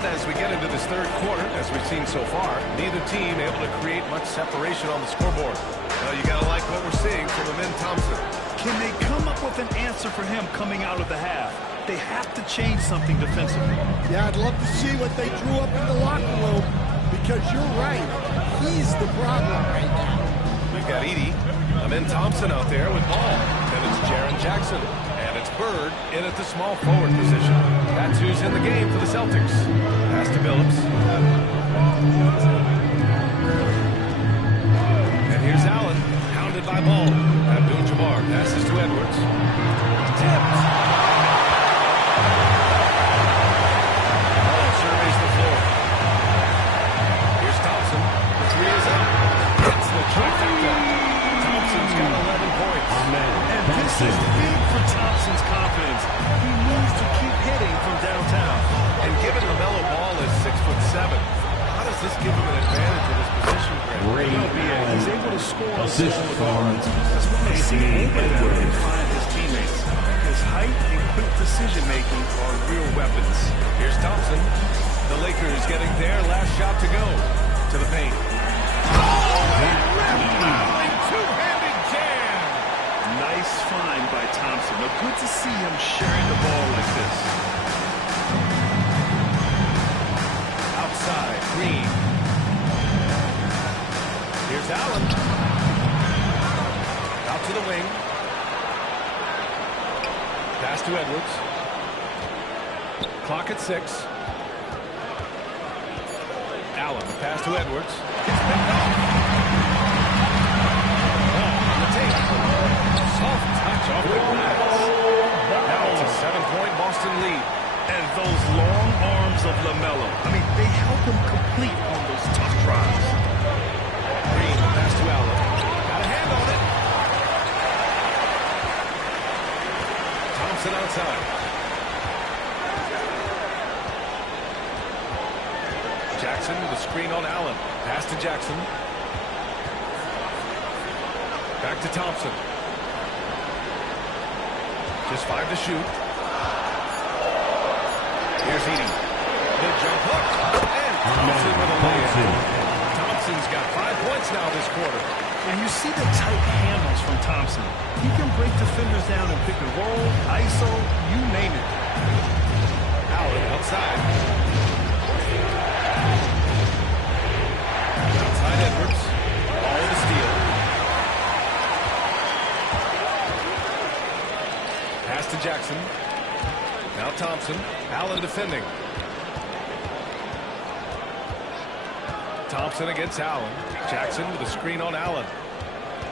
As we get into this third quarter, as we've seen so far, neither team able to create much separation on the scoreboard. Well, you got to like what we're seeing from Amin Thompson. Can they come up with an answer for him coming out of the half? They have to change something defensively. Yeah, I'd love to see what they drew up in the locker room because you're right. He's the problem right now. We've got Edey, Amin Thompson out there with Ball. Then it's Jaren Jackson. And it's Bird in at the small forward position. That's who's in the game for the Celtics. Pass to Billups. And here's Allen, hounded by Ball. Abdul-Jabbar passes to Edwards. Tipped. Ball surveys the floor. Here's Thompson. The 3 is up. It's the trifecta. Thompson's got 11 points. And this is big for Thompson's confidence. He needs to keep hitting from downtown. And given LaMelo Ball is 6'7", how does this give him an advantage in his position, Greg? He's able to score on assist small from guards. That's one of the things that can find his teammates. His height and quick decision-making are real weapons. Here's Thompson. The Lakers getting their last shot to go. To the paint. Two-handed jam! Nice find by Thompson. But good to see him sharing the ball like this. Outside, Green. Here's Allen. Out to the wing. Pass to Edwards. Clock at 6. Allen, pass to Edwards. It's picked off. Ball on the tape. Soft touch off the glass. Now it's a 7-point Boston lead. And those long arms of LaMelo, I mean, they help him complete on those tough drives. Green, pass to Allen. Got a hand on it. Thompson outside. Jackson with the screen on Allen. Pass to Jackson. Back to Thompson. Just 5 to shoot. Here's Edey. The jump hook. And Thompson with a layup. Thompson Thompson's got 5 points now this quarter. And you see the tight handles from Thompson. He can break defenders down in pick and roll, ISO, you name it. Allen outside. Outside Edwards. Ball with a steal. Pass to Jackson. Now Thompson. Allen defending. Thompson against Allen. Jackson with a screen on Allen.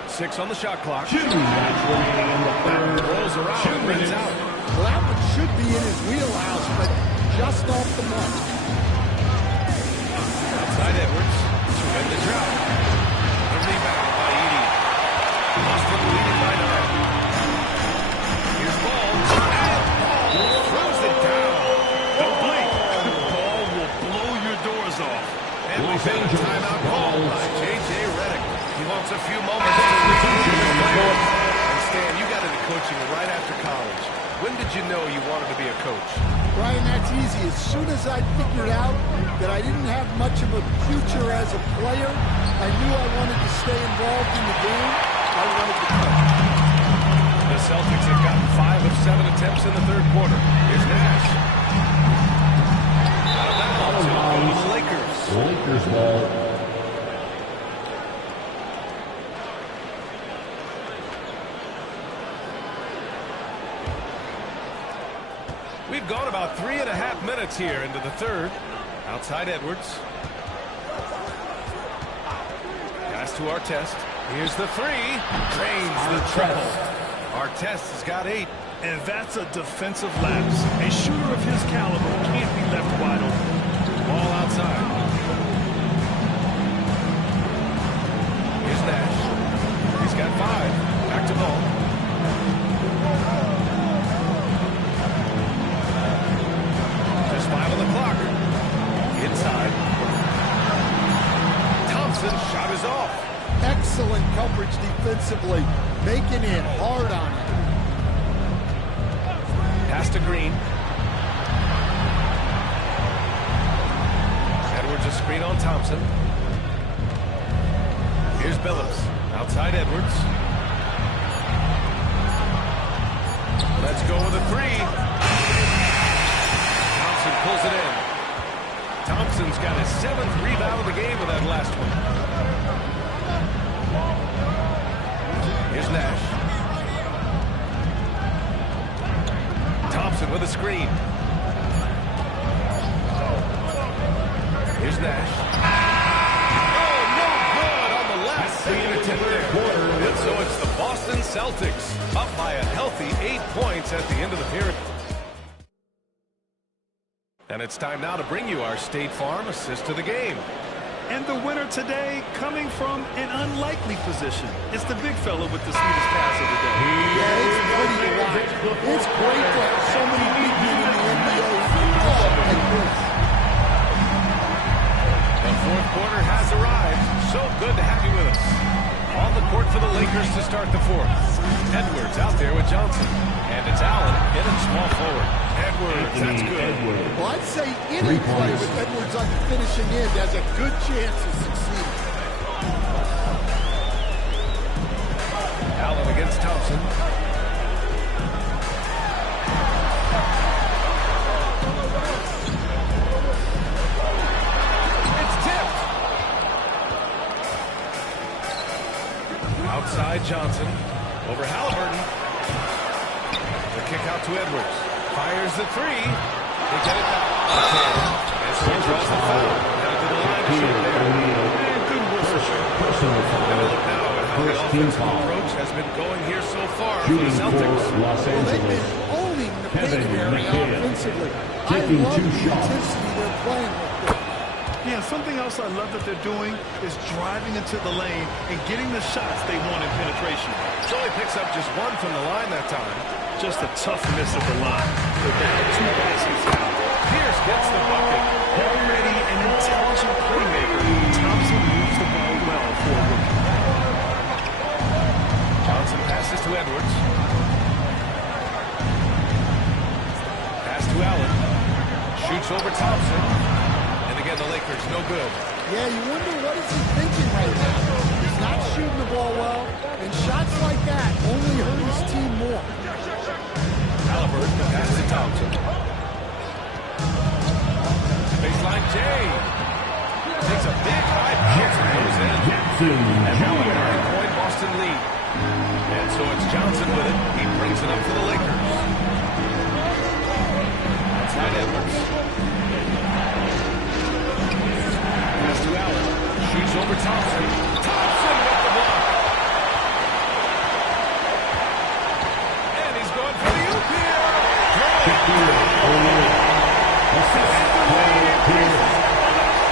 6 on the shot clock. Rolls around and rings out. Well, that one should be in his wheelhouse, but just off the mark. Outside Edwards. To win the drought. The rebound by Edey. Boston leading by 9. Here's Ball. And Ball throws it down. Don't blink. The ball will blow your doors off. And we've got a timeout called by J.J. Redick. He wants a few moments to regroup his players. And Stan, you got into coaching right after college. When did you know you wanted to be a coach? Brian, that's easy. As soon as I figured out that I didn't have much of a future as a player, I knew I wanted to stay involved in the game. I wanted to coach. The Celtics have gotten 5 of 7 attempts in the third quarter. Here's Nash. Out of bounds. The Lakers. Lakers ball. We've gone about 3.5 minutes here into the third. Outside Edwards. Pass to Artest. Here's the 3. Drains the triple. Artest has got 8. And that's a defensive lapse. A shooter of his caliber can't be left wide open. Ball outside. Here's Nash. He's got 5. Back to Ball. Just 5 on the clock. Inside. Thompson's shot is off. Excellent coverage defensively, making it hard on him. Pass to Green. Edwards a screen on Thompson. Here's Billups. Outside Edwards. Let's go with a 3. Thompson pulls it in. Thompson's got his 7th rebound of the game with that last one. Here's Nash. Thompson with a screen. Here's Nash. Oh, no good on the last second attempt there. And so it's the Boston Celtics up by a healthy 8 points at the end of the period. And it's time now to bring you our State Farm assist of the game. And the winner today coming from an unlikely position. It's the big fella with the sweetest pass of the day. Yeah, it's pretty to watch. It's great to have so many big men in the NBA. The fourth quarter has arrived. So good to have you with us. On the court for the Lakers to start the fourth. Edwards out there with Johnson. And it's Allen in at small forward. Edwards, that's good. Well, I'd say any player with Edwards on the finishing end has a good chance to succeed. Allen against Thompson. It's tipped. Outside Johnson. Over Halliburton. The kick out to Edwards. Fires the 3. They get it back. And so he draws the foul. Down to the line to shoot there. And good whistle. Personal foul. Look now at how the offensive approach has been going here so far for the Celtics. Los Well, they've Angeles. been owning the Kevin paint area McHale. offensively. Taking I love 2 the shots. intensity they're playing with. Yeah, something else I love that they're doing is driving into the lane and getting the shots they want in penetration. So he picks up just 1 from the line that time. Just a tough miss at the line. They're down 2 baskets now. Pierce gets the bucket. Already an intelligent playmaker, Thompson moves the ball well for a rookie. Johnson passes to Edwards. Pass to Allen. Shoots over Thompson. And again, the Lakers no good. Yeah, you wonder what is he thinking right now. He's not shooting the ball well, and shots like that only hurt his team more. Halliburton pass to Thompson. Baseline James. Takes a big high bounce and goes in. And now a 9-point Boston lead. And so it's Johnson with it. He brings it up for the Lakers. Outside Edwards. Pass to Allen. Shoots over Thompson. Thompson with the block. And he's going for the oop here.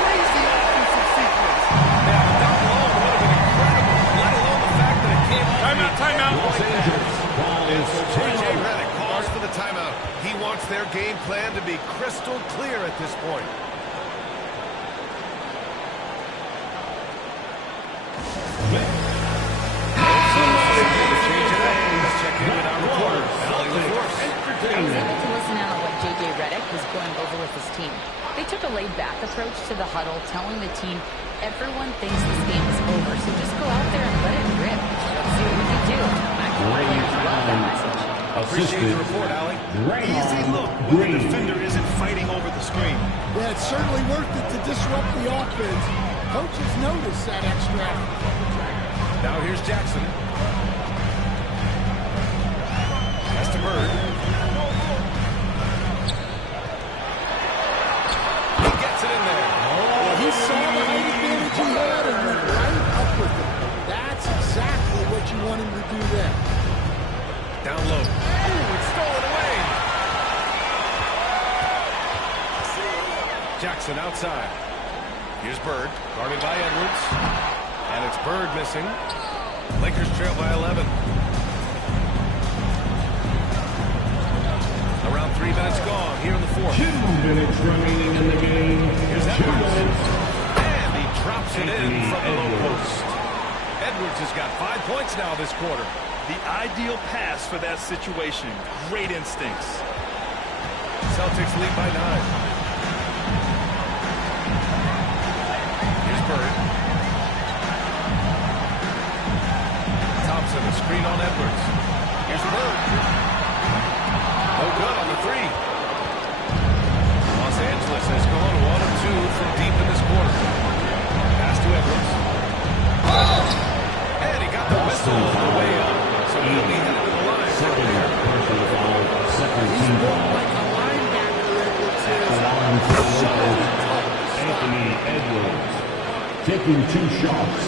Crazy offensive sequence. Now, that alone would have been incredible, let alone the fact that it came off. Timeout. Los Angeles. J.J. Redick calls for the timeout. He wants their game plan to be crystal clear at this point. Let's check in with our reporter, Allie LaForce. I was able to listen in on what J.J. Redick was going over with his team. They took a laid-back approach to the huddle, telling the team, everyone thinks this game is over, so just go out there and let it rip. See what we can do. I think the players love that message. Appreciate the report, Allie. Easy look when the defender isn't fighting over the screen. Yeah, it's certainly worth it to disrupt the offense. Coaches notice that extra effort. Now here's Jackson. Pass to Bird. He gets it in there. Well, he saw the height advantage he had and went right up with it. That's exactly what you want him to do there. Down low. Ooh, it's stolen away. Jackson outside. Here's Bird, guarded by Edwards. And it's Bird missing. Lakers trail by 11. Around 3 minutes gone here in the fourth. 2 minutes remaining in the game. Here's 2 Edwards. minutes. And he drops it in from the low post. Edwards has got 5 points now this quarter. The ideal pass for that situation. Great instincts. Celtics lead by 9. Here's Bird. Thompson, a screen on Edwards. Here's Bird. No good on the three. Los Angeles has gone 1 of 2 from deep in this quarter. Pass to Edwards. And he got the whistle on the way up. So he'll be headed to the line. He's built like a linebacker, Edwards is. Anthony Edwards taking 2 shots.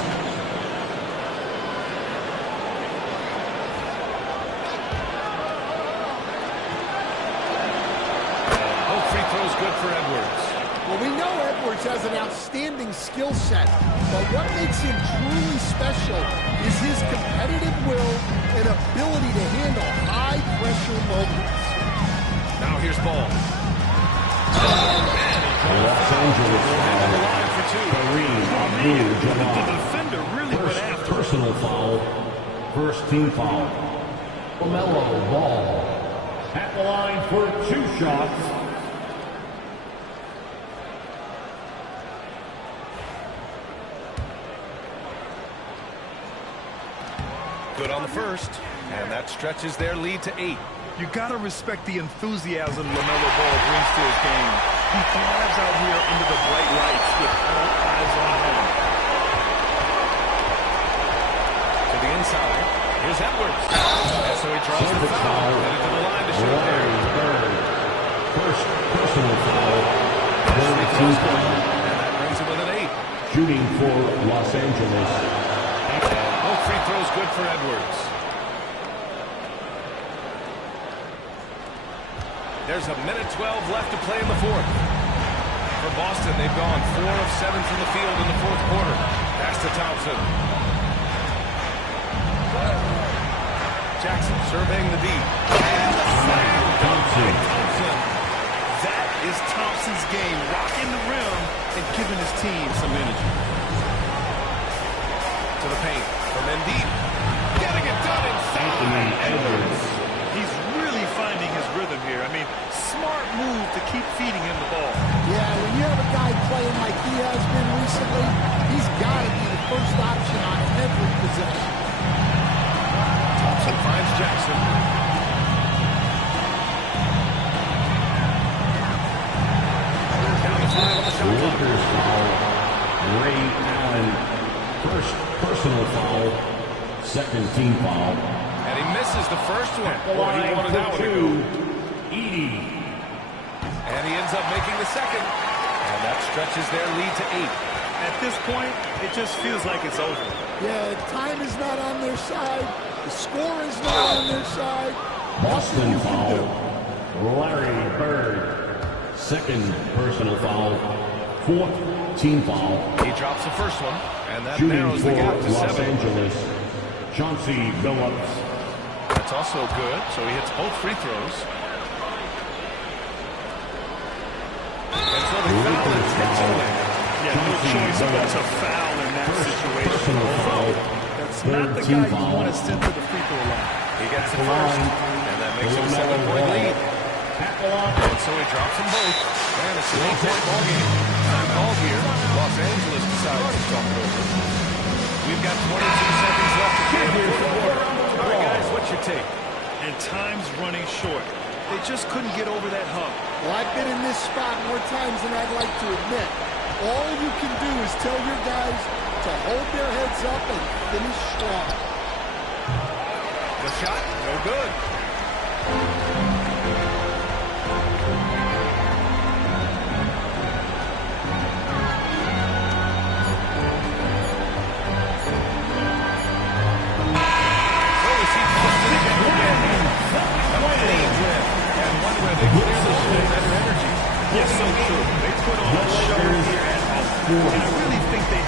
Both free throws good for Edwards. Well, we know Edwards has an outstanding skill set, but what makes him truly special is his competitive will and ability to handle high-pressure moments. Now here's Ball. Los Angeles On the line for 2. Kareem The Abdul-Jabbar. defender really went First after him. personal foul. First team foul. LaMelo Ball at the line for 2 shots. Good on the first. And that stretches their lead to 8. You gotta respect the enthusiasm LaMelo Ball brings to his game. He thrives out here under the bright lights with all eyes on him. To the inside. Here's Edwards. And so he draws the foul. Headed to the line to shoot there. First personal foul. Third team foul. And that brings him with an 8. Shooting for Los Angeles. Both free throws good for Edwards. There's a minute 12 left to play in the fourth. For Boston, they've gone 4 of 7 from the field in the fourth quarter. Pass to Thompson. Jackson surveying the deep. And the slam dunk by Thompson. That is Thompson's game, rocking the rim and giving his team some energy. To the paint from Embiid. Getting it done inside. Anthony Edwards. He's really finding his rhythm here. I mean, smart move to keep feeding him the ball. Yeah, when you have a guy playing like he has been recently, Jackson. Down to 5 on the shot clock. Lakers foul. Ray Allen. First personal foul. Second team foul. And he misses the first one. The Boy, he wanted that one to go. Edie. And he ends up making the second. And that stretches their lead to 8. At this point, it just feels like it's over. Yeah, time is not on their side. The score is not on their side. Boston foul. Larry Bird. Second personal foul. Fourth team foul. He drops the first one, and that Shooting narrows for the gap to Los 7. Angeles. Chauncey Billups. That's also good, so he hits both free throws. And so the foul intentionally. Yeah, no choice but to foul in that situation. That's not the guy you want to send to the free throw line. He gets the first, and that makes it a 7-point lead. And so he drops them both. And it's an 8-point ball game. Time ball here. Los Angeles decides to talk it over. We've got 22 seconds left to play in the fourth quarter. All right, guys, what's your take? And time's running short. They just couldn't get over that hump. Well, I've been in this spot more times than I'd like to admit. All you can do is tell your guys to hold their heads up and finish strong. The shot, no good. Yes, so true. They put on a show here at home. And I really think they